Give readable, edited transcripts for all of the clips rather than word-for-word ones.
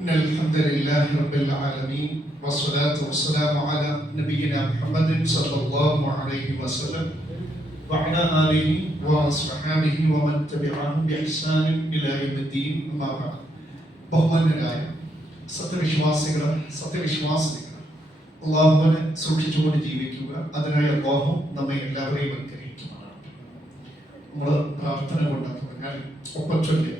إن الحمد لله رب العالمين والصلاة والسلام على نبينا محمد صلى الله عليه وسلم وعلى آله وصحبه ومن تبعهم بإحسان إلى يوم الدين أما بعد. ബഹുമാന്യരായ സത്യവിശ്വാസികൾ അള്ളാഹുവിനെ സൂക്ഷിച്ചുകൊണ്ട് ജീവിക്കുക. അതിനായി അള്ളാഹു നമ്മെ എല്ലാവരെയും അനുഗ്രഹിക്കുമാറാകട്ടെ. നമ്മൾ പ്രാർത്ഥന കൊണ്ട് തുടങ്ങാൻ ഒപ്പം ചൊല്ലുക.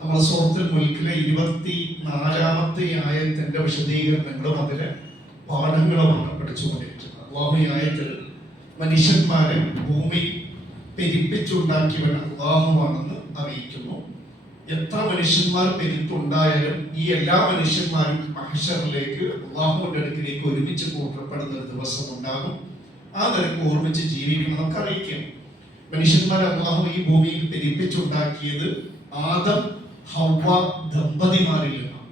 നമ്മുടെ സൂറത്തുൽ മുൽക്കിലെ 24-ാമത്തെ ആയത്തിന്റെ വിശദീകരണങ്ങളും അതിലെ പാഠങ്ങളുമാണ് പഠിച്ചുകൊണ്ടിരിക്കുന്നത്. അല്ലാഹു ഈ ആയത്തിൽ മനുഷ്യന്മാരെ ഭൂമി പെരുപ്പിച്ചുണ്ടാക്കിയവൻ അല്ലാഹുവാണെന്ന് അറിയിക്കുന്നു. എത്ര മനുഷ്യന്മാർ പെരുപ്പുണ്ടായാലും ഈ എല്ലാ മനുഷ്യന്മാരും മഹ്ശറിലേക്ക് അല്ലാഹുവിന്റെ അടുക്കിലേക്ക് ഒരുമിച്ച് കൂട്ടപ്പെടുന്ന ഒരു ദിവസം ഉണ്ടാകും. ആ നിലക്ക് ഓർമ്മിച്ച് ജീവിക്കണം നമുക്ക് അറിയിക്കാം. മനുഷ്യന്മാരെ അല്ലാഹു ഈ ഭൂമിയിൽ പെരുപ്പിച്ചുണ്ടാക്കിയത് ആദം ഹവ്വ ദമ്പതിമാരിൽ നിന്നാണ്.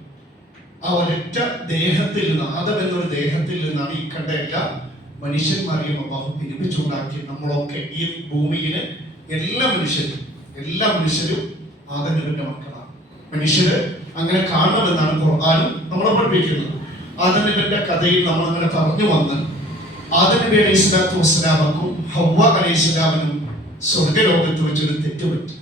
ആ ഒരൊറ്റ ദേഹത്തിൽ നിന്ന്, ആദം എന്നൊരു ദേഹത്തിൽ നിന്നാണ് ഈ കണ്ട എല്ലാ മനുഷ്യന്മാരെയും അല്ലാഹു പെരുപ്പിച്ചുണ്ടാക്കി. നമ്മളൊക്കെ ഈ ഭൂമിയിലെ എല്ലാ മനുഷ്യരും ആദം നബിയുടെ മക്കളാണ്. മനുഷ്യര് അങ്ങനെ കാണണമെന്നാണ് ഖുർആനും നമ്മളെ പഠിപ്പിക്കുന്നത്. ആദം നബിയുടെ കഥയിൽ നമ്മൾ അങ്ങനെ പറഞ്ഞു വന്ന് ആദം നബി അലൈഹി സ്വലാത്തു വസ്സലാമക്കും ഹവ്വ അലൈഹി സ്വലാമിനും സ്വർഗലോകത്ത് വെച്ചൊരു തെറ്റുപറ്റി.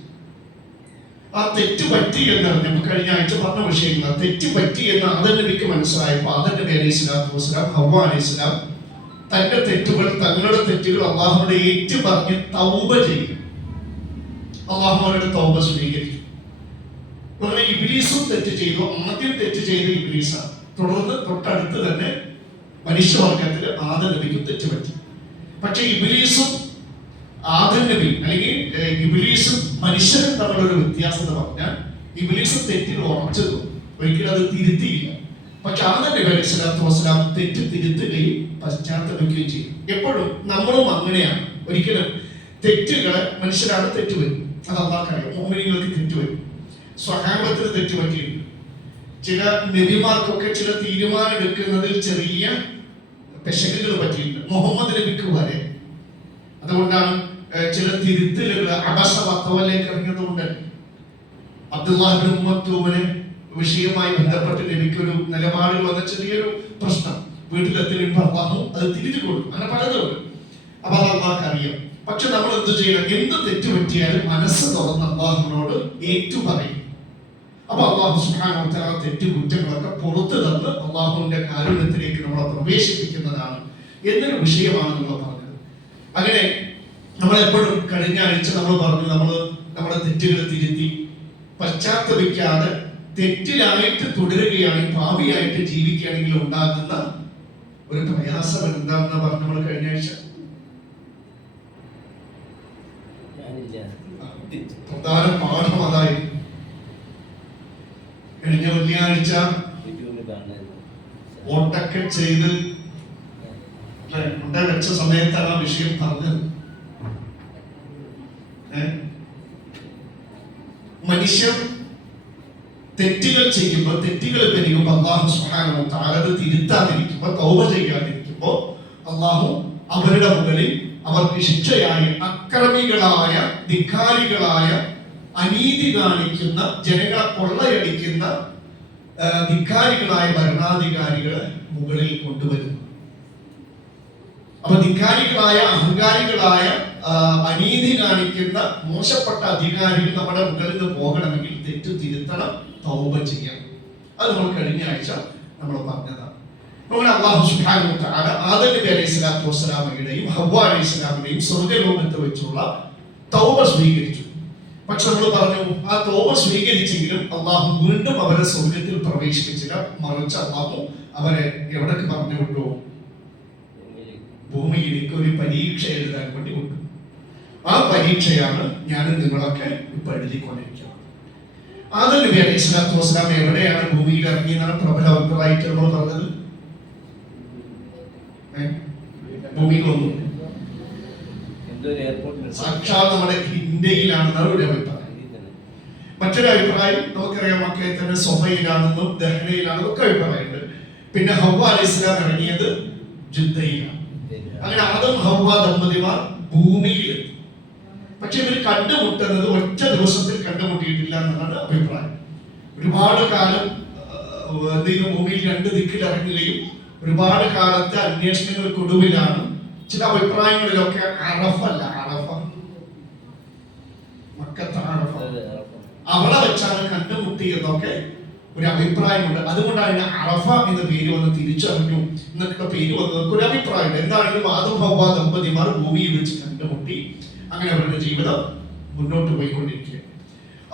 ആ തെറ്റുപറ്റി എന്നാണ് നമുക്ക് കഴിഞ്ഞ ആഴ്ച പറഞ്ഞ വിഷയങ്ങൾ. തെറ്റുപറ്റി എന്ന് ആദം നബിക്ക് മനസ്സിലായപ്പോൾ ആദം നബി അലൈഹി സ്വലാത്തു വസ്സലാം ഹവ്വ അലൈഹി സ്വലാം തങ്ങളുടെ തെറ്റുകൾ അള്ളാഹുവിനോട് ഏറ്റു പറഞ്ഞ് തൗബ ചെയ്യും. അള്ളാഹുവിനോട് തൗബ സ്വീകരിക്കും. ഉടനെ ഇബ്ലീസും തെറ്റ് ചെയ്തു. ആദ്യം തെറ്റ് ചെയ്ത ഇബ്ലീസാണ്. തുടർന്ന് തൊട്ടടുത്ത് തന്നെ മനുഷ്യവർഗത്തിൽ ആദം നബിക്കും തെറ്റുപറ്റി. പക്ഷെ ഇബ്ലീസും ആദം നബി അല്ലെങ്കിൽ ഇബ്ലീസും മനുഷ്യരും തമ്മിലൊരു വ്യത്യാസത പറഞ്ഞാൽ ഇബ്ലീസ് തെറ്റിൽ ഉറച്ചു, ഒരിക്കലും അത് തിരുത്തിയില്ല. പക്ഷെ ആദം നബി അലൈഹി സ്വലാത്തു വസ്സലാം തെറ്റ് തിരുത്തുകയും പശ്ചാത്തപിക്കുകയും ചെയ്യും. എപ്പോഴും നമ്മളും അങ്ങനെയാണ്. ഒരിക്കലും തെറ്റുകളെ മനുഷ്യരാണ് തെറ്റുവരും, അത് അള്ളാഹ്ക്കറിയാം. മുഅ്മിനീങ്ങൾക്ക് തെറ്റുവരും, സ്വഹാബത്തിന് തെറ്റുപറ്റിയിട്ടുണ്ട്. ചില നബിമാർക്കൊക്കെ ചില തീരുമാനം എടുക്കുന്നതിൽ ചെറിയ പെശകുകൾ പറ്റിയിട്ടുണ്ട്, മുഹമ്മദ് നബിക്ക് വരെ. അതുകൊണ്ടാണ് ചില തിരുത്തലുകൾ അബസവത്തവലേക്ക് ഇറങ്ങിയതുകൊണ്ട് അബ്ദുല്ലാഹ് ഇബ്നു മക്തൂമിനെ വിഷയവുമായി ബന്ധപ്പെട്ട് നബിക്കൊരു നിലപാടിൽ വന്ന ചെറിയൊരു പ്രശ്നം വീട്ടിലെത്തിയപ്പോൾ അള്ളാഹു അത് തിരിച്ചു കൊടുക്കും. അങ്ങനെ പലതുണ്ട്. അപ്പൊ അത് അള്ളാഹ്ക്ക് അറിയാം. പക്ഷെ നമ്മൾ എന്ത് ചെയ്യണം? എന്ത് തെറ്റ് പറ്റിയാലും മനസ്സ് തുറന്ന് അള്ളാഹുവിനോട് ഏറ്റു പറയും. അപ്പൊ അള്ളാഹു സുബ്ഹാനഹു വ തആല തെറ്റ് കുറ്റങ്ങളൊക്കെ പുറത്തു തന്ന് അള്ളാഹുവിന്റെ കാരുണ്യത്തിലേക്ക് നമ്മളെ പ്രവേശിപ്പിക്കുന്നതാണ് എന്നൊരു വിഷയമാണ് നമ്മൾ പറഞ്ഞത്. അങ്ങനെ നമ്മളെപ്പോഴും കഴിഞ്ഞ ആഴ്ച നമ്മൾ പറഞ്ഞു, നമ്മുടെ തെറ്റുകൾ തിരുത്തി പശ്ചാത്തപിക്കാതെ തെറ്റിലായിട്ട് തുടരുകയാണെങ്കിൽ, ഭാവിയായിട്ട് ജീവിക്കുകയാണെങ്കിൽ ഉണ്ടാകുന്ന ഒരു പ്രയാസം എന്താണെന്ന് പറഞ്ഞു നമ്മൾ കഴിഞ്ഞ ആഴ്ച. പ്രധാന പാഠം അതായിരുന്നു. കഴിഞ്ഞ വെള്ളിയാഴ്ച വോട്ടൊക്കെ ചെയ്ത് വെച്ച സമയത്താണ് ആ വിഷയം പറഞ്ഞത്. മനുഷ്യർ തെറ്റുകൾ ചെയ്യുമ്പോൾ, തെറ്റുകൾ പെരുകുമ്പോൾ അല്ലാഹു സുബ്ഹാനഹു വ തആല അത് തിരുത്താതിരിക്കുമ്പോൾ, തൗബ ചെയ്യാതിരിക്കുമ്പോൾ അല്ലാഹു അവരുടെ മുകളിൽ അവർക്ക് ശിക്ഷയായി അക്രമികളായ ധിക്കാരികളായ അനീതി കാണിക്കുന്ന, ജനങ്ങളെ കൊള്ളയടിക്കുന്ന ധിക്കാരികളായ ഭരണാധികാരികളെ മുകളിൽ കൊണ്ടുവരുന്നു. അപ്പൊ ധിക്കാരികളായ, അഹങ്കാരികളായ, അനീതി കാണിക്കുന്ന മോശപ്പെട്ട അധികാരികൾ നമ്മുടെ മുകളിൽ നിന്ന് പോകണമെങ്കിൽ തെറ്റു തിരുത്തണം, തൗബ ചെയ്യണം. അത് നമ്മൾ കഴിഞ്ഞ ആഴ്ച നമ്മൾ പറഞ്ഞതാണ്. അങ്ങനെ അല്ലാഹു സുബ്ഹാനഹു വ തആല ആദം നബി അലൈഹിസ്സലാത്തു വസ്സലാമയുടെയും ഹവ്വ അലൈഹിസ്സലാമിന്റെയും സ്വർഗ്ഗലോകത്ത് വെച്ചുള്ള തൗബ സ്വീകരിച്ചു. പക്ഷെ നമ്മൾ പറഞ്ഞു, ആ തൗബ സ്വീകരിച്ചെങ്കിലും അല്ലാഹു വീണ്ടും അവരെ സ്വർഗ്ഗത്തിൽ പ്രവേശിപ്പിച്ചില്ല. മറിച്ച് അല്ലാഹു അവരെ എവിടേക്ക് പറഞ്ഞു വിട്ടു? ഭൂമിയിലേക്ക് ഒരു പരീക്ഷ എഴുതാൻ വേണ്ടി വിട്ടു. ആ പരീക്ഷയാണ് ഞാനും നിങ്ങളൊക്കെ ഇപ്പൊ എഴുതിക്കൊണ്ടിരിക്കുന്നത്. ആദം നബി അലൈഹിസ്സലാത്തു വസ്സലാം എവിടെയാണ് ഭൂമിയിൽ ഇറങ്ങിയെന്നാണ് പ്രബല അഭിപ്രായത്തിൽ നമ്മൾ പറഞ്ഞത്? ഭൂമിയിൽ വന്നു. സാക്ഷാൽ നമ്മുടെ ഇന്ത്യയിലാണെന്നാണ് ഒരു അഭിപ്രായം. മറ്റൊരു അഭിപ്രായം നമുക്കറിയാം, മക്കയിൽ തന്നെ സൊഹയിലാണെന്നും ദഹ്നയിലാണെന്നും ഒക്കെ അഭിപ്രായമുണ്ട്. പിന്നെ ഹവ്വ അലൈഹിസ്സലാം ഇറങ്ങിയത് ജിദ്ദയിലാണ്. അങ്ങനെ ആദം ഹവ്വ ദമ്പതിമാർ ഭൂമിയിലെത്തി. പക്ഷെ ഇവർ കണ്ടുമുട്ടുന്നത് ഒറ്റ ദിവസത്തിൽ കണ്ടുമുട്ടിയിട്ടില്ല എന്നാണ് അഭിപ്രായം. ഒരുപാട് കാലം ഭൂമിയിൽ രണ്ട് ദിക്കിൽ ഇറങ്ങുകയും ഒരുപാട് കാലത്തെ അന്വേഷണങ്ങൾക്കൊടുവിലാണ് ചില അഭിപ്രായങ്ങളിലൊക്കെ അറഫ മക്കത്തെ അറഫ അവിടെ വെച്ചാണ് കണ്ടുമുട്ടിയതൊക്കെ ഒരു അഭിപ്രായമുണ്ട്. അതുകൊണ്ടാണ് അറഫ എന്ന പേര് വന്ന് തിരിച്ചറിഞ്ഞു എന്നൊക്കെ പേര് വന്നതൊക്കെ ഒരു അഭിപ്രായമുണ്ട്. എന്താണെങ്കിലും ആദം ഹവ്വ ദമ്പതിമാർ ഭൂമിയിൽ വെച്ച് കണ്ടുമുട്ടി. അങ്ങനെ അവരുടെ ജീവിതം മുന്നോട്ട് പോയിക്കൊണ്ടിരിക്കുക.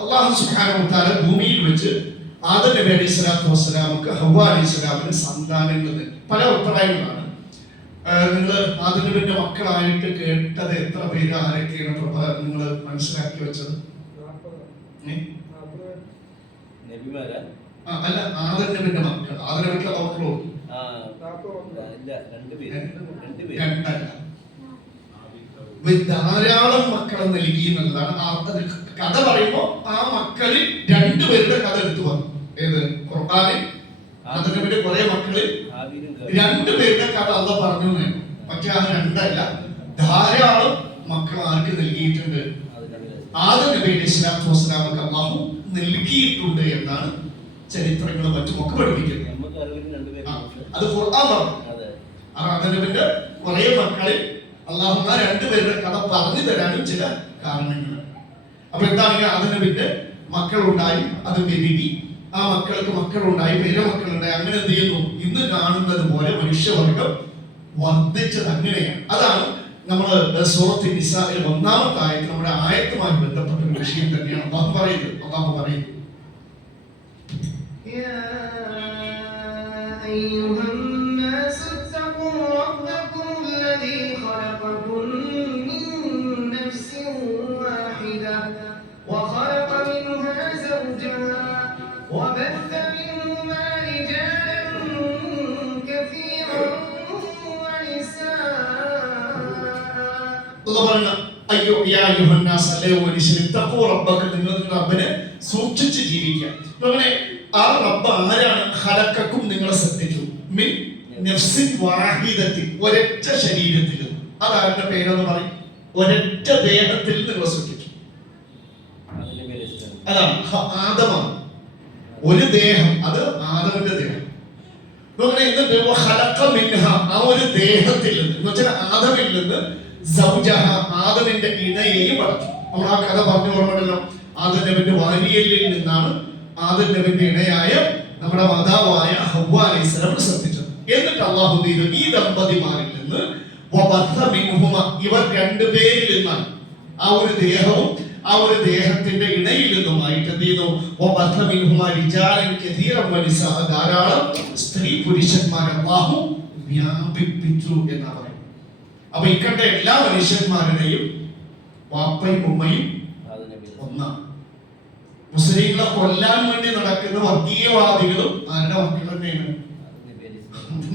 അല്ലാഹു സുബ്ഹാനഹു വ തആല ഭൂമിയിൽ വെച്ച് ആദം നബി അലൈഹിസ്സലാത്തു വസ്സലാമുക്ക് ഹവ്വ അലൈഹിസ്സലാമിന് സന്താനങ്ങൾ നൽകി. പല അഭിപ്രായങ്ങളാണ്. നിങ്ങൾ ആദം നബിയുടെ മക്കളായിട്ട് കേട്ടത് എത്ര പേര്, ആരൊക്കെയാണ് നിങ്ങൾ മനസ്സിലാക്കി വെച്ചത്? അല്ല, ആദം നബിയുടെ മക്കൾ, ആദം നബിയുടെ മക്കളോ? രണ്ടല്ല, ധാരാളം മക്കളെ നൽകി എന്നുള്ളതാണ്. കഥ പറയുമ്പോ ആ മക്കളിൽ രണ്ടുപേരുടെ കഥ എടുത്തു വന്നു. ഏത്? ഖുർആനിൽ ആദം നബിയുടെ കുറെ മക്കളിൽ രണ്ടുപേരുടെ കഥ അല്ലാഹു പറഞ്ഞു. പക്ഷെ അത് രണ്ടല്ല, ധാരാളം മക്കൾ ആർക്ക് നൽകിയിട്ടുണ്ട്? ആദം നബി അലൈഹിസ്സലാത്തു വസ്സലാമക്ക് അല്ലാഹു നൽകിയിട്ടുണ്ട് എന്നാണ് ചരിത്രങ്ങളും മറ്റുമൊക്കെ പഠിപ്പിക്കുന്നത്. അത് ഖുർആൻ പറഞ്ഞു. ആദം നബിയുടെ കുറെ മക്കളിൽ അല്ലാഹു ആ രണ്ടുപേരുടെ കഥ പറഞ്ഞു തരാനും ചില കാരണങ്ങൾ. അപ്പൊ എന്താണ്? ആദം നബിയുടെ മക്കളുണ്ടായി, അത് പെരുകി, ആ മക്കൾക്ക് മക്കളുണ്ടായി, പേരമക്കളുണ്ടായി. അങ്ങനെ എന്ത് ചെയ്യുന്നു? ഇന്ന് കാണുന്നത് പോലെ മനുഷ്യവർഗം വർദ്ധിച്ചത് അങ്ങനെയാണ്. അതാണ് നമ്മൾ സൂറത്ത് നിസാഇൽ 1-ാമത്തെ ആയത്ത്, നമ്മുടെ ആയത്തുമായി ബന്ധപ്പെട്ട ഒരു വിഷയം തന്നെയാണ് അല്ലാഹു പറയുന്നത്. അല്ലാഹു പറയുന്നു, നിങ്ങൾ റബ്ബിനെ സൂക്ഷിച്ച് ജീവിക്കുക. അങ്ങനെ ആ റബ്ബ് ആരാണ്? ഖലഖക്കും, നിങ്ങളെ സൃഷ്ടിച്ചു. മിൻ നഫ്സിൻ വാഹിദത്തിൻ, ഒരൊറ്റ ശരീരത്തിൽ. അതാരുടെ പേരെന്ന് പറയും? ഒരൊറ്റ ദേഹത്തിൽ നിങ്ങളെ സൃഷ്ടിച്ചു. അതാണ് ആദമാണ്. ഒരു ദേഹം, അത് ആദമിന്റെ ദേഹം. എന്നിട്ട് ആ ഒരു ദേഹത്തിൽ നിന്ന്, എന്ന് വെച്ചാൽ ആദമിൽ നിന്ന് സൗജഹ, ആദമിന്റെ ഇണയെയും പടച്ചു. നമ്മൾ ആ കഥ പറഞ്ഞു ഓർമ്മണ്ടല്ലോ. ആദം നബിന്റെ വാരിയലിൽ നിന്നാണ് ആദം നബിന്റെ ഇണയായ നമ്മുടെ മാതാവായ ഹവ്വ അലൈഹിസ്സലാം ശ്രദ്ധിച്ചത്. എന്നിട്ട് അല്ലാഹു ചെയ്തു, ഈ ദമ്പതിമാരിൽ നിന്ന് ഇവർ രണ്ടുപേരിൽ നിന്നാണ്, ആ ഒരു ദേഹവും ആ ഒരു ദേഹത്തിന്റെ ഇണയിൽ നിന്നുമായിട്ട് എന്ത് ചെയ്യുന്നു? ധാരാളം സ്ത്രീ പുരുഷന്മാരെ അല്ലാഹു വ്യാപിപ്പിച്ചു എന്നാ പറയുന്നത്. അപ്പൊ ഇക്കണ്ട എല്ലാ മനുഷ്യന്മാരുടെയും വാപ്പയും ഉമ്മയും ഒന്നാണ്. മുസ്ലിങ്ങളെ കൊല്ലാൻ വേണ്ടി നടക്കുന്ന വർഗീയവാദികളും ആരുടെ മക്കൾ തന്നെയാണ്?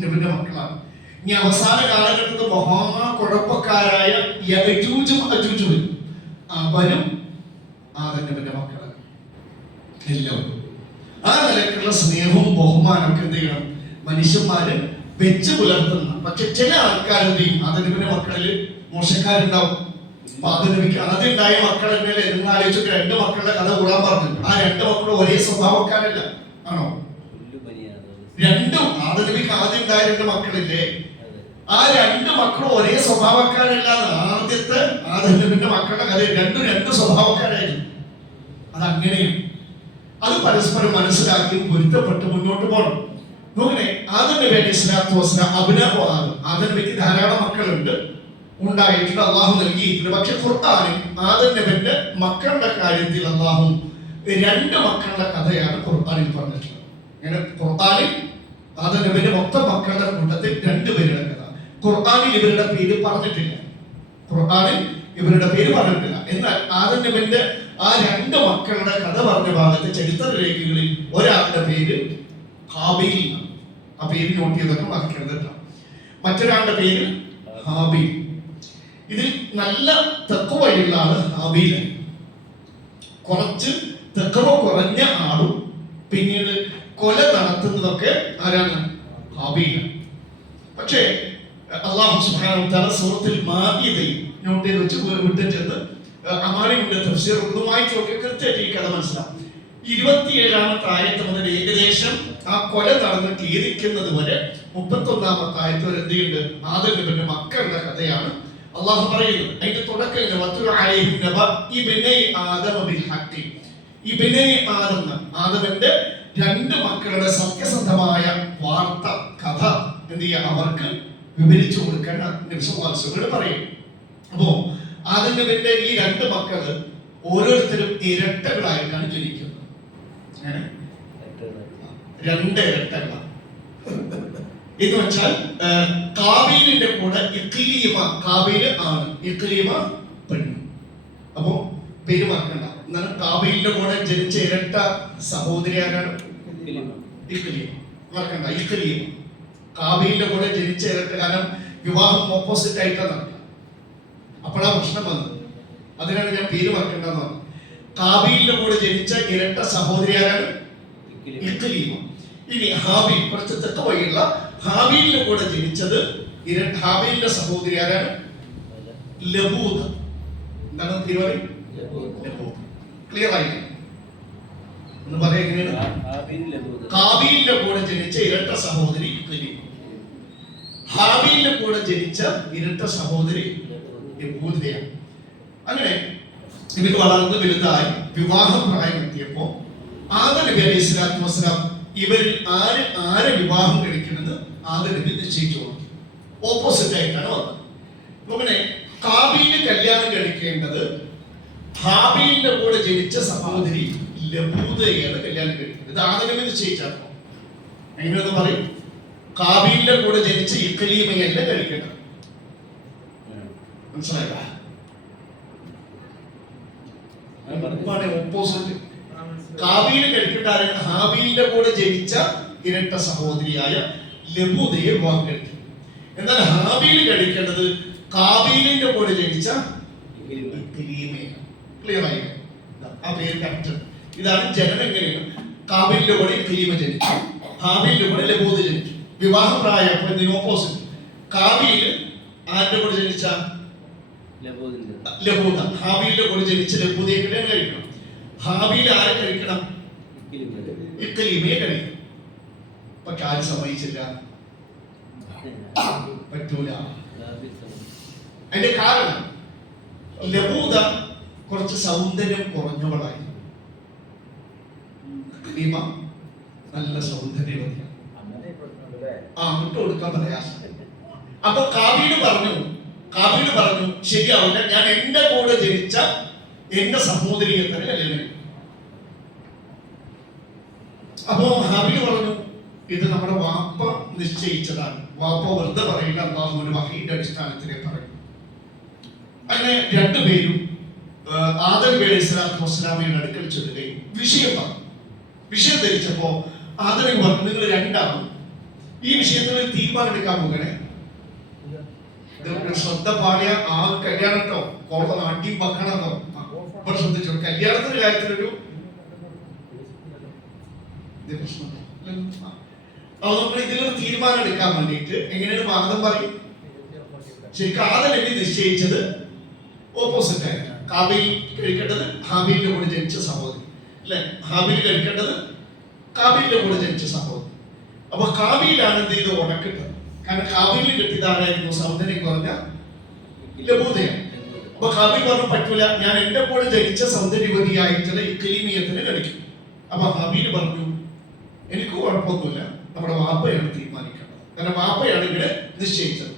നബിയുടെ മക്കളാണ്. ഇനി അവസാന കാലഘട്ടത്തിൽ മഹാകുഴപ്പക്കാരായ യജൂജും അജൂജും അവരും ആദം നബിയുടെ മക്കളാണ്. എല്ലാവരും ആ നിലക്കുള്ള സ്നേഹവും ബഹുമാനമൊക്കെ എന്ത് ചെയ്യണം? മനുഷ്യന്മാര് വെച്ച് പുലർത്തുന്ന. പക്ഷെ ചില ആൾക്കാരെന്തെയും ആദം നബിയുടെ മക്കളിൽ മോശക്കാരുണ്ടാവും. ആദം നബിക്ക് ആദ്യം ഉണ്ടായ മക്കൾ എന്നല്ലേ നിങ്ങൾ ആലോചിച്ചു. രണ്ട് മക്കളുടെ കഥ കൂടാൻ പറഞ്ഞു. ആ രണ്ട് മക്കളും ഒരേ സ്വഭാവക്കാരല്ല, ആണോ? രണ്ടും ആദം നബിക്ക് ആദ്യം ഉണ്ടായ രണ്ട് മക്കളില്ലേ, ആ രണ്ട് മക്കളും ഒരേ സ്വഭാവക്കാരല്ല. ആദ്യത്തെ ആദം നബിന്റെ മക്കളുടെ കഥ രണ്ടും രണ്ട് സ്വഭാവക്കാരായിരുന്നു. അതങ്ങനെയാണ്. അത് പരസ്പരം മനസ്സിലാക്കി പൊരുത്തപ്പെട്ട് മുന്നോട്ട് പോകണം. നോക്കണേ, ആദം നബി അലൈഹി സ്വലാത്തു വസ്സലാം അബ്നാഉ ആദം, ആദം നബിക്ക് ധാരാളം മക്കളുണ്ട്, ഉണ്ടായിട്ടുണ്ട്, അള്ളാഹു നൽകിയിട്ടുണ്ട്. പക്ഷെ ഖുർആനിൽ ആദം നബിന്റെ മക്കളുടെ കാര്യത്തിൽ അള്ളാഹു രണ്ട് മക്കളുടെ കഥയാണ് ഖുർആനിൽ പറഞ്ഞിട്ടുള്ളത്. അങ്ങനെ ഖുർആനിൽ ആദം നബിന്റെ മൊത്തം മക്കളുടെ കൂട്ടത്തിൽ രണ്ടുപേരുടെ കഥ ഖുർആനിൽ ഇവരുടെ പേര് പറഞ്ഞിട്ടില്ല. ഖുർആനിൽ ഇവരുടെ പേര് പറഞ്ഞിട്ടില്ല. എന്നാൽ ആദം നബിന്റെ ആ രണ്ട് മക്കളുടെ കഥ പറഞ്ഞ ഭാഗത്തെ ചരിത്ര രേഖകളിൽ ഒരാളുടെ പേര് ഹാബീൽ. ആ പേര് നോട്ട് ചെയ്തൊക്കെ മറക്കരുത്. മറ്റൊരാളുടെ പേര് ഹാബീൽ. ഇതിൽ നല്ല തഖ്വയുള്ള ആള് ഹാബീൽ, കുറച്ച് തഖ്വ കുറഞ്ഞ ആളും പിന്നീട് കൊല നടത്തുന്നതൊക്കെ ആരാണ്? ഹാബീൽ. പക്ഷേ അല്ലാഹു സുബ്ഹാനഹു വ തആല സൂറത്തുൽ മാഇദയിൽ നോട്ട് ചെയ്ത് വെച്ച് വിട്ടിട്ടുണ്ട്. അമാലിന്റെ തഫ്സീർ ഉറുദുമായിട്ടൊക്കെ കൃത്യമായിട്ട് ഈ കഥ മനസ്സിലാവും. 27-ാമത്തെ ആയത്ത് മുതൽ ഏകദേശം ആ കൊല നടന്ന് കീറിക്കുന്നത് വരെ 31-ാമത്തെ ആയത്ത് വരെ എന്തുണ്ട്? ആദം നബിയുടെ മക്കളുടെ കഥയാണ് അള്ളാഹു പറയുന്നത്. അതിന്റെ തുടക്കം ആദമിന്റെ രണ്ട് മക്കളുടെ സത്യസന്ധമായ വാർത്ത കഥ എന്ത് ചെയ്യാ അവർക്ക് വിവരിച്ചു കൊടുക്കാൻ നബി സല്ലല്ലാഹു അലൈഹി വസല്ലം പറയും. അപ്പോ ആദം നബിയുടെ ഈ രണ്ട് മക്കള് ഓരോരുത്തരും ഇരട്ടകളായിട്ടാണ് ജനിക്കുന്നത്. രണ്ട് ഇരട്ടകളാണ് എന്ന് വെച്ചാൽ കാബീലിന്റെ കൂടെ ഇഖ്ലീമ, കാബീല് ആണ്, ഇഖ്ലീമ പെണ്ണ്. അപ്പോ പേര് മറക്കണ്ട. എന്നാലും കാബീലിന്റെ കൂടെ ജനിച്ച ഇരട്ട സഹോദരി ആരാണ്? ഇഖ്ലീമ. മറക്കണ്ട, ഇഖ്ലീമ. കാബീലിന്റെ കൂടെ ജനിച്ച ഇരട്ട, കാരണം വിവാഹം ഓപ്പോസിറ്റ് ആയിട്ടാണ് നടക്കുക. അപ്പോഴാ പ്രശ്നം വന്നത്. അതിനാണ് ഞാൻ പേര് മറക്കേണ്ടെന്ന് പറഞ്ഞത്. കാബീലിന്റെ കൂടെ ജനിച്ച ഇരട്ട സഹോദരി ആരാണ്? ഇഖ്ലീമ. ഇനി ഹാബീൽ, കുറച്ച് തെക്കവഴിയുള്ള ഹാബീലിന്റെ കൂടെ ജനിച്ചത് ഹാബീലിന്റെ സഹോദരി ആരാണ്? ലബൂദ. എന്താണ് തീരുമാനം? ക്ലിയർ ആയി എന്ന് പറയാ. എങ്ങനെയാണ്? കാബീലിന്റെ കൂടെ ജനിച്ച ഇരട്ട സഹോദരി ഇഖ്ലീമ, ഹാബീലിന്റെ കൂടെ ജനിച്ച ഇരട്ട സഹോദരി ലബൂദയാണ്. അങ്ങനെ ഇവർ വളർന്ന് വലുതായി വിവാഹ പ്രായം എത്തിയപ്പോ ആദം നബി അലൈഹി സ്വലാത്തു വസ്സലാം ഇവരിൽ ആരെ വിവാഹം കഴിക്കണമെന്ന് ആദം നബി നിശ്ചയിച്ചു കൊടുത്തു. ഓപ്പോസിറ്റ് ആയിട്ടാണ് വന്നത്. അങ്ങനെ കാബീല് കല്യാണം കഴിക്കേണ്ടത് ഹാബീലിന്റെ കൂടെ ജനിച്ച സഹോദരി ലബൂദയാണ് കല്യാണം കഴിക്കുന്നത്. ഇത് ആദം നബി നിശ്ചയിച്ചാണ്. എങ്ങനെയെന്ന് പറയും? കാബീലിന്റെ കൂടെ ജനിച്ച ഇഖ്ലീമയല്ല കഴിക്കേണ്ടത്. മനസ്സിലായില്ല? ഓപ്പോസിറ്റ്. കാബീല് കഴിക്കേണ്ട ആരാണ്? ഹാബീലിന്റെ കൂടെ ജനിച്ച ഇരട്ട സഹോദരിയായ ലബൂദയെ വിവാഹം കഴിക്കും. എന്നാൽ ഹാബീല് കഴിക്കേണ്ടത് കാബീലിന്റെ കൂടെ ജനിച്ച ഇഖ്ലീമയാണ്. ക്ലിയർ ആയി? ആ പേര് കറക്റ്റ്. ഇതാണ് ജനനം. എങ്ങനെയാണ്? കാബീലിന്റെ കൂടെ ഇഖ്ലീമ ജനിച്ചു, ഹാബീലിന്റെ കൂടെ ലബൂദ ജനിച്ചു. വിവാഹ പ്രായം ഇതിന് ഓപ്പോസിറ്റ്. കാബീല് ആരുടെ കൂടെ ജനിച്ച? ലബൂദ. ഹാബീലിന്റെ കൂടെ ജനിച്ച ലബൂദയെ കല്യാണം കഴിക്കണം. ഹാബീൽ ആരെ കഴിക്കണം? ഇഖ്ലീമയെ കഴിക്കണം. പക്ഷെ ആരും സമ്മതിച്ചില്ല, പറ്റൂല. അതിന്റെ കാരണം ലബൂദ കുറച്ച് സൗന്ദര്യം കുറഞ്ഞവളായി, ഇഖ്ലീമ നല്ല സൗന്ദര്യവതിയാണ്. വിട്ടുകൊടുക്കാൻ പ്രയാസം. അപ്പൊ കാബീല് പറഞ്ഞു ശരിയാവില്ല, ഞാൻ എന്റെ കൂടെ ജനിച്ച എന്റെ സഹോദരിയെ തന്നെ കല്യാണം കഴിക്കും. അപ്പോ ഹാബീൽ പറഞ്ഞു ഇത് നമ്മുടെ വാപ്പ നിശ്ചയിച്ചതാണ്. വാപ്പ വെറുതെ പറയില്ല, അല്ലാഹുവിന്റെ വഹീന്റെ അടിസ്ഥാനത്തിലേ പറയും. അങ്ങനെ രണ്ടുപേരും ആദം നബി അലൈഹി സ്വലാത്തു വസ്സലാമയുടെ അടുക്കൽ ചെല്ലുകയും വിഷയം പറഞ്ഞു. വിഷയം ധരിച്ചപ്പോ ആദം നബി പറഞ്ഞു, നിങ്ങൾ രണ്ടാളും ഈ വിഷയത്തിൽ ഒരു തീരുമാനം എടുക്കാൻ പോകണേ. ശ്രദ്ധ പാടിയ ആ കല്യാണത്തോ കോള നാട്ടി വെക്കണതോ അപ്പോൾ ശ്രദ്ധിച്ചു. കല്യാണത്തിന്റെ കാര്യത്തിലൊരു ഇതിലൊരു തീരുമാനം എടുക്കാൻ വേണ്ടിയിട്ട് എങ്ങനെയാണ് വാദം പറയും. ശരിക്കും ആദം നബി നിശ്ചയിച്ചത് ഓപ്പോസിറ്റ് ആയിരുന്നു. കാബീൽ കഴിക്കേണ്ടത് ഹാബീലിന്റെ കൂടെ ജനിച്ച സഹോദരി അല്ലെ, ഹാബീൽ കഴിക്കേണ്ടത് കാബീലിന്റെ കൂടെ ജനിച്ച സഹോദരി. അപ്പൊ കാബീലാണ് എന്ത് ചെയ്ത് ഉണക്കിട്ടത്. കാരണം കാബീലിന് കിട്ടിയതാരായിരുന്നു? സൗന്ദര്യം കുറഞ്ഞ ലഭൂതയാണ്. അപ്പൊ കാബീൽ പറഞ്ഞു പറ്റൂല, ഞാൻ എന്റെ കൂടെ ജനിച്ച സൗന്ദര്യവതിയായിട്ടുള്ള ഇക്ലീമിയത്തിന് കഴിക്കും. അപ്പൊ ഹാബീൽ പറഞ്ഞു എനിക്ക് കുഴപ്പമൊന്നുമില്ല, നമ്മുടെ വാപ്പയാണ് തീരുമാനിക്കേണ്ടത്, കാരണം വാപ്പയാണ് ഇവിടെ നിശ്ചയിച്ചത്.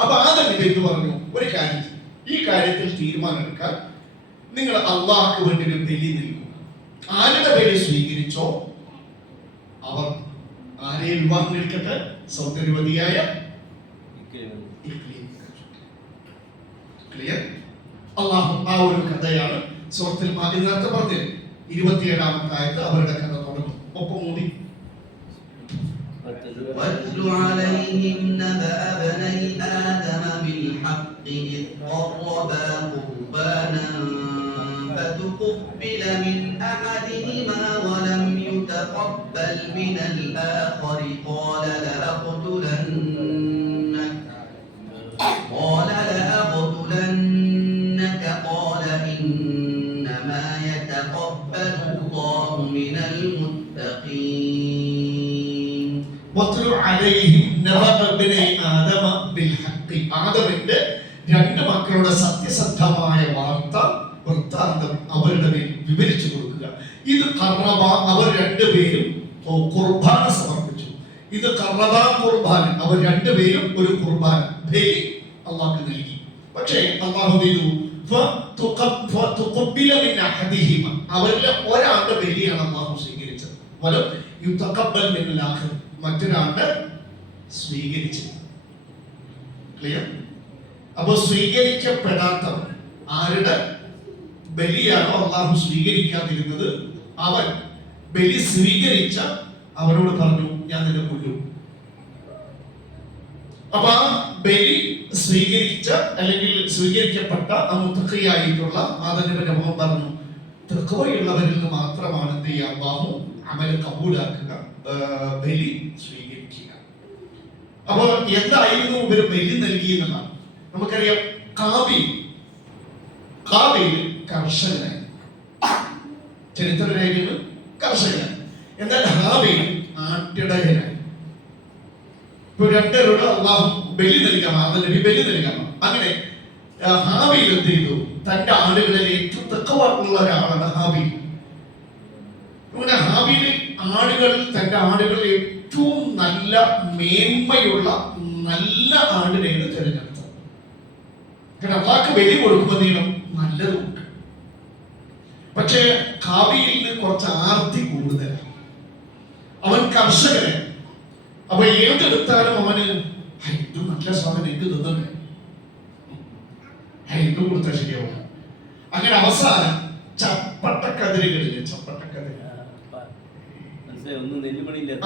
അപ്പൊ ആദം നബി എന്ന് പറഞ്ഞു ഒരു കാര്യം, ഈ കാര്യത്തിൽ തീരുമാനമെടുക്കാൻ നിങ്ങൾ അള്ളാഹ്ക്ക് വേണ്ടി ഒരു ബലി നൽകുക. ആരുടെ ബലി സ്വീകരിച്ചോ അവർ ആരെ വിവാഹം നിൽക്കട്ടെ? സൗന്ദര്യവതിയായ ക്ലിയർ. അള്ളാഹു ആ ഒരു കഥയാണ് സൂറത്തുൽ മാഇദയിൽ പറഞ്ഞത്. 27-ാമത്തെ ആയത്ത് അവരുടെ കഥ തുടങ്ങും. ഒപ്പം മൂടി واتل عليهم نبأ بني آدم بالحق إذ قربا قربانا فتقبل من أحدهما ولم يتقبل من الآخر قال لأقتلنك قال إنما يتقبل الله من المتقين. واتل عليهم نبأ بني آدم بالحق. ആദമിന്റെ രണ്ട് മക്കളുടെ സത്യസന്ധമായ വാർത്ത വൃത്താന്തം അവരുടെ മേൽ വിവരിച്ചു കൊടുക്കുക. ഇത് ഖറബ, അവർ രണ്ടുപേരും ഖുർബാന സമർപ്പിച്ചു. ഇത് ഖറബ ഖുർബാൻ, അവർ രണ്ടുപേരും ഒരു ഖുർബാൻ ബലി അല്ലാഹു നൽകി. പക്ഷേ അല്ലാഹു ചെയ്തു ഫതുഖബ്ബില മിൻ അഹദിഹിമ, അവരിൽ ഒരാളുടെ ബലിയാണ് അല്ലാഹു സ്വീകരിച്ചത്. വലം യുതഖബ്ബൽ മിനൽ ആഖിർ, മറ്റൊരാളുടെ സ്വീകരിച്ചത്. ക്ലിയർ? അപ്പൊ സ്വീകരിക്കപ്പെടാത്തവർ ആരുടെ ബലിയാണോ അള്ളാഹു സ്വീകരിക്കാതിരുന്നത്, അവൻ ബലി സ്വീകരിച്ച അവരോട് പറഞ്ഞു ഞാൻ നിന്നെ കൊല്ലും. അപ്പൊ ആ ബലി സ്വീകരിച്ച അല്ലെങ്കിൽ സ്വീകരിക്കപ്പെട്ട ആ മുത്തഖിയായിട്ടുള്ള ആദം നബി പറഞ്ഞു തഖ്വയുള്ളവരിൽ നിന്ന് മാത്രമാണ് എന്ത് ചെയ്യുക, അല്ലാഹു അമൽ കബൂലാക്കുക, ബലി സ്വീകരിക്കുക. അപ്പൊ എന്തായിരുന്നു ഇവര് ബലി നൽകിയെന്നാണ് നമുക്കറിയാം. കാബീൽ കർഷകനായി, ചരിത്രരേഖയിൽ കർഷകനായി. എന്നാൽ ഹാബീൽ ആട്ടിടയനായി. ഇപ്പൊ രണ്ടുപേരോട് അള്ളാഹു ബലി നൽകാമോ, ആദം നബി ബലി നൽകാമോ? അങ്ങനെ ഹാബീൽ എന്ത് ചെയ്തു? തന്റെ ആടുകളിൽ ഏറ്റവും തഖ്വയുള്ള ഒരാളാണ് ഹാബീൽ. അങ്ങനെ ഹാബീൽ തന്റെ ആടുകളിൽ ഏറ്റവും നല്ല മേന്മയുള്ള നല്ല ആടിനെയാണ് തിരഞ്ഞെടുത്തത്. കാരണം അള്ളാഹ്ക്ക് ബലി കൊടുക്കുമ്പോൾ നീളം നല്ലതുണ്ട്. പക്ഷേ ഹാബീലിന് കുറച്ച് ആർത്തി കൂടുതലാണ്. അവൻ കർഷകന്. അപ്പൊ ഏതെടുത്താലും അവന് ഇത് നല്ല സാധനം എനിക്ക് തിന്നണ്ടേ, ഇത് കൊടുത്താൽ ശരിയാവും. അങ്ങനെ അവസാനം ചപ്പട്ടക്കതിരുകളില്ലേ,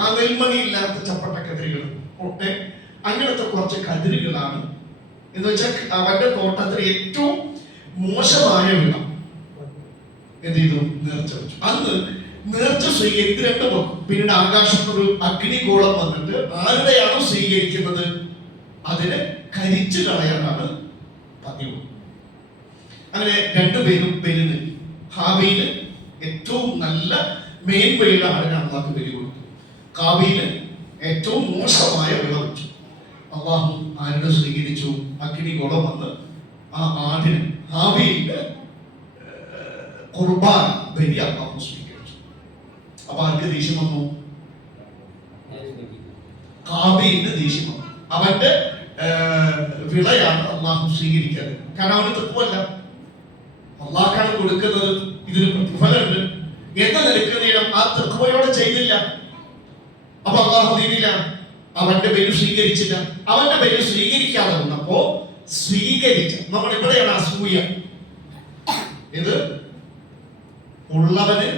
ആ നെൽമണിയില്ലാത്ത ചപ്പട്ടക്കതിരുകൾ ഒക്കെ അങ്ങനത്തെ കുറച്ച് കതിരുകളാണ്. എന്ന് വെച്ചാൽ അവന്റെ തോട്ടത്തിൽ ഏറ്റവും മോശമായ വിളം എന്ത് ചെയ്തു? നേർച്ച വെച്ചു. അന്ന് നേർച്ച സ്വീകരിച്ച് രണ്ട് നോക്കും. പിന്നീട് ആകാശത്തൊരു അഗ്നിഗോളം വന്നിട്ട് ആരുടെയാണോ സ്വീകരിക്കുന്നത് അതിനെ കരിച്ചു കളയാനാണ് പതിവ്. അങ്ങനെ രണ്ടുപേരും ബലി നൽകി. ഹാബീല് ഏറ്റവും നല്ല മേന്മയുള്ള ആടിനെ അള്ളാഹ് ബലി കൊടുത്തു. കാബീല് ഏറ്റവും മോശമായ വിള വെച്ചു. അള്ളാഹു ആരുടെ സ്വീകരിച്ചു? അഗ്നിഗോളം വന്ന് ആ ആടിന് ഹാബീലിന്റെ ഖുർബാൻ ബലി അള്ളാഹു സ്വീകരിച്ചു. അപ്പൊ ആർക്ക് ദേഷ്യം വന്നു? കാബീലിന് ദേഷ്യം വന്നു. അവന്റെ വിളയാണ് അള്ളാഹു സ്വീകരിക്കാറ്. കാരണം അവന് തത്വമല്ല, അള്ളാഹ്ക്കാണ് കൊടുക്കുന്നത്, ഇതിന് പ്രതിഫലമുണ്ട് എന്ന നിലക്ക് നേരം ആ തഖ്വയോടെ ചെയ്തില്ല. അപ്പൊ അള്ളാഹു ചെയ്തില്ല, അവന്റെ ബലി സ്വീകരിച്ചില്ല. അവന്റെ ബലി സ്വീകരിക്കാതെ വന്നപ്പോ സ്വീകരിച്ച നമ്മൾ ഇവിടെയാണ് അസൂയ. ഇത് ഉള്ളവന്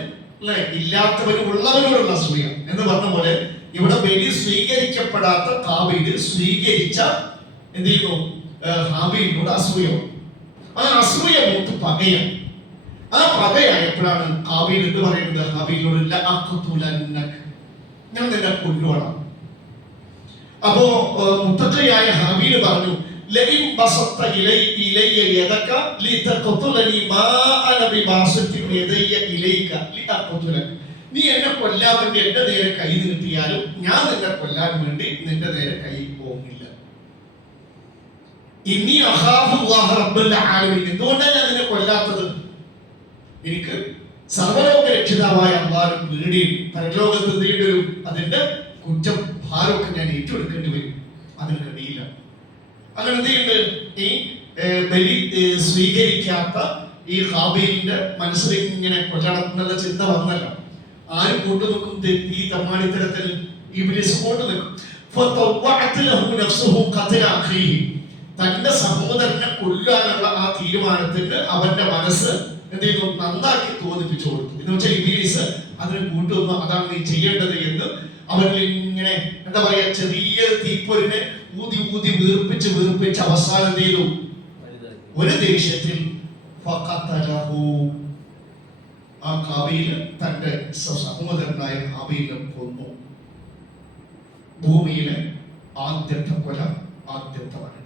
അല്ലെ ഇല്ലാത്തവന് ഉള്ളവനോടുള്ള അസൂയ എന്ന് പറഞ്ഞ പോലെ ഇവിടെ ബലി സ്വീകരിക്കപ്പെടാത്ത കാബീല് സ്വീകരിച്ച എന്ത് ചെയ്യുന്നു? ഹാബീലിനോട് അസൂയ. ആ അസൂയ മൂത്ത് പകയാണ്. ആ പകയായപ്പോഴാണ് കാബീൽ എന്ന് പറയുന്നത് ഹാബീലിനോട് ഞാൻ നിന്നെ കൊല്ലുവാണ്. അപ്പോ മുത്തഖിയായ ഹാബീൽ പറഞ്ഞു ലഇൻ ബസത്ത ഇലയ്യ യദക ലിതഖതുലനി മാ അന ബിബാസത്തി യദയ്യ ഇലൈക ലിഅഖതുലക. നീ എന്നെ കൊല്ലാൻ വേണ്ടി എന്റെ നേരെ കൈ നീട്ടിയാലും ഞാൻ നിന്നെ കൊല്ലാൻ വേണ്ടി നിന്റെ നേരെ കൈ പോകില്ല. ഇന്നി അഖാഫുല്ലാഹ റബ്ബൽ ആലമീൻ. എന്തുകൊണ്ടാണ് ഞാൻ നിന്നെ കൊല്ലാത്തത്? എനിക്ക് സർവലോക രക്ഷിതാവായ അല്ലാഹുവിനെ പേടിയും പരലോകത്ത് എന്ത് അതിന്റെ കുറ്റം ഭാരമൊക്കെ ഞാൻ ഏറ്റെടുക്കേണ്ടി വരും. അതിന് കഴിയില്ല. അങ്ങനെ എന്ത് ചെയ്യുന്നുണ്ട്? ഈ ബലി സ്വീകരിക്കാത്ത ഈ ഹാബീലിന്റെ മനസ്സിൽ ഇങ്ങനെ കൊല്ലണം എന്നുള്ള ചിന്ത വന്നല്ലോ. ആരും കൂട്ടു നിൽക്കും ഈ തമ്മാടിത്തരത്തിൽ ഇബ്ലീസ് കൂട്ടു നിൽക്കും. തന്റെ സഹോദരനെ കൊല്ലാനുള്ള ആ തീരുമാനത്തിന് അവന്റെ മനസ്സ് എന്ത് ചെയ്യുന്നു? നന്നാക്കി തോന്നിപ്പിച്ചു കൊടുത്തു. എന്ന് വെച്ചാൽ ഇബ്ലീസ് അതിന് കൂട്ടുന്നു. അതാണ് നീ ചെയ്യേണ്ടത് എന്ന് അവരിൽ ഇങ്ങനെ എന്താ പറയാ, ചെറിയ തീപ്പൊരിനെ ഊതി ഊതി വീർപ്പിച്ച് അവസാനം എന്ത് ചെയ്തു? ഒരു ദേഷ്യത്തിൽ ആ ഹാബീല് തന്റെ സഹോദരനായ ഹാബീലിനെ കൊന്നു. ഭൂമിയിലെ ആദ്യത്തെ കൊല, ആദ്യത്തെ വഴി.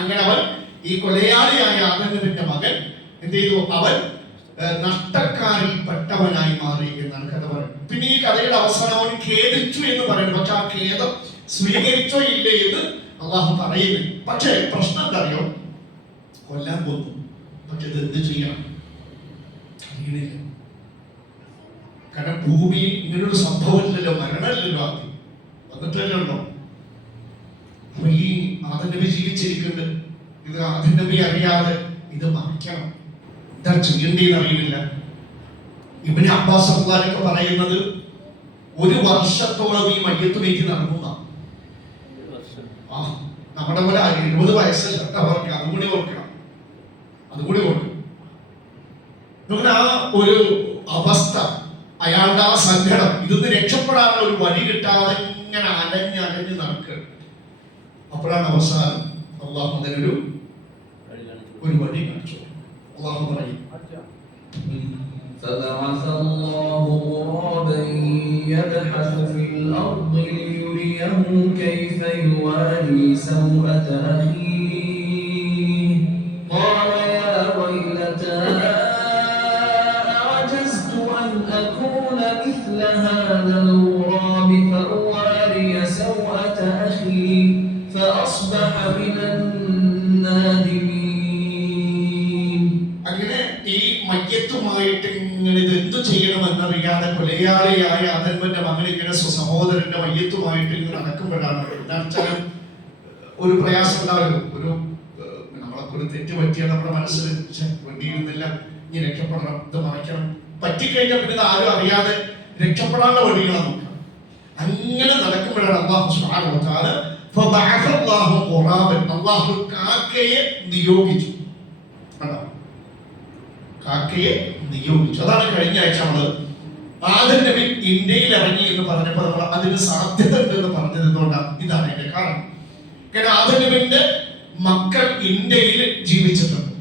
അങ്ങനെ അവൻ ഈ കൊലയാളിയായ ആദമിന്റെ മകൻ എന്ത് ചെയ്തു? അവൻ നഷ്ടക്കാരിൽ പെട്ടവനായി മാറി എന്നാണ് കഥ പറയുന്നത്. പിന്നെ ഈ കഥയുടെ അവസാനം അവൻ ഖേദിച്ചു എന്ന് പറയുന്നു. പക്ഷെ ആ ഖേദം സ്വീകരിച്ചോ ഇല്ലേ എന്ന് അള്ളാഹു പറയുന്നു. പക്ഷെ പ്രശ്നം എന്താ അറിയോ? കൊല്ലാൻ പോന്നു. പക്ഷെ ഇത് എന്ത് ചെയ്യണം അറിയണില്ല. കാരണം ഭൂമിയിൽ ഇങ്ങനൊരു സംഭവമില്ലല്ലോ, മരണമില്ലല്ലോ. ആദ്യം വന്നിട്ടല്ലോ ഉണ്ടോ? അപ്പൊ ഈ ആദം നബി ജീവിച്ചിരിക്കുന്നുണ്ട്. ഇത് ആദം നബി അറിയാതെ ഇത് മറിക്കണം. എന്താ ചെയ്യേണ്ടതെന്ന് അറിയുന്നില്ല. ഇബ്നു അബ്ബാസ് ഒക്കെ പറയുന്നത് 1 വർഷത്തോളം ഈ മയ്യത്ത് വെച്ച് നടന്നു. നമ്മുടെ പോലെ 70 വയസ്സല്ല അവർക്ക്. അതുകൂടി ഓർക്കണം. ആ ഒരു അവസ്ഥ, അയാളുടെ ആ സങ്കടം, ഇതൊന്ന് രക്ഷപ്പെടാനുള്ള ഒരു വഴി കിട്ടാതെ ഇങ്ങനെ അലഞ്ഞ് നടക്കുക. അപ്പോഴാണ് അവസാനം അള്ളാഹു അതിനൊരു വഴി കാണിച്ചു. അള്ളാഹു പറയും فبعث الله غرابا يبحث في الأرض ليريه كيف يواري سوءة أخيه قال يا ويلتى أعجزت أن أكون مثل هذا الغراب فأواري سوءة أخي فأصبح من النادمين. മയ്യത്തുമായിട്ട് ഇങ്ങനെ ഇത് എന്തു ചെയ്യണമെന്നറിയാതെ കൊലയാളിയായ ആദന്റെ മകൻ ഇങ്ങനെ സഹോദരന്റെ മയ്യത്തുമായിട്ട് ഇങ്ങനെ നടക്കുമ്പോഴാണ് എന്താണെച്ചാൽ ഒരു പ്രയാസം ഉണ്ടാവുമല്ലോ. നമ്മളൊക്കെ ഒരു തെറ്റ് പറ്റിയാൽ നമ്മുടെ മനസ്സിൽ വേണ്ടിയിരുന്നില്ല, ഇനി രക്ഷപ്പെടണം, ഇത് മറയ്ക്കണം. പറ്റിക്കഴിഞ്ഞാൽ പിന്നെ ആരും അറിയാതെ രക്ഷപ്പെടാനുള്ള വഴികളാണ് നോക്കാം. അങ്ങനെ നടക്കുമ്പോഴാണ് അല്ലാഹു സുബ്ഹാനഹു വ തആല അല്ലാഹു കാക്കയെ നിയോഗിച്ചു. കാക്കയെ നിയോഗിച്ചു. അതാണ് കഴിഞ്ഞ ആഴ്ച നമ്മള് ആദം നബി ഇന്ത്യയിൽ ഇറങ്ങി എന്ന് പറഞ്ഞപ്പോൾ നമ്മൾ അതിന് സാധ്യത ഉണ്ട് എന്ന് പറഞ്ഞത് എന്തുകൊണ്ടാണ്? ഇതാണ് അതിന്റെ കാരണം. കാരണം ആദം നബിന്റെ മക്കൾ ഇന്ത്യയിൽ ജീവിച്ചിട്ടുണ്ട്.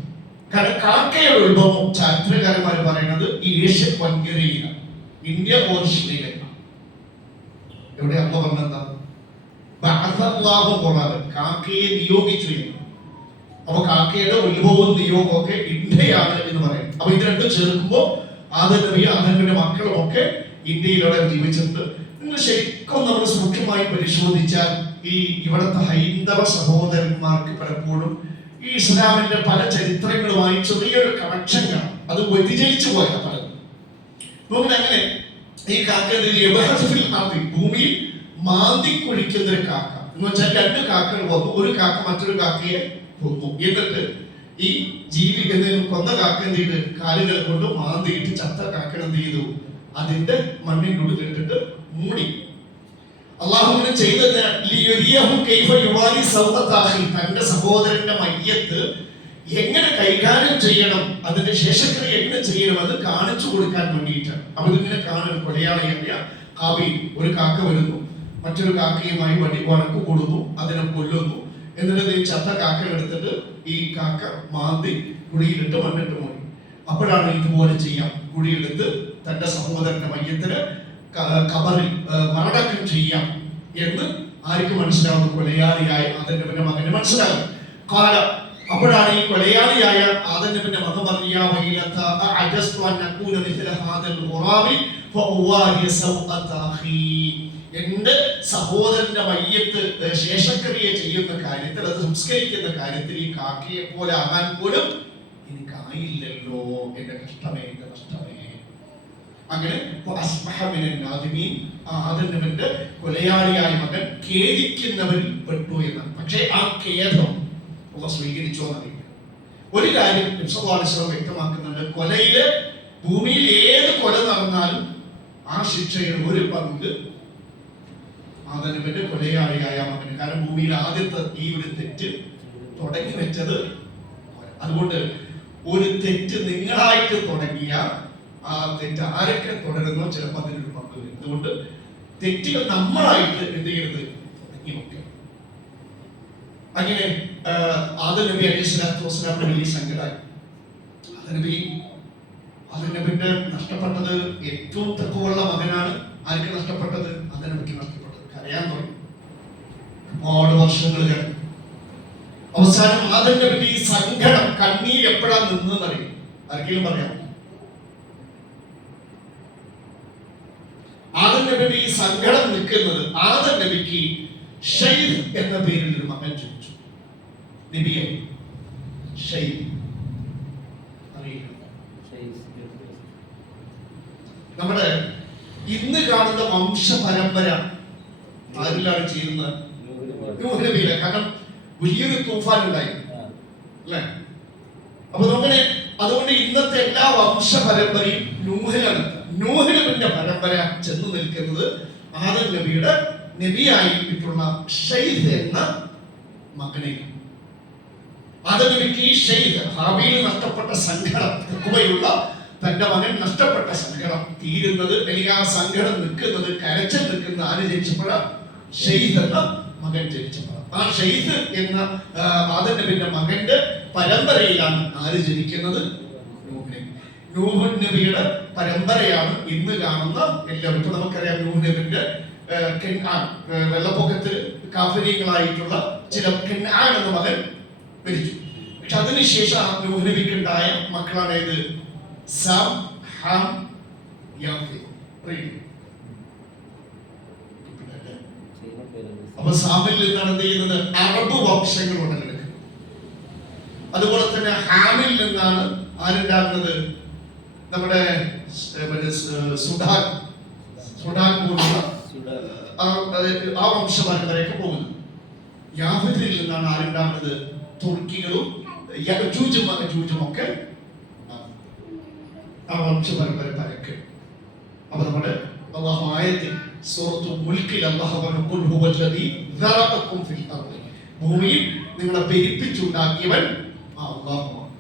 കാരണം കാക്കയുടെ ഉത്ഭവം ചരിത്രകാരന്മാർ പറയുന്നത് ഏഷ്യൻ വൻകരയിലാണ്. India or Sri Lanka. എവിടെ അമ്മ പറഞ്ഞെന്താ? കാക്കയെ നിയോഗിച്ചു എന്ന്. അപ്പൊ കാക്കയുടെ ഉത്ഭവവും നിയോഗവും ഒക്കെ ഇന്ത്യയാണ് എന്ന് പറയും. അപ്പൊ ഇത് രണ്ടും ചേർക്കുമ്പോൾ ആദം നബി, ആദമിന്റെ മക്കളും ഒക്കെ ഇന്ത്യയിലൂടെ ജീവിച്ചിട്ടുണ്ട്. നിങ്ങൾ ശരിക്കും നമ്മൾ സൂക്ഷ്മമായി പരിശോധിച്ചാൽ ഈ ഇവിടുത്തെ ഹൈന്ദവ സഹോദരന്മാർക്ക് പലപ്പോഴും ഈ ഇസ്ലാമിന്റെ പല ചരിത്രങ്ങളുമായി ചെറിയൊരു കണക്ഷൻ കാണും. അത് വ്യതിചലിച്ചു പോയ പലതും. അങ്ങനെ ഈ കാക്ക ഭൂമിയിൽ മാന്തി കുഴിക്കുന്ന ഒരു കാക്ക എന്ന് വെച്ചാൽ 2 കാക്കകൾ വന്നു. ഒരു കാക്ക മറ്റൊരു കാക്കയെ കൊന്നു. എന്നിട്ട് ഈ ജീവി കൊന്ന കാക്ക എന്ത് ചെയ്ത് കാലുകൾ കൊണ്ട് മാന്തിയിട്ട് ചത്ത കാക്ക എന്ത് ചെയ്തു? അതിന്റെ മണ്ണിന്റെ ഉള്ളിലിട്ടിട്ട് മൂടി. അള്ളാഹുവിനെ ചെയ്തത് തന്റെ സഹോദരന്റെ മയ്യത്ത് എങ്ങനെ കൈകാര്യം ചെയ്യണം, അതിന്റെ ശേഷക്രിയ എങ്ങനെ ചെയ്യണം അത് കാണിച്ചു കൊടുക്കാൻ വേണ്ടിയിട്ടാണ്. അപ്പൊ ഇതിങ്ങനെ കാണും. കൊലയാളിയായ ഹാബീൽ, ഒരു കാക്ക വരുന്നു, മറ്റൊരു കാക്കയുമായി വഴക്ക് കൂടുന്നു, അതിനെ കൊല്ലുന്നു. എന്നിട്ട് ഈ ചത്ത കാക്ക എടുത്തിട്ട് ഈ കാക്ക മാന്തി കുഴിയിലിട്ട് മണ്ണിട്ട് മൂടി. അപ്പോഴാണ് ഇതുപോലെ ചെയ്യാം. കുഴിയെടുത്ത് തന്റെ സഹോദരന്റെ മയ്യത്തിന് ഖബറിൽ മറടക്കം ചെയ്യാം എന്ന് ആർക്ക് മനസ്സിലാവുന്നു? കൊലയാളിയായ ആദം നബിയുടെ മകന് മനസ്സിലാകും. കാലം അപ്പോഴാണ് ഈ കൊലയാളിയായ ആദം നബിയുടെ മകൻ പറഞ്ഞു, യാ വൈലത അഅജസ്തു അൻ അകൂന മിസ്ല ഹാദൽ ഖുറാബി ഫഉവാരി സൗഅത അഖി. എന്റെ സഹോദരന്റെ മയ്യത്ത് ശേഷക്രിയ ചെയ്യുന്ന കാര്യത്തിൽ, അത് സംസ്കരിക്കുന്ന കാര്യത്തിൽ ഈ കാക്കയെ പോലെ ആകാൻ പോലും എനിക്കായില്ലല്ലോ. എന്റെ കഷ്ടമേ, എന്റെ നഷ്ടമേ. അങ്ങനെ ആദം നബിയുടെ കൊലയാളിയായ മകൻ ഖേദിക്കുന്നവരിൽ പെട്ടു എന്നാണ്. പക്ഷേ ആ ഖേദം അല്ലാഹു സ്വീകരിച്ചോ എന്നറിയില്ല. ഒരു കാര്യം നബി സല്ലല്ലാഹു അലൈഹി വസല്ലം വ്യക്തമാക്കുന്നുണ്ട്, കൊലയില് ഭൂമിയിൽ ഏത് കൊല നടന്നാലും ആ ശിക്ഷയുടെ ഒരു പങ്ക് ആദം നബിയുടെ കൊലയാളിയായ മകന്. കാരണം ഭൂമിയിൽ ആദ്യത്തെ ഈ ഒരു തെറ്റ് തുടങ്ങി വെച്ചത്. അതുകൊണ്ട് ഒരു തെറ്റ് നിങ്ങളായിട്ട് തുടങ്ങിയ ആ തെറ്റ് ആരൊക്കെ തുടരുന്നോ ചിലപ്പോൾ അതിനൊരു പങ്ക് വരും. അതുകൊണ്ട് തെറ്റുകൾ നമ്മളായിട്ട് എന്ത് ചെയ്യരുത്, തുടങ്ങി വെക്കുക. അങ്ങനെ ആദം നബി അലൈഹി സ്വലാത്തു വസ്സലാമിന് വലിയ സങ്കടമായി. ആദം നബിന്റെ നഷ്ടപ്പെട്ടത് ഏറ്റവും തക്കമുള്ള മകനാണ്. ആർക്ക് നഷ്ടപ്പെട്ടത്? ആദം നബിക്ക് നഷ്ടപ്പെട്ടത്. കരയാൻ തുടങ്ങി. ഒരുപാട് വർഷങ്ങൾ കഴിഞ്ഞു. അവസാനം ആദം നബിന്റെ ഈ സങ്കടം, കണ്ണീർ എപ്പോഴാ നിന്നറിയും? ആർക്കെങ്കിലും പറയാം? ആദം നബിയുടെ ഈ സങ്കടം നിൽക്കുന്നത്, ആദം നബിക്ക് ഷൈഖ് എന്ന പേരിൽ ഒരു മകൻ ജനിച്ചു. നബിയെ ഷൈഖ് അറിയില്ല. നമ്മുടെ ഇന്ന് കാണുന്ന വംശ പരമ്പര ആരിലാണ് ചെയ്യുന്നത്? നൂഹ് നബിയിലെ. കാരണം വലിയൊരു തൂഫാൻ ഉണ്ടായി അല്ലെ? അപ്പൊ അങ്ങനെ അതുകൊണ്ട് ഇന്നത്തെ എല്ലാ വംശ പരമ്പരയും നൂഹിലാണ്. നൂഹ് നബിയുടെ പരമ്പര ചെന്ന് നിൽക്കുന്നത് ആദം നബിയുടെ നബിയായിട്ടുള്ള ഷൈഖ് എന്ന മകനെ. ആദം നബിക്ക് ഈ ഷൈഖ്, ഹാബീൽ നഷ്ടപ്പെട്ട സങ്കടം, തഖ്വയുള്ള തന്റെ മകൻ നഷ്ടപ്പെട്ട സങ്കടം തീരുന്നത്, അല്ലെങ്കിൽ ആ സങ്കടം നിൽക്കുന്നത്, കരച്ചിൽ നിൽക്കുന്ന ആര് ജനിച്ചപ്പോഴാണ്? ഷൈഖ് എന്ന മകൻ ജനിച്ചപ്പോൾ. ആ ഷൈഖ് എന്ന ആദം നബിയുടെ മകന്റെ പരമ്പരയിലാണ് ആര് ജനിക്കുന്നത്? നൂഹ് നബിയുടെ പരമ്പരയാണ് ഇന്ന് കാണുന്ന എല്ലാവരും. ഇപ്പൊ നമുക്കറിയാം നൂഹ് നബിന്റെ വെള്ളപ്പൊക്കത്തിൽ കാഫിരീങ്ങളായിട്ടുള്ള ചില കെൻആൻ എന്ന മകൻ മരിച്ചു. പക്ഷെ അതിനുശേഷം നൂഹ് നബിക്ക് ഉണ്ടായ മക്കളാണ് ഇത് സാം, ഹാം, യാഫീത്ത്. അപ്പൊ സാമിൽ നിന്നാണ് എന്ത് ചെയ്യുന്നത്? അറബ് വംശങ്ങൾ ഉടലെടുക്കുന്നത്. അതുപോലെ തന്നെ ഹാമിൽ നിന്നാണ് ആരുണ്ടാകുന്നത്? നമ്മുടെ സുഡാൻ പോലുള്ള ആ വംശ പരമ്പരയൊക്കെ പോകുന്നത്. യാഫീത്തിൽ നിന്നാണ് ആരുണ്ടാകുന്നത്? തുർക്കികളും യജൂജും മഅജൂജും ഒക്കെ ആ വംശ പരമ്പര പരക്കെ. അപ്പൊ നമ്മുടെ അല്ലാഹു ആയത്തിൽ സൂറത്തു മുൽക്കിൽ അല്ലാഹു പറഞ്ഞു, ഖുൽ ഹുവല്ലദീ ദറഅകും ഫിൽ അർദി. ഭൂമിയിൽ നിങ്ങളെ പെരുപ്പിച്ചുണ്ടാക്കിയവൻ അല്ലാഹുവാണ്.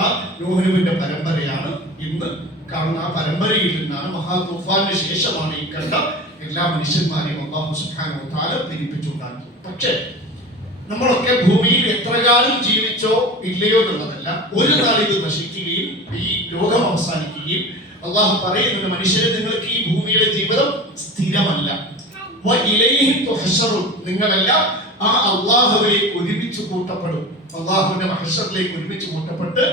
ആ നൂഹ് നബിയുടെ പരമ്പരയാണ് ഇന്ന് കാണുന്ന. ആ പരമ്പരയിൽ നിന്നാണ്, മഹാതൂഫാനിന് ശേഷമാണ് ഈ കണ്ട എല്ലാ മനുഷ്യന്മാരെയും അല്ലാഹു സുബ്ഹാനഹു വ തആല പെരുപ്പിച്ചുണ്ടാക്കി. പക്ഷേ നമ്മളൊക്കെ ഭൂമിയിൽ എത്ര കാലം ജീവിച്ചോ ഇല്ലയോ എന്നുള്ളതല്ല, ഒരു നാൾ ഇത് നശിക്കുകയും ഈ ലോകം അവസാനിക്കുകയും അള്ളാഹു പറയുന്നുണ്ട്, മനുഷ്യരെ നിങ്ങൾക്ക് ഈ ഭൂമിയിലെ ജീവിതം സ്ഥിരമല്ല. നിങ്ങളെല്ലാം ആ അള്ളാഹുവിലേക്ക് ഒരുമിച്ച് കൂട്ടപ്പെടും. അള്ളാഹുവിന്റെ മഹ്ശറിലേക്ക് ഒരുമിച്ച് കൂട്ടപ്പെട്ട്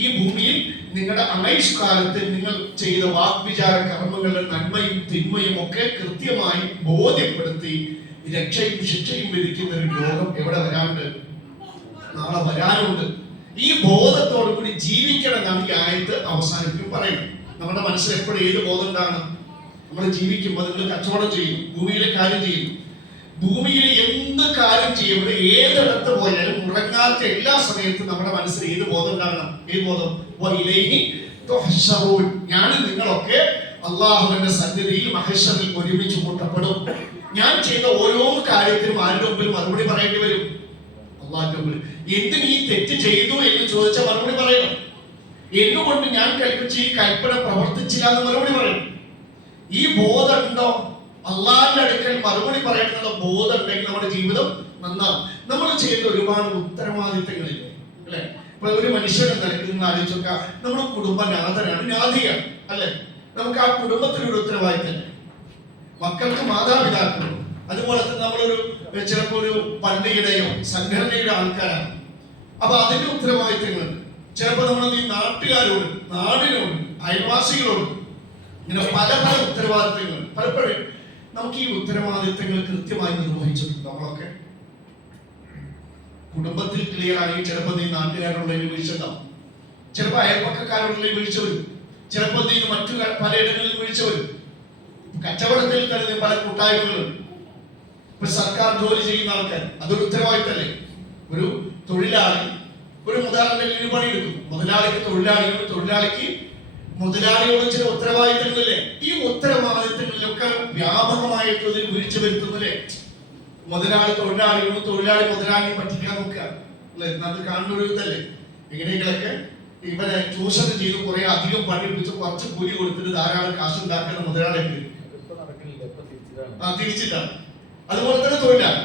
ഈ ഭൂമിയിൽ നിങ്ങളുടെ ആയുഷ്കാലത്ത് നിങ്ങൾ ചെയ്ത വാഗ്വിചാര കർമ്മങ്ങളുടെ നന്മയും തിന്മയും ഒക്കെ കൃത്യമായി ബോധ്യപ്പെടുത്തി രക്ഷയും ശിക്ഷയും വിധിക്കുന്ന ഒരു ലോകം എവിടെ വരാനുണ്ട്? നാളെ വരാനുണ്ട്. ഈ ബോധത്തോടു കൂടി ജീവിക്കണം എന്നാണ് ഈ ആയത്ത് അവസാനിപ്പിക്കും പറയുന്നത്. നമ്മുടെ മനസ്സിൽ എപ്പോഴും ഏത് ബോധം ഉണ്ടാകണം? നമ്മൾ ജീവിക്കുമ്പോൾ നിങ്ങൾ കച്ചവടം ചെയ്യും, ഭൂമിയിലെ കാര്യം ചെയ്യും, ഭൂമിയിൽ എന്ത് കാര്യം ചെയ്യും, ഏതിടത്ത് പോയാലും മുടങ്ങാത്ത എല്ലാ സമയത്തും നമ്മുടെ മനസ്സിൽ ഏത് ബോധം ഉണ്ടാകണം? ഏത് ബോധം? ഞാനും നിങ്ങളൊക്കെ അള്ളാഹുവിന്റെ സന്നിധിയിൽ മഹ്ശറിൽ ഒരുമിച്ച് കൂട്ടപ്പെടും. ഞാൻ ചെയ്ത ഓരോ കാര്യത്തിനും ആരുടെ മുമ്പിൽ മറുപടി പറയേണ്ടി വരും? അള്ളാഹിന്റെ മുമ്പിൽ. എന്തിന് ഈ തെറ്റ് ചെയ്തു എന്ന് ചോദിച്ചാൽ മറുപടി പറയണം. എന്തുകൊണ്ട് ഞാൻ കൽപ്പിച്ച ഈ കൽപ്പന പ്രവർത്തിച്ചില്ല എന്ന് മറുപടി പറയണം. ഈ ബോധം ഉണ്ടോ? അള്ളാഹിന്റെ അടുക്കൽ മറുപടി പറയണമെന്നുള്ള ബോധം ഉണ്ടെങ്കിൽ നമ്മുടെ ജീവിതം നന്നാവും. നമ്മൾ ചെയ്യുന്ന ഒരുപാട് ഉത്തരവാദിത്തങ്ങളില്ലേ അല്ലെ? ഇപ്പൊ ഒരു മനുഷ്യനെ നിലക്കുന്ന ആലോചിച്ചൊക്കെ നമ്മുടെ കുടുംബനാഥനാണ്, നാഥിയാണ് അല്ലെ? നമുക്ക് ആ കുടുംബത്തിനൊരു ഉത്തരവാദിത്തം. മക്കൾക്ക് മാതാപിതാക്കളും, അതുപോലെ തന്നെ നമ്മളൊരു ചിലപ്പോൾ ഒരു പള്ളിയുടെയോ സംഘടനയുടെ ആൾക്കാരാണ്. അപ്പൊ അതിന്റെ ഉത്തരവാദിത്തങ്ങൾ ചിലപ്പോൾ നമ്മൾ ഈ നാട്ടുകാരോട്, നാടിനോട്, അയൽവാസികളോട് ഇങ്ങനെ പല പല ഉത്തരവാദിത്തങ്ങൾ. പലപ്പോഴും നമുക്ക് ഈ ഉത്തരവാദിത്തങ്ങൾ കൃത്യമായി നിർവഹിച്ചിട്ടുണ്ട്. നമ്മളൊക്കെ കുടുംബത്തിൽ ക്ലിയർ ആണെങ്കിൽ ചിലപ്പോൾ നീ നാട്ടുകാരോടുള്ള വീഴ്ച ഉണ്ടാവും, ചിലപ്പോൾ അയൽപ്പക്കാരോടുള്ള വീഴ്ച വരും, ചിലപ്പോൾ നീ മറ്റു പലയിടങ്ങളിൽ വീഴ്ച വരും. കച്ചവടത്തിൽ തന്നെ പല കൂട്ടായ്മകളും, ഇപ്പൊ സർക്കാർ ജോലി ചെയ്യുന്ന ആൾക്കാർ, അതൊരു ഉത്തരവാദിത്തമല്ലേ? ഒരു തൊഴിലാളി ഒരു മുതലാളിയുടെ പണിയെടുക്കും, മുതലാളിക്ക് തൊഴിലാളിയോട്, തൊഴിലാളിക്ക് മുതലാളിയോട് ചില ഉത്തരവാദിത്തങ്ങളില്ലേ? ഈ ഉത്തരവാദിത്തങ്ങളിലൊക്കെ വ്യാപകമായിട്ടുള്ള വീഴ്ച വരുത്തുന്നില്ലേ? മുതലാളി തൊഴിലാളിയോട്, തൊഴിലാളി മുതലാളിയെ പറ്റിക്കാൻ നോക്കുക അല്ലെ? അത് കാണുന്ന ഒരു ഇതല്ലേ? എങ്ങനെയെങ്കിലൊക്കെ ഇവരെ ചൂഷണം ചെയ്ത് കുറെ അധികം പണിയെടുപ്പിച്ച് കുറച്ച് കൂലി കൊടുത്തിട്ട് ധാരാളം കാശ് ഉണ്ടാക്കുന്ന മുതലാളിക്ക് തിരിച്ചിട്ടാണ്. അതുപോലെ തന്നെ തൊഴിലാളി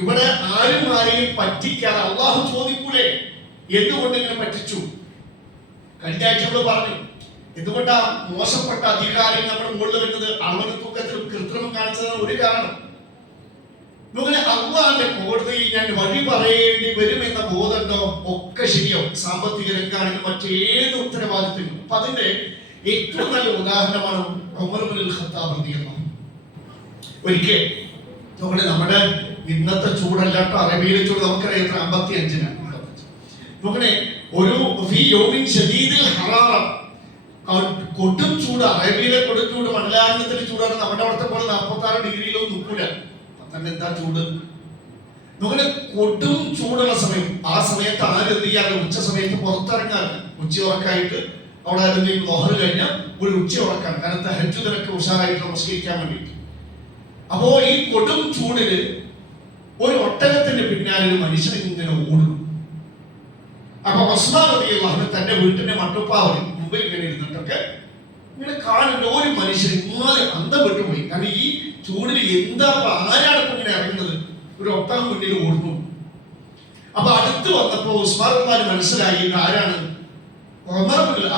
ഇവിടെ ആരും ആരെയും പറ്റിക്കാതെ അള്ളാഹു ചോദിക്കൂലേ എന്തുകൊണ്ട് ഇങ്ങനെ പറ്റിച്ചു? കഴിഞ്ഞ ആഴ്ച നമ്മൾ പറഞ്ഞു എന്തുകൊണ്ടാ മോശപ്പെട്ട അധികാരം നമ്മുടെ മുകളിൽ വരുന്നത്? അളവിന് തൂക്കത്തിൽ കൃത്രിമം കാണിച്ചതാണ് ഒരു കാരണം. അള്ളാന്റെ കോടതിയിൽ ഞാൻ വഴി പറയേണ്ടി വരുമെന്ന ബോധമുണ്ടോ? ഒക്കെ ശരിയോ? സാമ്പത്തിക രംഗാണെങ്കിലും മറ്റേത് ഉത്തരവാദിത്തങ്ങളും. അപ്പൊ അതിന്റെ ഏറ്റവും നല്ല ഉദാഹരണമാണ് ഉമർ ഇബ്നുൽ ഖത്താബ് റളിയല്ലാഹു അൻഹു. ഒരിക്കൽ നമ്മുടെ ഇന്നത്തെ ചൂടല്ലാട്ടോ, അറബിയിലെ ചൂട് നമുക്കറിയാം എത്ര, 55-നാണ്. നോക്കണേ, ഒരു കൊടും ചൂട്, അറേബ്യയിലെ കൊടും ചൂട്, മണ്ഡലാരണത്തിലെ ചൂടാണ്. നമ്മുടെ അവിടുത്തെ പോലെ 46 ഡിഗ്രിയിലൊന്നും നിൽക്കൂല. തന്നെ എന്താ ചൂട് നോക്കണേ, കൊടും ചൂടുള്ള സമയം. ആ സമയത്ത് ആരും എന്ത് ചെയ്യാറ്? ഉച്ച സമയത്ത് പുറത്തിറങ്ങാറ്. ഉച്ച ഉറക്കായിട്ട് അവിടെ അതിന്റെയും ലോഹർ കഴിഞ്ഞാൽ ഒരു ഉച്ച ഉറക്കാണ്. കാരണം തഹജ്ജുദിനൊക്കെ ഉഷാറായിട്ട് നമസ്കരിക്കാൻ വേണ്ടിയിട്ട്. അപ്പോ ഈ കൊടും ചൂടില് ഒരു ഒട്ടകത്തിന്റെ പിന്നാലെ ഒരു മനുഷ്യൻ ഇങ്ങനെ ഓടും. അപ്പൊ ഉസ്മാൻ റളിയല്ലാഹു അൻഹു തന്റെ വീട്ടിന്റെ മട്ടുപ്പാവലിൽ മുമ്പിൽ ഇങ്ങനെ ഇരുന്നിട്ടൊക്കെ ഇങ്ങനെ കാണുന്ന ഒരു മനുഷ്യൻ ഇങ്ങനെ അന്തം വിട്ടുപോയി. കാരണം ഈ ചൂടിൽ എന്താ, ആരാണ് ഇപ്പൊ ഇങ്ങനെ ഇറങ്ങുന്നത്? ഒരു ഒട്ടകം മുന്നിൽ ഓടുന്നു. അപ്പൊ അടുത്ത് വന്നപ്പോ ഉസ്മാൻ റളിയല്ലാഹു മനസ്സിലായി ആരാണ്?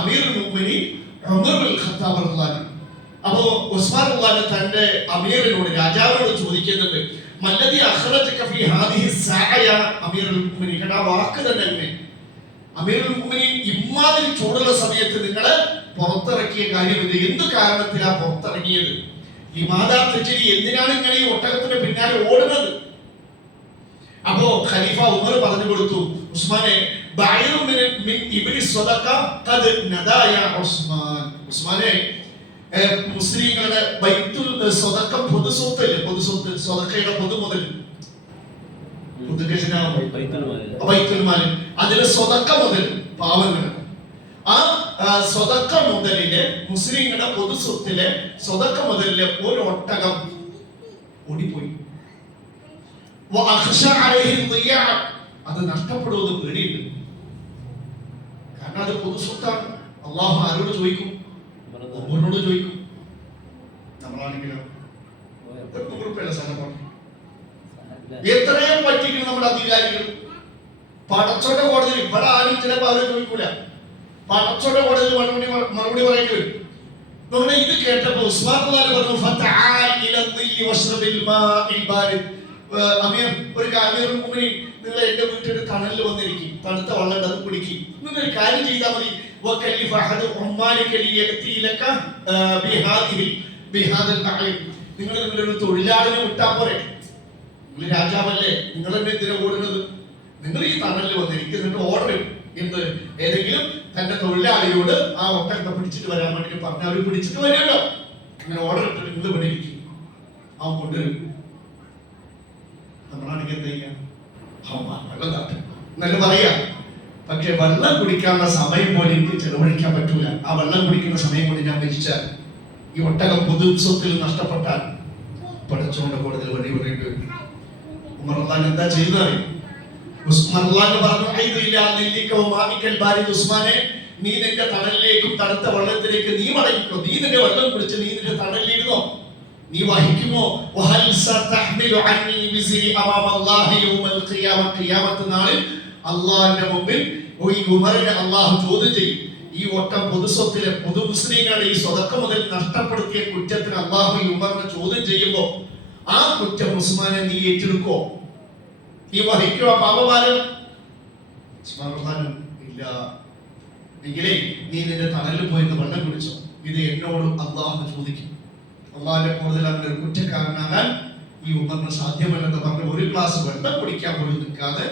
അമീറുൽ മുഅ്മിനീൻ ഉമർ ഇബ്നുൽ ഖത്താബ് റളിയല്ലാഹു അൻഹു. അപ്പോ ഉസ്മാൻ റളിയല്ലാഹു അൻഹു തന്റെ അമീറിനോട്, രാജാവിനോട് ചോദിക്കുന്നുണ്ട്, മല്ലദി അഖ്റജക ഫീ ഹാദിഹി സഅയ അമീറുൽ മുഅ്മിനീൻ. കടാ വാക്ക് തന്നെ അങ്ങനെ, അമീറുൽ മുഅ്മിനീൻ ഇമ്മാതിരി ചൂടുള്ള സമയത്ത് നിങ്ങളെ പുറത്തിറക്കിയ കാര്യമില്ല. എന്ത് കാരണത്തിലാ പുറത്തിറങ്ങിയത്? ലിമാദാ തജ്രി, എന്തിനാണ് നിങ്ങൾ ഈ ഒട്ടകത്തിന്റെ പിന്നാലെ ഓടുന്നത്? അപ്പോ ഖലീഫ ഉമർ പറഞ്ഞു കൊടുത്തു, ഉസ്മാനെ ബഅയ്റു മിൻ ഇബ്നി സ്വദഖ ഖദ് നദാ യാ ഉസ്മാൻ. ഉസ്മാനെ, മുസ്ലിങ്ങളുടെ ബൈത്തുൽ സ്വദഖ, പൊതുസ്വത്ത്, സ്വദഖയുടെ പൊതുമുതൽ, ബൈത്തുൽ മാൽ, അതിലെ സ്വദഖ മുതൽ, പാവങ്ങൾ, ആ സ്വദഖ മുതലിലെ, മുസ്ലിങ്ങളുടെ പൊതുസ്വത്തിലെ സ്വദഖ മുതലിലെ ഒരു ഒട്ടകം ഓടിപ്പോയി. അത് നഷ്ടപ്പെടുമെന്ന് പേടിയുണ്ട്. കാരണം അത് പൊതുസ്വത്താണ്. അള്ളാഹു ആരോട് ചോദിക്കും? ഒന്നോട് ചോദിക്കും. നമ്മളാണെങ്കിലോ എത്രയും പറ്റിക്കണം നമ്മുടെ അധികാരികൾ. പടച്ചോടെ കോടതിയിൽ ഇവിടെ ആരും ചിലപ്പോൾ അവരെ ചോദിക്കൂല. പടച്ചോടെ കോടതിയിൽ മറുപടി പറയേണ്ടി വരും. നമ്മുടെ ഇത് കേട്ടപ്പോൾ ഉസ്മാൻ റളിയല്ലാഹു പറഞ്ഞു, ഫതആൽ ഇലദ്ദില്ലി വശ്റബിൽ മാഇൽ ബാരിദ്. അമീർ, ഒരു അമീറുൽ മുഅ്മിനീൻ, നിങ്ങൾ എന്റെ വീട്ടിന്റെ തണലിൽ വന്നിരിക്കും, തണുത്ത വെള്ളം അത് കുടിക്കും. നിങ്ങൾ ഒരു കാര്യം ചെയ്താൽ മതി, വകല്ലിഫ അഹദു ഉമ്മാലിക ലിയഅതി ലക ബിഹാദൽ ബഅീർ. നിങ്ങൾ നിങ്ങളുടെ തൊഴിലാളിനെ വിട്ടാ പോരെ? നിങ്ങൾ രാജാവല്ലേ, നിങ്ങൾ എന്നെ എന്തിനാ ഓടുന്നത്? നിങ്ങൾ ഈ തണലിൽ വന്നിരിക്കും, എന്നിട്ട് ഓർഡർ എന്ത്, ഏതെങ്കിലും തന്റെ തൊഴിലാളിയോട് ആ ഒട്ടകത്തെ പിടിച്ചിട്ട് വരാൻ വേണ്ടി പറഞ്ഞാൽ അവർ പിടിച്ചിട്ട് വരുമല്ലോ. അങ്ങനെ ഓർഡർ ഇട്ടിട്ട് നിങ്ങൾ ഇവിടെ ഇരിക്കും, അവൻ കൊണ്ടുവരും. നമ്മളാണെങ്കിൽ എന്താ ചെയ്യാ? വെള്ളം താട്ടും എന്നല്ല പറയാ. പക്ഷെ വെള്ളം കുടിക്കാനുള്ള സമയം പോലെ എനിക്ക് ചെലവഴിക്കാൻ പറ്റൂല. ആ വെള്ളം കുടിക്കുന്ന സമയം കൊണ്ട് ഞാൻ മരിച്ചാൽ, ഈ ഒട്ടകം പൊതുസ്വത്തിൽ നഷ്ടപ്പെട്ടാൽ പഠിച്ചുകൊണ്ട് കൂടുതൽ വഴി പറയേണ്ടി വരും. ഉമർ റളിയല്ലാഹു എന്താ ചെയ്തത്? ഉസ്മാൻ റളിയല്ലാഹു പറഞ്ഞു, ഉസ്മാനെ, നീ നിന്റെ തണലിലേക്കും തണുത്ത വെള്ളത്തിലേക്ക് നീ മടങ്ങിക്കോ. നീ നിന്റെ വെള്ളം കുടിച്ച് നീ നിന്റെ തണലിലിരുന്നോ? നീ വഹിക്കുമോ? ഖിയാമത്ത് നാളിൽ അല്ലാഹുവിന്റെ മുമ്പിൽ ഈ ഉമറിനെ അല്ലാഹു ചോദ്യം ചെയ്യും. ഈ ഓട്ടം പൊതുസ്വത്തിലെ പൊതു മുസ്ലിങ്ങളുടെ ഈ സ്വതക്ക മുതൽ നഷ്ടപ്പെടുത്തിയ കുറ്റത്തിന് അള്ളാഹു ഉമറിനെ ചോദ്യം ചെയ്യുമ്പോൾ ആ കുറ്റം ഉസ്മാനെ നീ ഏറ്റെടുക്കോ? നീ വഹിക്കോ ആ പാപഭാരം? ഉസ്മാൻ ഇല്ല. എങ്കിലേ നീ നിന്റെ തണലിൽ പോയിരുന്ന് വെള്ളം കുടിച്ചോ. ഇത് എന്നോട് അള്ളാഹു ചോദിക്കും. അള്ളാഹിന്റെ കൂടുതൽ അങ്ങനെ ഒരു കുറ്റക്കാരനാകാൻ ഈ ഉമറിന് സാധ്യമല്ലെന്ന് പറഞ്ഞ് ഒരു ഗ്ലാസ് വെള്ളം കുടിക്കാൻ പോലും നിൽക്കാതെ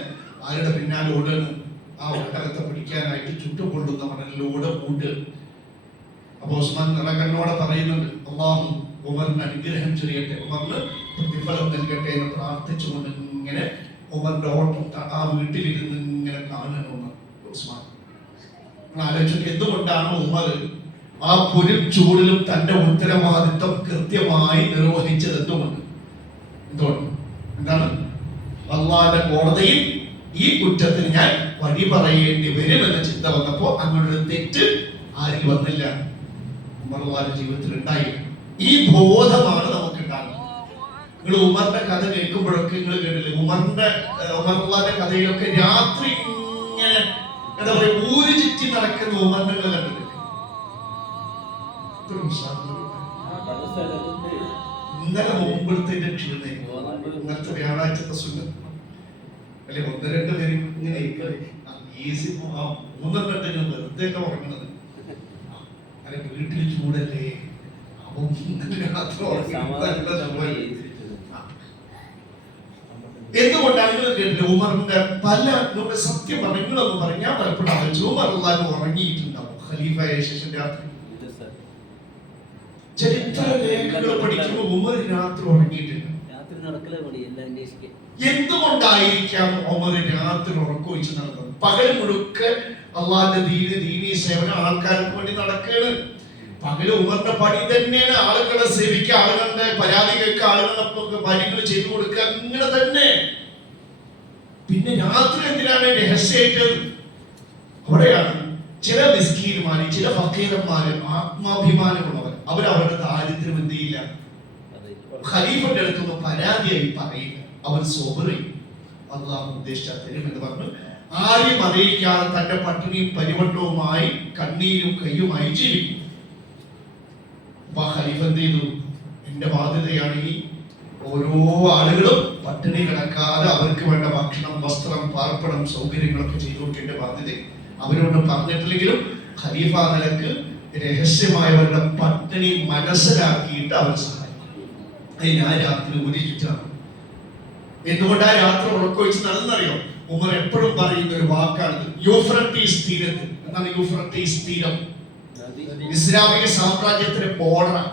ആരുടെ പിന്നാലെ ഓടുന്നു? ആ ഒട്ടകത്തെ പിടിക്കാനായിട്ട് ചുട്ടുകൊള്ളുന്ന മണലിലൂടെ ഓട്. അപ്പൊ ഉസ്മാൻ നിറകണ്ണോടെ പറയുന്നുണ്ട്, അള്ളാഹു ഉമറിന് അനുഗ്രഹം ചെയ്യട്ടെ, ഉമറിന് പ്രതിഫലം നൽകട്ടെ എന്ന് പ്രാർത്ഥിച്ചുകൊണ്ട് ഇങ്ങനെ ഉമറിന്റെ ഓട്ടം ആ വീട്ടിലിരുന്ന് ഇങ്ങനെ കാണണം ഉസ്മാൻ. ആലോചിച്ചു എന്തുകൊണ്ടാണ് ഉമർ ആ പൊരും ചൂടിലും തന്റെ ഉത്തരവാദിത്വം കൃത്യമായി നിർവഹിച്ചത്? എന്താണ്? അള്ളാഹുവിന്റെ കോടതിയിൽ ഈ കുറ്റത്തിന് ഞാൻ വഴി പറയേണ്ടി വരുമെന്ന ചിന്ത വന്നപ്പോ അങ്ങനൊരു തെറ്റ് ആരിൽ വന്നില്ല, ഉമറുള്ളാന്റെ ജീവിതത്തിൽ ഉണ്ടായില്ല. ഈ ബോധമാണ് നമുക്ക് ഉണ്ടാകുന്നത്. നിങ്ങൾ ഉമറിന്റെ കഥ കേൾക്കുമ്പോഴൊക്കെ നിങ്ങൾ കേട്ടില്ലേ, ഉമറുള്ളാന്റെ കഥയിലൊക്കെ രാത്രി ഇങ്ങനെ എന്താ പറയാ ഊര് ചുറ്റി നടക്കുന്ന ഉമറിനെ കണ്ടിട്ടില്ലേ? ഇന്നലെ മുമ്പെടുത്തതിന്റെ ക്ഷീണ ഇന്നത്തെ വ്യാഴാഴ്ചത്തെ സുന്നത്ത് അല്ലെ, ഒന്ന് രണ്ട് പേര് ഇങ്ങനെ മൂന്നെണ്ണം വെറുതെ ഒക്കെ ഉറങ്ങണത്. അല്ലെ വീട്ടിൽ ചൂടല്ലേ, അപ്പൊ എന്തുകൊണ്ടാണ് നിങ്ങൾ കേട്ടില്ല ഉമറിന്റെ പല സത്യം പറഞ്ഞു നിങ്ങളൊന്നും പറഞ്ഞു. ഞാൻ പലപ്പോഴും ആലോചിച്ചു ഉമർ അള്ളാഹു ഉറങ്ങിയിട്ടുണ്ടാവും ഖലീഫയായ ശേഷം രാത്രി. ചരിത്ര രേഖകൾ പഠിക്കുമ്പോൾ ഉമർ രാത്രി ഉറങ്ങിയിട്ടില്ല. എന്തുകൊണ്ടായിരിക്കാം ഉമർ രാത്രി ഉറക്കൊഴിച്ച് നടന്നത്? പകൽ മുഴുക്ക അള്ളാന്റെ ദീനീ സേവനം ആൾക്കാർക്ക് വേണ്ടി നടക്കുകയാണ്. പകല് ഉമറിന്റെ പണി തന്നെയാണ് ആളുകളെ സേവിക്കുക, ആളുകളുടെ പരാതി കേൾക്കുക, ആളുകളുടെ കാര്യങ്ങൾ ചെയ്തു കൊടുക്കുക, അങ്ങനെ തന്നെ. പിന്നെ രാത്രി എന്തിനാണ് രഹസ്യമായിട്ട്? അവിടെയാണ് ചില മിസ്കീന്മാര്, ചില ഫക്കീറന്മാര്, ആത്മാഭിമാനമുള്ളവർ, അവരവരുടെ ദാരിദ്ര്യം എന്ത് ചെയ്യില്ല, ഖലീഫന്റെ അടുത്തൊന്നും പരാതിയായി പറയില്ല. അവർ സോബറിയും അള്ളാഹു ഉദ്ദേശിച്ച തരുമെന്ന് പറഞ്ഞു ആരെയും അറിയിക്കാതെ തന്റെ പട്ടിണിയും പരിവട്ടവുമായി കണ്ണീരും കയ്യുമായി ജീവിക്കും. അപ്പൊ ഖലീഫ എന്ത് ചെയ്തു? എന്റെ ബാധ്യതയാണ് ഈ ഓരോ ആളുകളും പട്ടിണി കിടക്കാതെ അവർക്ക് വേണ്ട ഭക്ഷണം, വസ്ത്രം, പാർപ്പിടം, സൗകര്യങ്ങളൊക്കെ ചെയ്തു കൊടുക്കേണ്ട ബാധ്യത. അവരോട് പറഞ്ഞിട്ടില്ലെങ്കിലും ഖലീഫ നിലക്ക് രഹസ്യമായവരുടെ പട്ടിണി മനസ്സിലാക്കിയിട്ട് അവർ സഹായിക്കും. ഞാൻ രാത്രി ഉരിച്ചിട്ടാണ്. എന്തുകൊണ്ടാ രാത്രി ഉറക്കൊഴിച്ച് നടന്നറിയോ? ഉമർ എപ്പോഴും പറയുന്ന ഒരു വാക്കാണ് യൂഫ്രട്ടീസ് തീരത്ത്. എന്താണ് യൂഫ്രട്ടീസ് തീരം? ഇസ്ലാമിക സാമ്രാജ്യത്തിന്റെ ബോർഡറാണ്.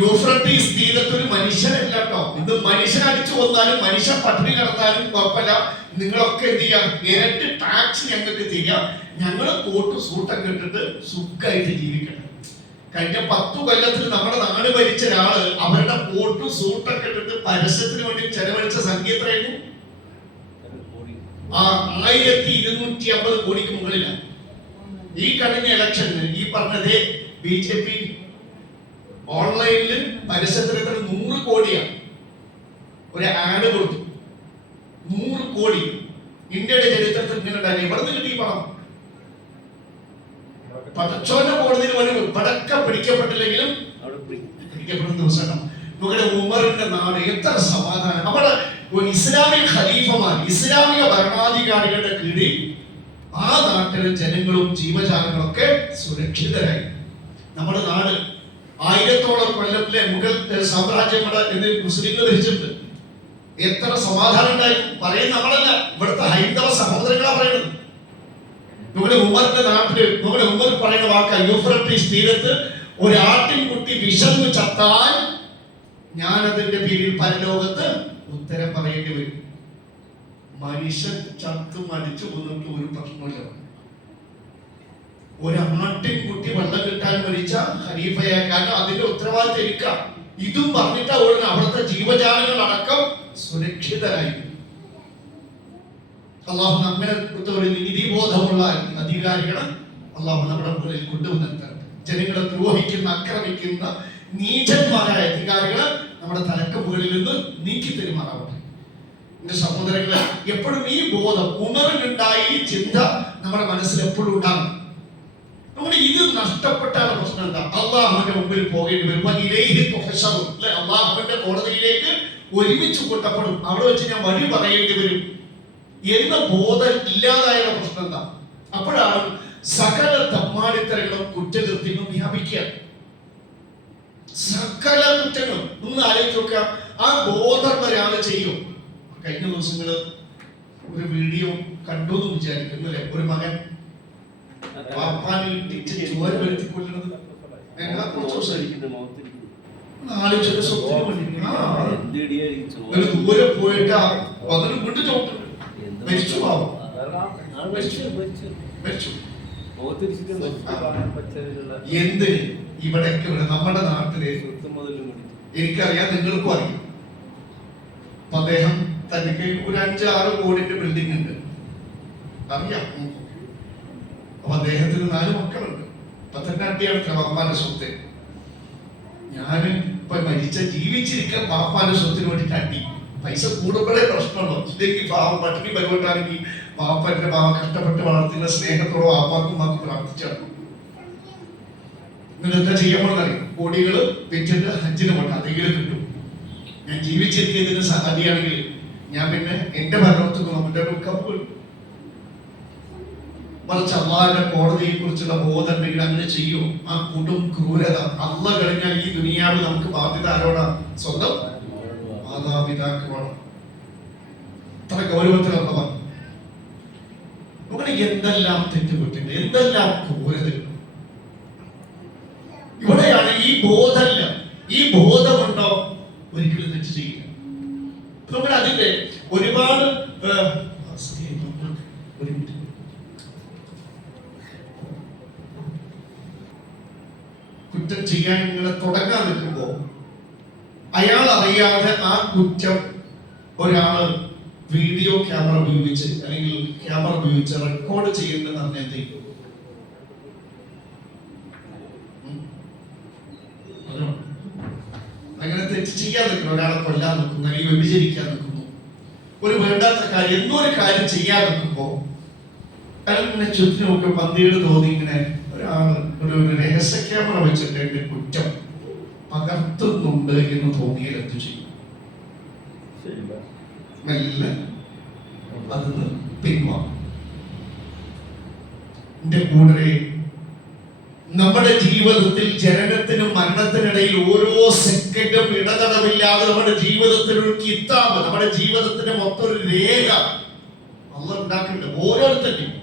യൂഫ്രട്ടീസ് തീരത്ത് ഒരു മനുഷ്യനല്ല കേട്ടോ. ഇത് മനുഷ്യൻ അടിച്ചു കൊന്നാലും മനുഷ്യൻ പട്ടിണി കിടന്നാലും കുഴപ്പമില്ല, നിങ്ങളൊക്കെ എന്ത് ചെയ്യാം, ഇരട്ടി ടാക്സ് ഞങ്ങൾക്ക് ചെയ്യാം, ഞങ്ങൾ കോട്ട് സൂട്ടൊക്കെ ഇട്ടിട്ട് സുഖമായിട്ട് ജീവിക്കണം. കഴിഞ്ഞ 10 കൊല്ലത്തിൽ നമ്മുടെ നാട് ഭരിച്ച ഒരാള് അവരുടെ കോട്ട് സൂട്ടൊക്കെ ഇട്ടിട്ട് പരസ്യത്തിന് വേണ്ടി ചെലവഴിച്ച സംഖ്യ എത്രയായിരുന്നു? 1250 കോടിക്ക് മുകളിലാണ്. ഈ കഴിഞ്ഞ ഇലക്ഷന് ഈ പറഞ്ഞതേ BJP ഓൺലൈനിൽ പരസ്യത്തിന് 100 കോടിയാണ്. ഒരു ആഡ് കൊടുത്തു 100 കോടി. ഇന്ത്യയുടെ ചരിത്രത്തിൽ ഇങ്ങനെ ഉണ്ടായി. എവിടെ നിന്ന് കിട്ടി പണം? പടച്ചോന്റെ കോടതിയിൽ വരെ പടക്ക പിടിക്കപ്പെട്ടില്ലെങ്കിലും പിടിക്കപ്പെടുന്ന ദിവസം നമ്മുടെ ഉമറിന്റെ നാട് എത്ര സമാധാനം. അവിടെ ഇസ്ലാമിക ഖലീഫമാർ, ഇസ്ലാമിക ഭരണാധികാരികളുടെ കീഴിൽ ആ നാട്ടിലെ ജനങ്ങളും ജീവജാലങ്ങളൊക്കെ സുരക്ഷിതരായി. നമ്മുടെ നാട് 1000ഓളം കൊല്ലത്തിലെ മുഗൾ സാമ്രാജ്യങ്ങളുടെ എന്ന് മുസ്ലിങ്ങൾ ധരിച്ചിട്ടുണ്ട്. എത്ര സമാധാനം ഉണ്ടായിരുന്നു പറയുന്ന നമ്മളല്ല, ഇവിടുത്തെ ഹൈന്ദവ സഹോദരങ്ങളാ പറയുന്നത്. നമ്മുടെ ഉമറിന്റെ നാട്ടില് നമ്മുടെ ഉമർ പറയുന്ന വാക്ക യൂഫ്രട്ടീസ് തീരത്ത് ഒരു ആട്ടിൻകുട്ടി വിശന്ന് ചത്താൽ ഞാൻ അതിന്റെ പേരിൽ പരലോകത്ത് ഉത്തരം പറയേണ്ടി വരും. മനുഷ്യൻ ചത്തു മരിച്ചു കൊന്നിട്ട് ഒരു പ്രശ്നമില്ല. ഒരു ആട്ടിൻകുട്ടി വെള്ളം കിട്ടാൻ മരിച്ച ഖലീഫയാക്കാൻ അതിന്റെ ഉത്തരവാദിത്തം എടുക്കാം. ഇതും പറഞ്ഞിട്ടാ ഓടുന്ന അവിടുത്തെ ജീവജാലങ്ങൾ അടക്കം സുരക്ഷിതരായി. അള്ളാഹു അങ്ങനെ ഒരു നീതിബോധമുള്ള അധികാരികളെ അള്ളാഹു നമ്മുടെ മുകളിൽ കൊണ്ടുവന്നിട്ടുണ്ട്. ജനങ്ങളെ ദ്രോഹിക്കുന്ന, ആക്രമിക്കുന്ന നീചന്മാരായ അധികാരികളെ നമ്മുടെ തലക്ക് മുകളിൽ നിന്ന് നീക്കി തെരുമാറാവട്ടെ. എന്റെ സഹോദരങ്ങളെ, എപ്പോഴും ഈ ബോധം ഉമറിനുണ്ടായി, ഈ ചിന്ത നമ്മുടെ മനസ്സിൽ എപ്പോഴും ഉണ്ടാകും. നമ്മുടെ ഇത് നഷ്ടപ്പെട്ടാൽ പ്രശ്നം എന്താ? അള്ളാഹുവിന്റെ മുമ്പിൽ പോകേണ്ടി വരും. അള്ളാഹുവിന്റെ കോടതിയിലേക്ക് ഒരുമിച്ച് കൂട്ടപ്പെടും. അവിടെ വെച്ച് ഞാൻ വഴി പറയേണ്ടി വരും എന്ന ബോധം ഇല്ലാതായ പ്രശ്നം എന്താ? അപ്പോഴാണ് സകല തമ്മാടിത്തരങ്ങളും കുറ്റകൃത്യങ്ങളും വ്യാപിക്കുക. സകല കുറ്റങ്ങളും ഒന്ന് ആലോചിച്ച് നോക്കുക. ആ ബോധം ഒരാൾ ചെയ്യും. കഴിഞ്ഞ ദിവസങ്ങള് ഒരു വീഡിയോ കണ്ടു എന്ന് വിചാരിക്കുന്നല്ലേ, ഒരു മകൻ ചോര വരുത്തി കൊല്ലുന്നത്. ദൂരെ പോയിട്ട് വന്നിട്ട് വീട്ടിൽ ചോദിച്ചു മരിച്ചു പാവം, മരിച്ചു. എന്തിന് ഇവിടേക്ക് ഇവിടെ നമ്മുടെ നാട്ടിലെ എനിക്കറിയാം, നിങ്ങൾക്കും അറിയാം. അപ്പൊ അദ്ദേഹം തനിക്ക് ഒരു 5-6 കോടിന്റെ ബിൽഡിംഗ് ഉണ്ട്, അറിയാം. അപ്പൊ അദ്ദേഹത്തിന് 4 മക്കളുണ്ട്. അപ്പൊ തന്നെ അടിയാണ് ബാപ്പാന്റെ സ്വത്ത്. ഞാന് ഇപ്പൊ ജീവിച്ചിരിക്കാൻ ബാപ്പാന്റെ സ്വത്തിന് വേണ്ടിട്ട് അടി. പൈസ കൂടുമ്പോഴേ പ്രശ്നമുള്ളൂ. ഇതിലേക്ക് പാവം പട്ടിണി പരിപാടിയാണെങ്കിൽ ബാപ്പന്റെ പാവം കഷ്ടപ്പെട്ട് വളർത്തുന്ന സ്നേഹത്തോടെ ബാപ്പാക്കും മാക്കും പ്രാർത്ഥിച്ചാണ്. നിങ്ങൾ എന്താ ചെയ്യാമെന്നറിയാം? കോടികള് വെച്ചിട്ട് ഹജ്ജിന് പോട്ടെ, അതെങ്കിലും കിട്ടും. ഞാൻ ജീവിച്ചിരിക്കുന്നതിന് സഹായിയാണെങ്കിൽ ഞാൻ പിന്നെ എന്റെ ഭരണത്തിന് നമ്മുടെ പോലും. മറിച്ച് അള്ളാഹുവിന്റെ കോടതിയെ കുറിച്ചുള്ള ബോധം ഉണ്ടെങ്കിൽ അങ്ങനെ ചെയ്യും. ആ കൊടും ക്രൂരത അള്ളാഹ് കഴിഞ്ഞാൽ ഈ ദുനിയാവിൽ നമുക്ക് ബാധ്യത ആരോടാ? സ്വന്തം മാതാപിതാക്കളാണ്. അത്ര ഗൗരവത്തിലുള്ള ഇവിടെ എന്തെല്ലാം തെറ്റുപറ്റുണ്ട്, എന്തെല്ലാം ക്രൂരതയുണ്ട്. ഇവിടെയാണ് ഈ ബോധമല്ല. ഈ ബോധമുണ്ടോ ഒരിക്കലും തെറ്റ് ചെയ്യില്ല. നമ്മൾ അതിന്റെ ഒരുപാട് കുറ്റം ചെയ്യാൻ നിങ്ങളെ തുടങ്ങാൻ നിൽക്കുമ്പോ അയാൾ അറിയാതെ ആ കുറ്റം ഒരാള് വീഡിയോ ക്യാമറ ഉപയോഗിച്ച് അല്ലെങ്കിൽ ക്യാമറ ഉപയോഗിച്ച് റെക്കോർഡ് ചെയ്യുന്നത് അറിഞ്ഞ എന്ത് ചെയ്യും? അങ്ങനെ തെറ്റ് ചെയ്യാൻ നിൽക്കുന്നു, ഒരാളെ കൊല്ലാൻ നിൽക്കുന്നു, അല്ലെങ്കിൽ വ്യഭിചരിക്കാൻ നിൽക്കുന്നു, ഒരു വേണ്ടാത്ത കാര്യം എന്തോ ഒരു കാര്യം ചെയ്യാൻ നിൽക്കുമ്പോ അയാൾ ഇങ്ങനെ ചുറ്റിനും ഒക്കെ പന്തിയോട് തോന്നി ഇങ്ങനെ ഒരാള് ഒരു രഹസ്യ ക്യാമറ വെച്ചിട്ട് എന്റെ കുറ്റം പകർത്തുന്നുണ്ട് എന്ന് തോന്നിയാൽ എന്ത് ചെയ്യും? മെല്ലെ അതിന് പിൻവാങ്ങും. എന്റെ കൂടെ നമ്മുടെ ജീവിതത്തിൽ ജനനത്തിനും മരണത്തിനിടയിൽ ഓരോ സെക്കൻഡും ഇടതടവില്ലാതെ നമ്മുടെ ജീവിതത്തിൽ ഒരു കിതാബ്, നമ്മുടെ ജീവിതത്തിന്റെ മൊത്തം ഒരു രേഖ അള്ളാഹ് ഉണ്ടാക്കുന്നുണ്ട് ഓരോരുത്തരുടെയും.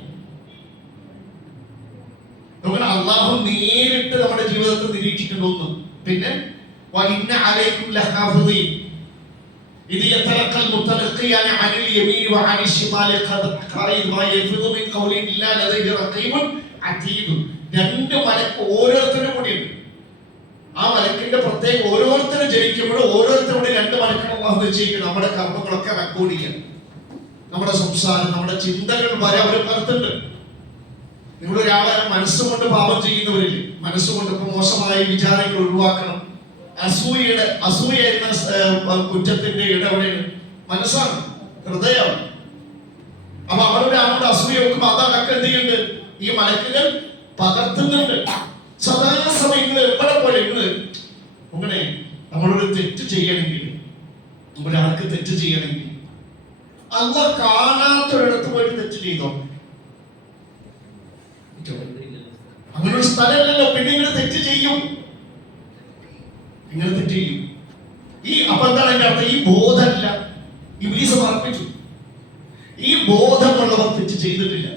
നമുക്ക് അള്ളാഹു നേരിട്ട് നമ്മുടെ ജീവിതത്തിൽ നിരീക്ഷിക്കുന്നു. പിന്നെ إذ يتلقى المتلقيان عن اليمين وعن الشمال قعيد ما يلفظ من قول إلا لديه رقيب عتيد. 2 മലക്ക് ഓരോരുത്തരും കൂടിയുണ്ട്. ആ മലക്കിന്റെ പ്രത്യേക ഓരോരുത്തരും ജനിക്കുമ്പോഴും ഓരോരുത്തരുടെ 2 മലക്കാണ് അല്ലാഹു നിശ്ചയിക്കുന്നത്. നമ്മുടെ കർമ്മങ്ങളൊക്കെ റെക്കോർഡ് ചെയ്യാൻ, നമ്മുടെ സംസാരം, നമ്മുടെ ചിന്തകൾ വരെ അവർ പറഞ്ഞിട്ടുണ്ട്. നിങ്ങൾ ഒരാളെ മനസ്സുകൊണ്ട് പാപം ചെയ്യുന്നവരില്ലേ, മനസ്സുകൊണ്ട് ഇപ്പൊ മോശമായ വിചാരങ്ങൾ ഒഴിവാക്കണം. അസൂയ എന്ന കുറ്റത്തിന്റെ ഇടപെടൽ മനസ്സാണ്, ഹൃദയമാണ്. അപ്പൊ അവരുടെ ആളുടെ അസൂയ വെക്കുമ്പോ അതടക്കം എന്ത് ചെയ്യുന്നുണ്ട്? ഈ മലക്കുകൾ പകർത്തുന്നുണ്ട്. സദാസമയങ്ങൾ എവിടെ പോലെ അങ്ങനെ നമ്മളൊരു തെറ്റ് ചെയ്യണമെങ്കിൽ, ഒരാൾക്ക് തെറ്റ് ചെയ്യണമെങ്കിൽ അള്ളാഹ് കാണാത്തൊരിടത്ത് പോയിട്ട് തെറ്റ് ചെയ്തോ? അങ്ങനെ ഒരു സ്ഥലമല്ലല്ലോ. പിന്നെ നിങ്ങൾ തെറ്റ് ചെയ്യും, നിങ്ങൾ തെറ്റ് ചെയ്യും. ഈ അപ്പൊ എന്താണ് എന്റെ അർത്ഥം? ഈ ബോധമല്ല ഇബ്ലീസ് സമർപ്പിച്ചു. ഈ ബോധമുള്ളവർ തെറ്റ് ചെയ്തിട്ടില്ല.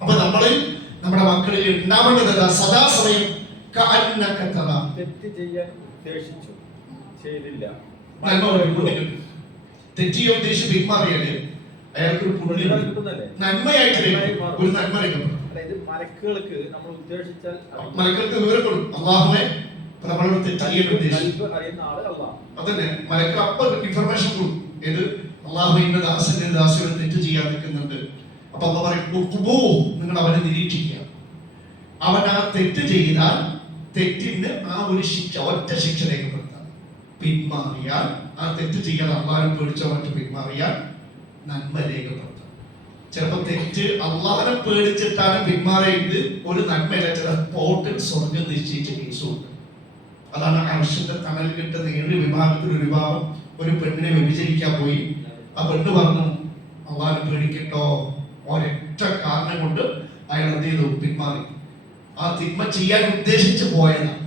അപ്പൊ നമ്മളിൽ നമ്മുടെ മക്കളിൽ ഉണ്ടാവേണ്ടത് സദാസമയം തെറ്റ് ചെയ്യാൻ ഉദ്ദേശിച്ചു, ചെയ്തില്ല. തെറ്റ് ചെയ്യാൻ ഉദ്ദേശിച്ച് പിന്മാറിയാല് അയാൾക്ക് ഒരു പുണ്യം നന്മയായിട്ട് ഒരു നന്മ രംഗപ്പെടും. അതായത് മലക്കുകൾക്ക് നമ്മൾ ഉദ്ദേശിച്ചാൽ മലക്കൾക്ക് വിവരം കൊടുക്കും. അള്ളാഹുവെ നമ്മളോട് തെറ്റ് ചെയ്യാൻ ഉദ്ദേശിച്ചു അതന്നെ മലക്ക് അപ്പൊ ഇൻഫർമേഷൻ കൊടുക്കും. ഏത്? അള്ളാഹുവിന്റെ ദാസന്റെ ദാസിയോട് തെറ്റ് ചെയ്യാൻ നിൽക്കുന്നുണ്ട്. അപ്പൊ അള്ളാഹ് പറയും നിങ്ങൾ അവനെ നിരീക്ഷിക്കുക. അവൻ ആ തെറ്റ് ചെയ്താൽ തെറ്റിന് ആ ഒരു ശിക്ഷ, ഒറ്റ ശിക്ഷ രേഖപ്പെടുത്താം. പിന്മാറിയാൽ, ആ തെറ്റ് ചെയ്യാൻ അള്ളാഹുവിനെ പേടിച്ചോ മറ്റു പിന്മാറിയാൽ നന്മ രേഖപ്പെടുത്താം. ചിലപ്പോ തെറ്റ് അള്ളാഹിനെ പേടിച്ചിട്ടാണ് പിന്മാറിയത്, ഒരു നന്മയില്ല, ചില സ്പോട്ടിൽ സ്വർഗം നിശ്ചയിച്ച കേസുണ്ട്. അതാണ് അർശന്റെ തണൽ കിട്ടുന്ന 7 വിഭാഗത്തിൽ ഒരു വിഭാഗം ഒരു പെണ്ണിനെ വ്യഭിചരിക്കാൻ പോയി. ആ പെണ്ണ് പറഞ്ഞു അള്ളാഹിനെ പേടിക്കട്ടോ, ഒരൊറ്റ കാരണം കൊണ്ട് അയാൾ എന്ത് ചെയ്തു, പിന്മാറി. ആ തിന്മ ചെയ്യാൻ ഉദ്ദേശിച്ച് പോയതാണ്,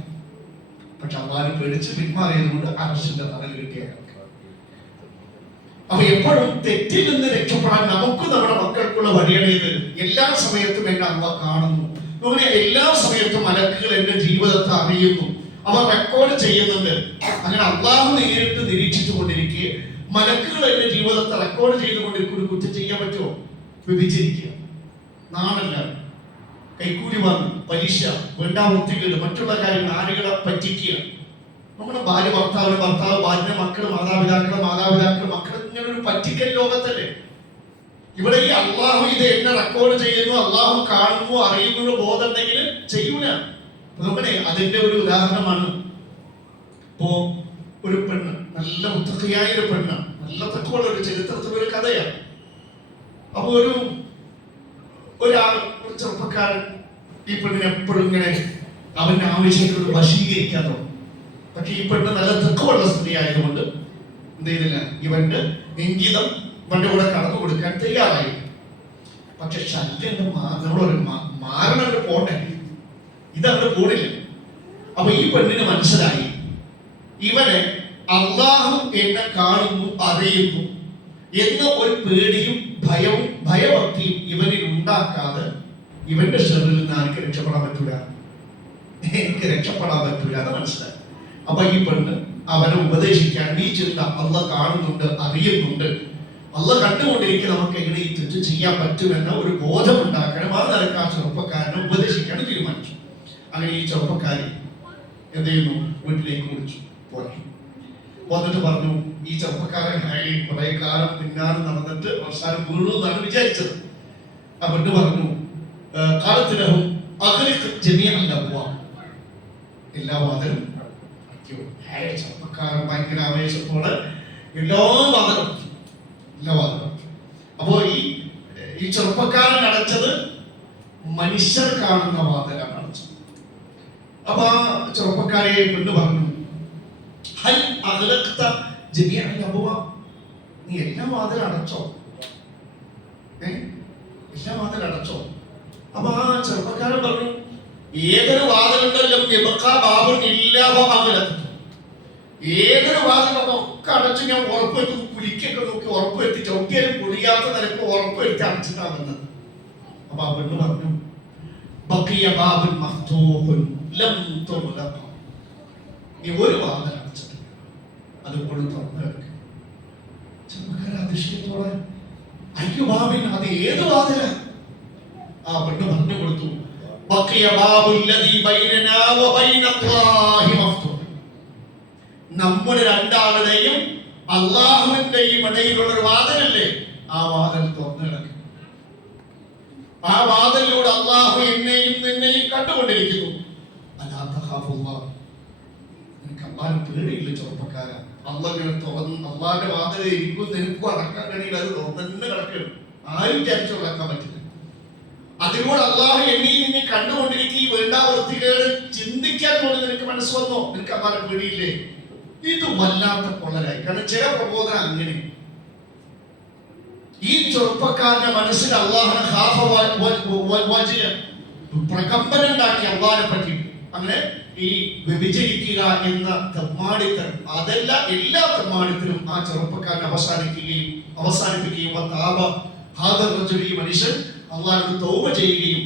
പക്ഷെ അള്ളാഹിനെ പേടിച്ച് പിന്മാറിയത് കൊണ്ട് അർശന്റെ തണൽ കിട്ടിയ. അപ്പൊ എപ്പോഴും തെറ്റിൽ നിന്ന് രക്ഷപ്പെടാൻ നമുക്ക് നമ്മുടെ മക്കൾക്കുള്ള വഴിയാണ് ഇത്. എല്ലാ സമയത്തും എന്നെ അള്ളാഹ് കാണുന്നു, അങ്ങനെ എല്ലാ സമയത്തും മലക്കുകൾ എന്റെ ജീവിതത്തെ അറിയുന്നു, അവർ റെക്കോർഡ് ചെയ്യുന്നുണ്ട്. അങ്ങനെ അള്ളാഹു നേരിട്ട് നിരീക്ഷിച്ചു കൊണ്ടിരിക്കുക, മലക്കുകൾ എന്റെ ജീവിതത്തെ റെക്കോർഡ് ചെയ്തുകൊണ്ടിരിക്കുക. ഒരു കുറ്റം ചെയ്യാൻ പറ്റുമോ? വ്യഭിചരിക്കുക, നാണല്ല, കൈക്കൂലി വാങ്ങും, പലിശ, വേണ്ടാവൃത്തികൾ, മറ്റുള്ള കാര്യങ്ങൾ, ആളുകളെ പറ്റിക്കുക. നമ്മുടെ ഭാര്യ ഭർത്താവിന്, ഭർത്താവ് ഭാര്യ, മക്കള് മാതാപിതാക്കള് മക്കള്, ഇങ്ങനെ ഒരു പറ്റിക്കൽ ലോകത്തല്ലേ. ഇവിടെ ഈ അള്ളാഹു ഇത് എന്നെ റെക്കോർഡ് ചെയ്യുന്നു, അള്ളാഹു കാണുന്നു, അറിയുന്നു ബോധം ഉണ്ടെങ്കിൽ ചെയ്യൂല. നമ്മുടെ അതിന്റെ ഒരു ഉദാഹരണമാണ്. ഇപ്പോ ഒരു പെണ്ണ്, നല്ല മുത്തഖിയായ ഒരു പെണ്ണ്, നല്ല തക്കമുള്ള ഒരു ചരിത്രത്തിലൊരു കഥയാണ്. അപ്പൊ ഒരു ചെറുപ്പക്കാരൻ ഈ പെണ്ണിനെ എപ്പോഴും ഇങ്ങനെ അവന്റെ ആവശ്യങ്ങൾ വശീകരിക്കാൻ തുടങ്ങും. പക്ഷെ ഈ പെണ്ണ് നല്ല തക്കമുള്ള സ്ത്രീ ആയതുകൊണ്ട് എന്ത് ചെയ്തില്ല, ഇവന്റെ ഇംഗിതം ഇവന്റെ കൂടെ കടന്നു കൊടുക്കാൻ തയ്യാറായി. പക്ഷെ ശല്യം നമ്മളൊരു മാരണങ്ങൾ പോട്ടെ, ഇതവിടെ കൂടില്ല. അപ്പൊ ഈ പെണ്ണിന് മനസ്സിലായി, ഇവനെ അള്ളാഹു എന്നെ കാണുന്നു, അറിയുന്നു എന്ന ഒരു പേടിയും ഭയഭക്തിയും ഇവനിൽ ഉണ്ടാക്കാതെ ഇവന്റെ ശരീരത്തിൽ നിന്ന് എനിക്ക് രക്ഷപ്പെടാൻ പറ്റൂല എന്ന് മനസ്സിലായി. അപ്പൊ ഈ പെണ്ണ് അവനെ ഉപദേശിക്കാൻ, ഈ ചിന്ത അള്ളാഹ് കാണുന്നുണ്ട്, അറിയുന്നുണ്ട്, അള്ളാഹ് കണ്ടുകൊണ്ടിരിക്കുക, നമുക്ക് എങ്ങനെ ഈ തെറ്റ് ചെയ്യാൻ പറ്റുമെന്ന ഒരു ബോധം ഉണ്ടാക്കണം. ആ നിലക്ക് ആ ചെറുപ്പക്കാരനെ ഉപദേശിക്കാൻ തീരുമാനിച്ചു. അങ്ങനെ ഈ ചെറുപ്പക്കാരി എന്ത് ചെയ്യുന്നു, വീട്ടിലേക്ക് വിളിച്ചു പോയി. വന്നിട്ട് പറഞ്ഞു, ഈ ചെറുപ്പക്കാരൻ കുറെ കാലം പിന്നാലെ നടന്നിട്ട് അവസാനം വീണു എന്നാണ് വിചാരിച്ചത്. ആ പെണ്ണ് പറഞ്ഞു, കാലത്തിനകം എല്ലാ വാതിലും. ചെറുപ്പക്കാരൻ ഭയങ്കര ആവേശത്തോടെ എല്ലാ വാതിലും. അപ്പോ ഈ ചെറുപ്പക്കാരൻ അടച്ചത് മനുഷ്യർ കാണുന്ന വാതിലാണ് അടച്ചത്. അപ്പൊ ആ ചെറുപ്പക്കാരെ പെണ്ണ് പറഞ്ഞു, നീ എല്ലാ വാതിലും അടച്ചോ? എല്ലാ വാതിലും അടച്ചോ? അപ്പൊ ആ ചെറുപ്പക്കാരൻ പറഞ്ഞു, ഏതൊരു വാതിലുണ്ടല്ലോ ഏതൊരു വാതിലൊക്കെ ഒക്കെ അടച്ചു ഞാൻ ഉറപ്പുവരുത്തി, കുലിക്കൊക്കെ നോക്കി ഉറപ്പുവരുത്തി, ചവിട്ടിയാലും പൊളിയാത്ത നിലക്ക് ഉറപ്പുവരുത്തി അടച്ചിട്ടാണെന്ന്. അപ്പൊ ആ പെണ്ണ് പറഞ്ഞു, നീ ഒരു വാതിൽ അടച്ചിട്ടില്ല, അതുപോലെ തുറന്നു കിടക്കും. ചെറുപ്പക്കാര അതിശയത്തോടെ, അയ്യോ ബാബിൻ, അത് ഏത് വാതില? ആ പെണ്ണ് പറഞ്ഞു കൊടുത്തു, നമ്മുടെ രണ്ടാളുടെയും അള്ളാഹുവിന്റെയും ഇടയിലുള്ള ഒരു വാതിലല്ലേ, ആ വാതിൽ തുറന്നു കിടക്കും. ആ വാതിലൂടെ അള്ളാഹു എന്നെയും നിന്നെയും കണ്ടുകൊണ്ടിരിക്കുന്നു. നിനക്ക് അള്ളാഹിനെ പേടിയില്ല ചെറുപ്പക്കാര? അള്ളാഹിനെ തുറന്ന് അള്ളാഹിന്റെ വാതിലെ ഇരിക്കും, നിനക്കും അടക്കാൻ കഴിയില്ല, അത് തുറന്നെ കിടക്കണം. ആരും വിചാരിച്ചു അടക്കാൻ പറ്റില്ല. അതിലൂടെ അള്ളാഹു എന്നെയും നിന്നെ കണ്ടുകൊണ്ടിരിക്കും. ഈ വേണ്ടാവൃത്തികൾ ചിന്തിക്കാൻ പോലും നിനക്ക് മനസ്സ് വന്നോ? നിനക്ക് അള്ളാഹിനെ പേടിയില്ലേ? ഇത് വല്ലാത്ത കൊള്ളലായി. കാരണം ചില പ്രബോധനം അങ്ങനെ, ഈ ചെറുപ്പക്കാരന്റെ മനസ്സിൽ അള്ളാഹിനെ പ്രകമ്പനം ഉണ്ടാക്കി അള്ളാഹിനെ പറ്റി. അങ്ങനെ ഈ വ്യഭിചരിക്കുക എന്ന തെമ്മാടിത്തരം, അതല്ല എല്ലാ തെമ്മാടിത്തരും ആ ചെറുപ്പക്കാരൻ അവസാനിപ്പിക്കുകയും ഈ മനുഷ്യൻ അള്ളാഹിനോട് തൗബ ചെയ്യുകയും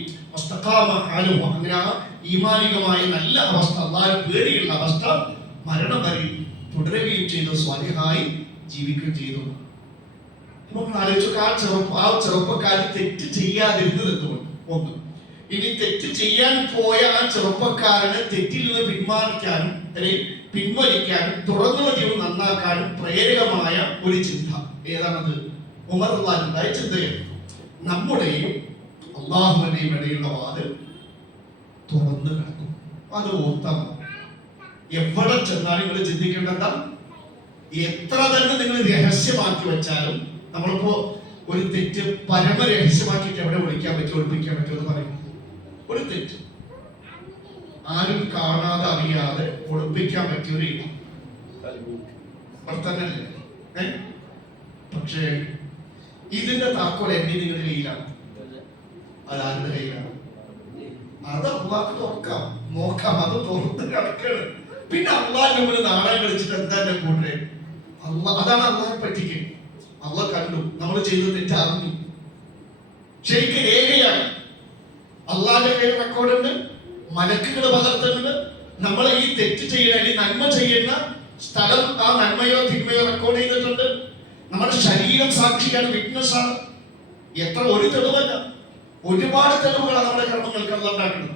അങ്ങനെ ആ ഈമാനികമായ നല്ല അവസ്ഥ, അള്ളാഹിനെ പേടിയുള്ള അവസ്ഥ മരണം വരെ തുടരുകയും ചെയ്തു, സ്വാലിഹായി ജീവിക്കുകയും ചെയ്തു. നമുക്ക് ആലോചിച്ചു, ആ ചെറുപ്പക്കാരൻ തെറ്റ് ചെയ്യാതിരുന്നത് എന്തുകൊണ്ട്? ഒന്ന്, ഇനി തെറ്റ് ചെയ്യാൻ പോയ ആ ചെറുപ്പക്കാരന് തെറ്റിൽ നിന്ന് പിന്മാറിക്കാനും അല്ലെങ്കിൽ പിൻവലിക്കാനും തുടർന്നുള്ള ജീവിതം നന്നാക്കാനും പ്രേരകമായ ഒരു ചിന്ത. ഏതാണത്? ഉമർ അള്ളാഹുണ്ടായ ചിന്തയാണ്. നമ്മുടെയും അള്ളാഹുവിന്റെയും ഇടയിലുള്ള വാതിൽ തുറന്നു കിടക്കും. അത് ഓർത്താൽ എവിടെ ചെന്നാലും നിങ്ങൾ ചിന്തിക്കേണ്ടത്, എത്ര തന്നെ നിങ്ങൾ രഹസ്യമാക്കി വെച്ചാലും, നമ്മളിപ്പോ ഒരു തെറ്റ് പരമരഹസ്യമാക്കിയിട്ട് എവിടെ ഒളിക്കാൻ പറ്റുമോ ഒളിപ്പിക്കാൻ പറ്റുമോ എന്ന് പറയും. ഒരു തെറ്റ് ആരും കാണാതെ അറിയാതെ ഒളിപ്പിക്കാൻ പറ്റിയ ഒരു ഇടം വർത്തനല്ലേ. പക്ഷേ ഇതിന്റെ താക്കോൽ എന്റെ നിങ്ങളുടെ കയ്യിലാണ്. അതാരുടെ കയ്യിലാണ്? അത് അള്ളാഹ് തുറക്കാം, നോക്കാം. അത് തുറന്ന് കിടക്കാണ്. പിന്നെ അള്ളാഹിന്റെ മുന്നിൽ നാടകം കളിച്ചിട്ട് എന്താ എന്റെ കൂട്ടരെ? അതാണ് അള്ളാഹെ പറ്റിക്കുന്നത്. അള്ളാഹ് കണ്ടു നമ്മൾ ചെയ്ത തെറ്റ് അറിഞ്ഞു. ശരിക്കും രേഖയാണ്. അള്ളാഹിന്റെ കയ്യിൽ റെക്കോർഡുണ്ട്, മലക്കുകൾ പകർത്തുന്നുണ്ട്. നമ്മൾ ഈ തെറ്റ് ചെയ്യണ ഈ നന്മ ചെയ്യുന്ന സ്ഥലം ആ നന്മയോ തിന്മയോ റെക്കോർഡ് ചെയ്തിട്ടുണ്ട്. നമ്മുടെ ശരീരം സാക്ഷിയാണ്, വിറ്റ്നസ് ആണ്. എത്ര ഒരു തെളിവല്ല, ഒരുപാട് തെളിവുകളാണ് നമ്മുടെ കർമ്മങ്ങൾക്ക് ഉണ്ടാക്കുന്നത്.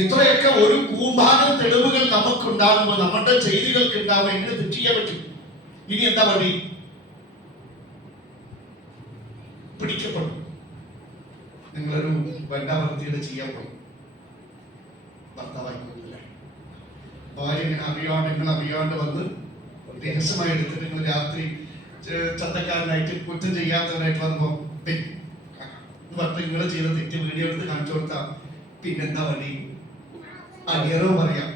ഇത്രയൊക്കെ ഒരു കൂമ്പാരം തെളിവുകൾ നമുക്കുണ്ടാകുമ്പോൾ നമ്മുടെ ചെയ്തികൾക്ക് ഉണ്ടാകുമ്പോൾ എങ്ങനെ തെറ്റ് ചെയ്യാൻ പറ്റും? ഇനി എന്താ വഴി? പിടിക്കപ്പെടും. നിങ്ങളൊരു വൃത്തിയുടെ ചെയ്യാൻ പോയി ഭർത്താവായിക്കൊണ്ടില്ലേ, ഭാര്യ ഇങ്ങനെ അറിയാണ്ട് നിങ്ങൾ അറിയാണ്ട് വന്ന് രഹസ്യമായി എടുത്തിട്ട് നിങ്ങൾ രാത്രി ചന്തക്കാരനായിട്ട് കുറ്റം ചെയ്യാത്തവരായിട്ട് വന്നപ്പോ പറഞ്ഞ നിങ്ങൾ ചെയ്ത തെറ്റ് വീഡിയോ എടുത്ത് കാണിച്ചു കൊടുത്താ പിന്നെന്താ വഴി? അടിയറോ പറയാം,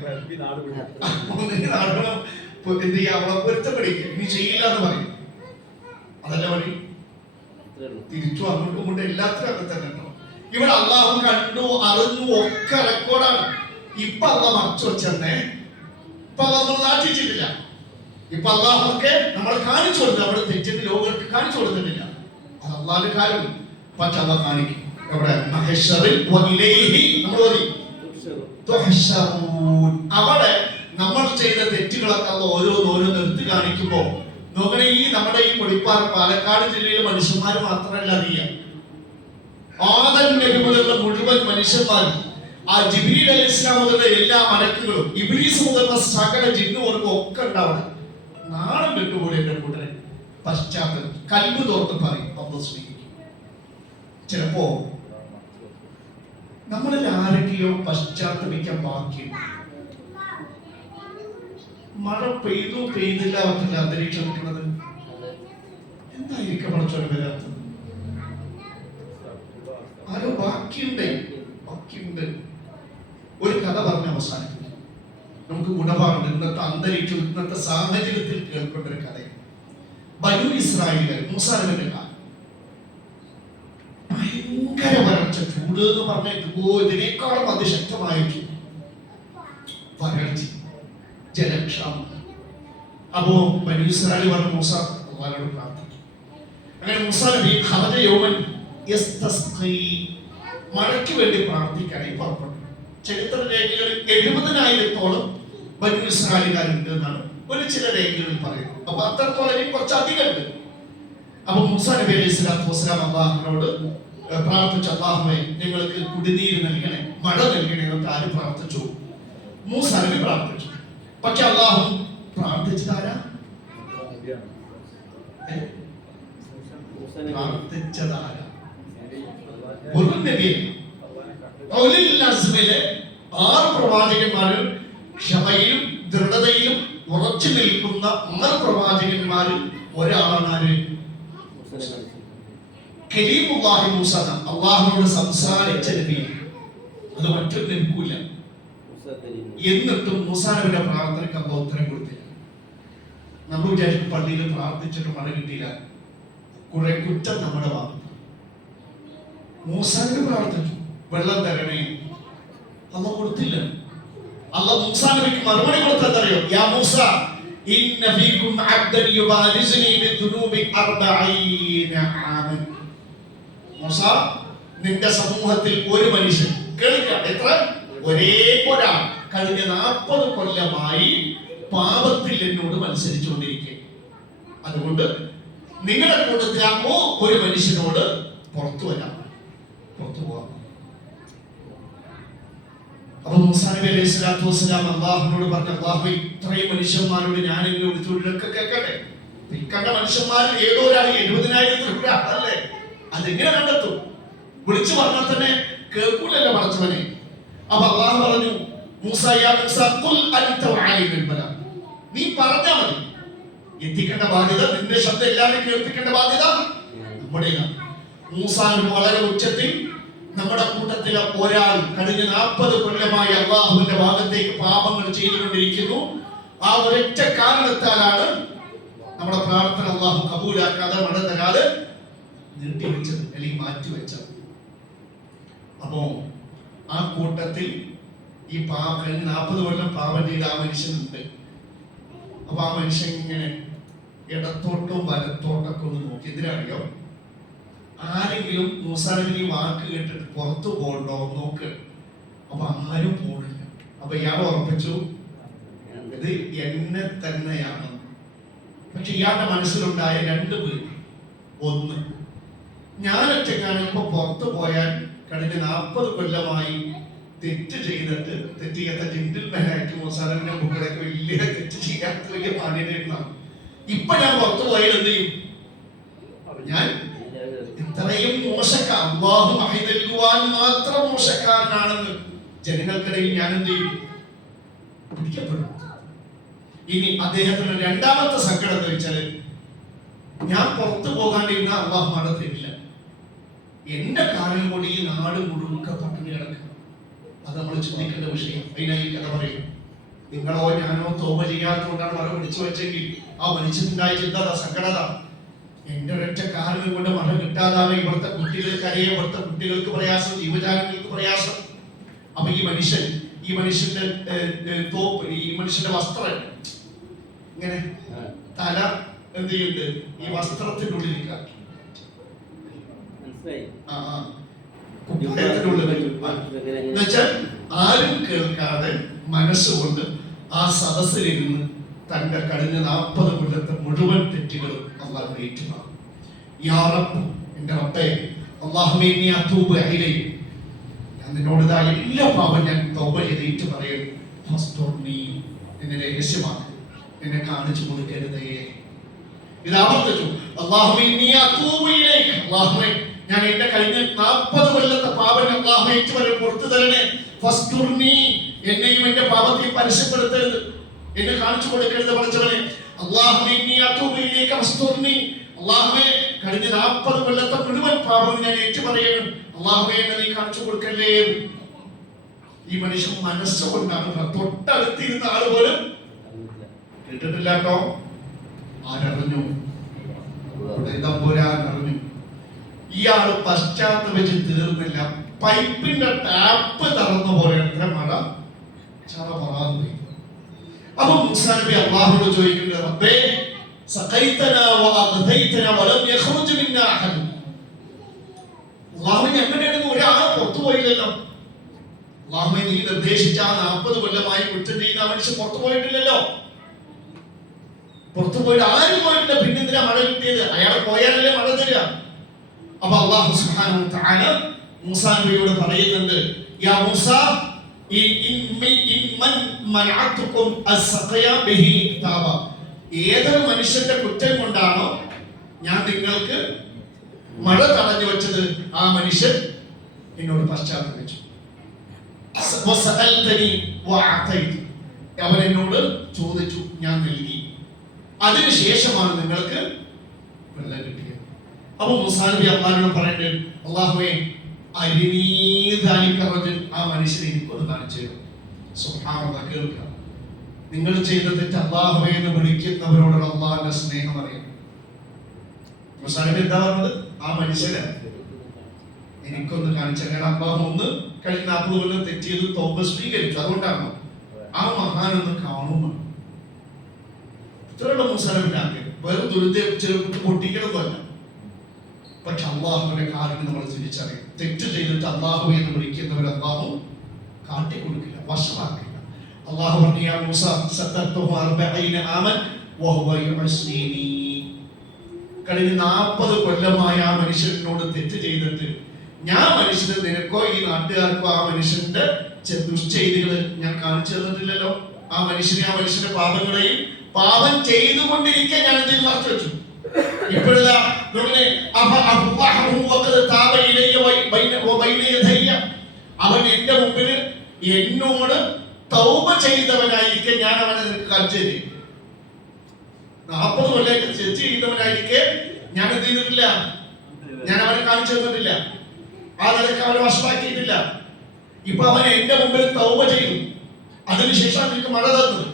എന്ത് ചെയ്യാ, അവളെ പൊരുത്തപ്പെടിക്കുക, ഇനി ചെയ്യില്ല എന്ന് പറയും. അതല്ല വഴി. തിരിച്ചു അങ്ങോട്ടും ഇങ്ങോട്ടും എല്ലാത്തിനും ഒക്കെ തന്നെ ഉണ്ടോ. ഇവിടെ അള്ളാഹു കണ്ടു അറിഞ്ഞു ഒക്കെ റെക്കോർഡാണ്. ഇപ്പൊ അള്ളാഹ് മറച്ചു വെച്ചെന്നേ, ഇപ്പൊ അള്ളാഹ് നമ്മൾ നാട്ടിച്ചിട്ടില്ല. ഇപ്പൊ അള്ളാഹൊക്കെ നമ്മൾ കാണിച്ചു കൊടുത്തു, നമ്മുടെ തെറ്റിന്റെ ലോകർക്ക് കാണിച്ചു കൊടുത്തിട്ടില്ല. അത് അള്ളാഹിന്റെ കാര്യം. പക്ഷെ അള്ളാഹ് കാണിക്കും. എവിടെ? അവിടെ നമ്മൾ ചെയ്ത തെറ്റുകളൊക്കെ അള്ളാഹ് ഓരോന്ന് എടുത്ത് കാണിക്കുമ്പോ നോക്കണേ, ഈ നമ്മുടെ ഈ പൊടിപ്പാറ പാലക്കാട് ജില്ലയിലെ മനുഷ്യന്മാർ മാത്രമല്ല അറിയാം, ആദം നബി മുതലുള്ള മുഴുവൻ മനുഷ്യന്മാരും, ആ ജിബ്രീൽ അലൈഹിസ്സലാം മുതലുള്ള എല്ലാ മലക്കുകളും, ഇബ്ലീസ് മുതലുള്ള സകല ജിന്നുവർക്കും ഒക്കെ ഉണ്ടാവണം. നാണം വിട്ടുപോലെ എന്റെ കൂട്ടരെ പശ്ചാത്തലം കൽബ് തോർത്ത് പറയും അള്ളാഹ് സ്നേഹിക്കും. ചിലപ്പോ നമ്മളിൽ ആരൊക്കെയോ പശ്ചാത്തപിക്കാൻ ബാക്കിയുണ്ട്. മഴ പെയ്തു പെയ്തില്ല പറ്റില്ല അന്തരീക്ഷം നിൽക്കുന്നത്. എന്തായിരിക്കും പടച്ചോനെ വരാത്തത്? ആരോ ബാക്കിയുണ്ട്. ഒരു കഥ പറഞ്ഞ് അവസാനിപ്പിക്കും. നമുക്ക് ഗുണപാഠം ഇന്നത്തെ അന്തരീക്ഷം ഇന്നത്തെ സാഹചര്യത്തിൽ കേൾക്കേണ്ട ഒരു കഥയാണ്. ബനൂ ഇസ്രായേൽ മൂസാ നബിയുടെ കാലം ഭയങ്കര വരൾച്ച, ചൂട് എന്ന് പറഞ്ഞാൽ ഇതിനേക്കാളും അതിശക്തമായ വരൾച്ച, ജലക്ഷാമം. അപ്പോ ബനൂ ഇസ്രായേൽ പറഞ്ഞ മൂസ അല്ലാഹുവോട് പ്രാർത്ഥിക്കും. അങ്ങനെ മൂസാ നബി ഖറജ യൗമൻ യസ്തസ്ഖി, മഴയ്ക്ക് വേണ്ടി പ്രാർത്ഥിക്കാനായി പുറപ്പെട്ടു. ചരിത്ര രേഖകളിൽ 70,000-ഓളം ബനൂ ഇസ്രായേലുകാരുണ്ട് എന്നാണ് ഒരു ചില രേഖകളിൽ പറയുന്നത്. അപ്പൊ അത്രത്തോളം കുറച്ച് അധികം ഉണ്ട്. അപ്പൊ മൂസാ നബി അലൈഹി സ്വലാത്തു വസ്സലാം അല്ലാഹുവിനോട് പ്രാർത്ഥിച്ചു, അല്ലാഹുവേ ഞങ്ങൾക്ക് കുടിനീര് നൽകണേ, മഴ നൽകണേ എന്നൊക്കെ ആര് പ്രാർത്ഥിച്ചു? മൂസാ നബി പ്രാർത്ഥിച്ചു. പക്ഷെ അല്ലാഹു പ്രാർത്ഥിച്ചതാരാ? പ്രാർത്ഥിച്ചതാരാ? ഒരു നബിയല്ല. ഔലുൽ അസ്മിലെ 6 പ്രവാചകന്മാരിൽ ക്ഷമയിലും ദൃഢതയിലും ഉറച്ചു നിൽക്കുന്ന 6 പ്രവാചകന്മാരിൽ ഒരാളാണ് ആര്? കലീമുല്ലാഹി മൂസ, അള്ളാഹുവോട് സംസാരിച്ച നബി. അത് മറ്റൊരു നബിക്കുമില്ല. എന്നിട്ടും മൂസാ നബിയുടെ പ്രാർത്ഥനയ്ക്ക് അള്ളാഹു ഉത്തരം കൊടുത്തില്ല. നമ്മൾ വിചാരിക്കും പള്ളിയിൽ പ്രാർത്ഥിച്ചിട്ട് മഴ കിട്ടിയില്ല, കുറെ കുറ്റം നമ്മുടെ ഭാഗത്ത്. മൂസാ നബി പ്രാർത്ഥിച്ചു, വെള്ളം തരണേ, അള്ളാഹു കൊടുത്തില്ല. അള്ളാഹു മൂസാ നബിക്ക് മറുപടി കൊടുത്തതറിയോ? യാ മൂസ ഇന്ന ഫീകും അബ്ദൻ യുബാരിസുനി ബിദുനൂബി 40 ആമൻ. മൂസ, നിന്റെ സമൂഹത്തിൽ ഒരു മനുഷ്യൻ, കേൾക്കുക, എത്ര? ഒരേ ഒരാൾ കഴിഞ്ഞ 40 കൊല്ലമായി പാപത്തിൽ എന്നോട് മത്സരിച്ചുകൊണ്ടിരിക്കുക. അതുകൊണ്ട് നിങ്ങളുടെ കൂട്ടത്തിലാകുമ്പോ ഒരു മനുഷ്യനോട് പുറത്തു വരാം, പുറത്തു പോവാം. അപ്പൊ മൂസാ നബി അലൈഹി സ്വലാത്തു വസ്സലാം അള്ളാഹുവിനോട് പറഞ്ഞു, അള്ളാഹുവേ ഇത്രയും മനുഷ്യന്മാരോട് ഞാൻ എന്നെ വിളിച്ചുകൊണ്ടൊക്കെ കേൾക്കട്ടെ. ഈ കണ്ട മനുഷ്യന്മാരിൽ ഏതോ ഒരാൾ 70,000 അല്ലേ, അതെങ്ങനെ കണ്ടെത്തും? വിളിച്ചു പറഞ്ഞാൽ തന്നെ കേൾക്കൂലല്ലോ പടച്ചവനെ. അപ്പൊ അള്ളാഹു പറഞ്ഞു, മൂസ യാ മൂസ ഖുൽ അൻത വഅലിമുൽ ബലാ, നീ പറഞ്ഞാൽ മതി. എത്തിക്കേണ്ട ബാധ്യത, നിന്റെ ശബ്ദം എല്ലാവരും കേൾപ്പിക്കേണ്ട ബാധ്യത ഇവിടെയാണ് മൂസാ നബി വളരെ ഉച്ചത്തിൽ നമ്മുടെ കൂട്ടത്തിലെ ഒരാൾ കഴിഞ്ഞ 40 കൊല്ലമായി അള്ളാഹുവിന്റെ ഭാഗത്തേക്ക് പാപങ്ങൾ ചെയ്തുകൊണ്ടിരിക്കുന്നു. ആ ഒരൊറ്റ കാരണത്താലാണ് നമ്മുടെ പ്രാർത്ഥന അള്ളാഹു കബൂലാക്കാതെ മഴ തരാതെ നീട്ടിവെച്ചത് അല്ലെങ്കിൽ മാറ്റിവെച്ചത്. അപ്പോ ആ കൂട്ടത്തിൽ ഈ കഴിഞ്ഞ 40 കൊല്ലം പാപം ചെയ്ത ആ മനുഷ്യനുണ്ട്. അപ്പൊ ആ മനുഷ്യൻ ഇങ്ങനെ ഇടത്തോട്ടും വലത്തോട്ടൊക്കെ ഒന്ന് നോക്കി. എന്തിനറിയോ? ആരെങ്കിലും മൂസാ നബി വാക്ക് കേട്ടിട്ട് പുറത്തു പോകണ്ടോ നോക്ക്. അപ്പൊ ആരും പോണില്ല. അപ്പൊ ഇയാൾ ഉറപ്പിച്ചു ഇത് എന്നെ തന്നെയാണ്. പക്ഷെ ഇയാളുടെ മനസ്സിലുണ്ടായ 2 പേര്. ഒന്ന്, ഞാനൊറ്റക്കാണ് ഇപ്പൊ പുറത്തു പോയാൽ കഴിഞ്ഞ 40 കൊല്ലമായി തെറ്റ് ചെയ്തിട്ട് തെറ്റ് ചെയ്യാത്ത ജെന്റിൽമാനായിട്ട് മൂസാ നബിയുടെ മുകളിലേക്ക് വലിയ തെറ്റ് ചെയ്യാത്ത വലിയ മാന്യനാണ്. ഇപ്പൊ ഞാൻ പുറത്തു പോയാൽ എന്ത് ചെയ്യും? ഞാൻ ഇത്രയും അല്ലാഹു വഹി നൽകുവാൻ മാത്രം മോശക്കാരനാണെന്ന് ജനങ്ങൾക്കിടയിൽ ഞാൻ എന്ത് ചെയ്യും? പിടിക്കപ്പെടും. ഇനി അദ്ദേഹത്തിന് രണ്ടാമത്തെ സങ്കടം എന്താ വെച്ചാല്, ഞാൻ പുറത്തു പോകാണ്ടിരുന്ന അള്ളാഹു മഴ തരില്ല. എന്റെ കാര്യം കൊണ്ട് ഈ നാട് മുഴുക്ക പട്ടിണി കിടക്കുക. അത് നമ്മൾ ചിന്തിക്കേണ്ട വിഷയം. അതിനായി കഥ പറയും. നിങ്ങളോ ഞാനോ തോപ ചെയ്യാത്തതുകൊണ്ടാണ് മഴ പിടിച്ചു വെച്ചെങ്കിൽ ആ മനുഷ്യനുണ്ടായ ചിന്തത സങ്കടത. എന്റെ ഒരൊറ്റ കാരണം കൊണ്ട് മഴ കിട്ടാതാവെ ഇവിടുത്തെ കുട്ടികൾക്ക് അറിയാം, ഇവിടുത്തെ കുട്ടികൾക്ക് പ്രയാസം, ജീവജാലങ്ങൾക്ക് പ്രയാസം. അപ്പൊ ഈ മനുഷ്യന്റെ തോപ്പ്, ഈ മനുഷ്യന്റെ വസ്ത്രം ഇങ്ങനെ തല എന്ത് ചെയ്യുന്നുണ്ട്? ഈ വസ്ത്രത്തിനുള്ളിൽ എന്നുവെച്ചാൽ ആരും കേൾക്കാതെ മനസ്സുകൊണ്ട് ആ സദസ്സിലിരുന്ന് തന്റെ കഴിഞ്ഞ 40 കൊല്ലത്തെ മുഴുവൻ തെറ്റുകളും അള്ളാഹു ഏറ്റുമാറും. യാ റബ്ബ്, എന്റെ റബ്ബേ, അല്ലാഹുമ്മ ഇന്നി അതൂബു ഇലൈക, ഞാൻ നിന്നോട് ദാ എല്ലാ പാപം ഞാൻ തൗബ ചെയ്ത് ഏറ്റു പറയുന്നു. ഫസ്തുർനി, എന്നെ രഹസ്യമാക്കി എന്നെ കാണിച്ചു കൊടുക്കരുതേ. ഇത് ആവർത്തിച്ചു. അല്ലാഹുമ്മ ഇന്നി അതൂബു ഇലൈക, അല്ലാഹുവേ, ഞാൻ എന്റെ കഴിഞ്ഞ 40 കൊല്ലത്തെ പാപം അല്ലാഹു ഏറ്റു പറയും, പുറത്തു തരണേ. ഫസ്തുർനി, എന്നെയും എന്റെ പാപത്തെയും പരസ്യപ്പെടുത്തരുത്, എന്നെ കാണിച്ചു കൊടുക്കരുത് പഠിച്ചവനെ. അല്ലാഹുമ്മ ഇന്നി അതൂബു ഇലൈക ഫസ്തുർനി, അല്ലാഹുവേ, കഴിഞ്ഞ 40 കൊല്ലത്തെ മുഴുവൻ പാപം ഞാൻ ഏറ്റുപറയുന്നു. അല്ലാഹുവേ, എന്നെ നീ കാണിച്ചു കൊടുക്കല്ലേ. ഈ മനുഷ്യൻ മനസ്സുകൊണ്ടാണ്, തൊട്ടടുത്തിരുന്ന ആള് പോലും കേട്ടിട്ടില്ല കേട്ടോ. ആരറിഞ്ഞു? അറിഞ്ഞു. ഇയാള് പശ്ചാത്തപിച്ച് തീർന്നില്ല. പൈപ്പിന്റെ ടാപ്പ് തുറന്ന പോലെ മഴ ചറ പറയാൻ പോയി. അപ്പൊ മൂസാ നബി അല്ലാഹുവോട് ചോദിക്കുന്നത്, റബ്ബേ, സഖൈതനാ വഅഗ്തൈതനാ വലം യഖ്റുജ് മിന്നാ അഹദ്. അല്ലാഹുവേ, എങ്ങനെയാണെന്ന് ഒരാളെ പുറത്തു പോയില്ലല്ലോ. അല്ലാഹുവേ, നീ നിർദ്ദേശിച്ച 40 കൊല്ലമായി കുറ്റം ചെയ്യുന്ന മനുഷ്യൻ പുറത്തു പോയിട്ടില്ലല്ലോ. പുറത്തു പോയിട്ട് ആരും പോയിട്ടില്ല. പിന്നെന്തിനാ മഴ കിട്ടിയത്? അയാൾ പോയാലല്ലേ മഴ തരിക. അപ്പൊ അല്ലാഹു സുബ്ഹാനഹു വതആല മൂസാ നബിയോട് പറയുന്നുണ്ട്, യാ മൂസാ, ഏതൊരു മനുഷ്യന്റെ കുറ്റം കൊണ്ടാണോ ഞാൻ നിങ്ങൾക്ക് മഴ തടഞ്ഞു വെച്ചത്, ആ മനുഷ്യൻ എന്നോട് പശ്ചാത്തപിച്ചു. അവൻ എന്നോട് ചോദിച്ചു, ഞാൻ നൽകി. അതിനുശേഷമാണ് നിങ്ങൾക്ക് വെള്ളം കിട്ടിയത്. അപ്പൊ മൂസാ നബി അല്ലാഹുവിനോട് പറയുന്നത്, അല്ലാഹുവേ, ആ മനുഷ്യനെ എനിക്കൊന്ന് കാണിച്ചു തരും. സുബ്ഹാനല്ലാഹ്, കേൾക്കുക. നിങ്ങൾ ചെയ്ത തെറ്റ് അല്ലാഹുവേ എന്ന് വിളിക്കുന്നവരോടുള്ള അല്ലാഹുവിന്റെ സ്നേഹം അറിയാം. മൂസാ നബി എന്താ പറഞ്ഞത്? ആ മനുഷ്യനെ എനിക്കൊന്ന് കാണിച്ചു തരാൻ. അല്ലാഹു ഒന്ന് കഴിഞ്ഞ 40 കൊല്ലം തെറ്റിയത് തൗബ സ്വീകരിച്ചു. അതുകൊണ്ടാണ് ആ മഹാനൊന്ന് കാണുന്നു. ഇത്രയുള്ള മൂസാ നബിയുടെ ആഗ്രഹം. വേറെ ദുരിതം ചെറുപ്പം പൊട്ടിക്കണമെന്നല്ല. പക്ഷെ അള്ളാഹുവിന്റെ കാര്യം നമ്മൾ തിരിച്ചറിയും. തെറ്റ് ചെയ്തിട്ട് അള്ളാഹു എന്ന് വിളിക്കുന്നവർ അള്ളാഹു കാട്ടിക്കൊടുക്കില്ല, വശമാക്കില്ല. അള്ളാഹു പറഞ്ഞു, യാ മൂസ സത്തർതുഹു 40 ആമൻ വഹുവ യുഅസ്നീനി. കഴിഞ്ഞ 40 കൊല്ലമായി ആ മനുഷ്യനോട് തെറ്റ് ചെയ്തിട്ട് ഞാൻ മനുഷ്യന് നിനക്കോ ഈ നാട്ടുകാർക്കോ ആ മനുഷ്യന്റെ ദുഷ്ചെയ്തികൾ ഞാൻ കാണിച്ചു തന്നിട്ടില്ലല്ലോ. ആ മനുഷ്യന്റെ പാപങ്ങളെയും പാപം ചെയ്തുകൊണ്ടിരിക്കാൻ ഞാൻ എന്തെങ്കിലും മറച്ചു വെച്ചു. ഇപ്പോഴാ അവൻ എന്റെ മുമ്പിൽ എന്നോട് തൗബ ചെയ്തവനായിരിക്കെ ഞാൻ അവനെ നിനക്ക് കാണിച്ചു തരും. 40 കൊല്ലമായിട്ട് തെറ്റ് ചെയ്തവനായിരിക്കെ ഞാൻ എന്ത് ചെയ്തിട്ടില്ല? ഞാൻ അവനെ കാണിച്ചു തന്നിട്ടില്ല, ആ നിലക്ക് അവനെ വഷളാക്കിയിട്ടില്ല. ഇപ്പൊ അവൻ എന്റെ മുമ്പിൽ തൗബ ചെയ്തു, അതിനുശേഷം എനിക്ക് മഴ തന്നു,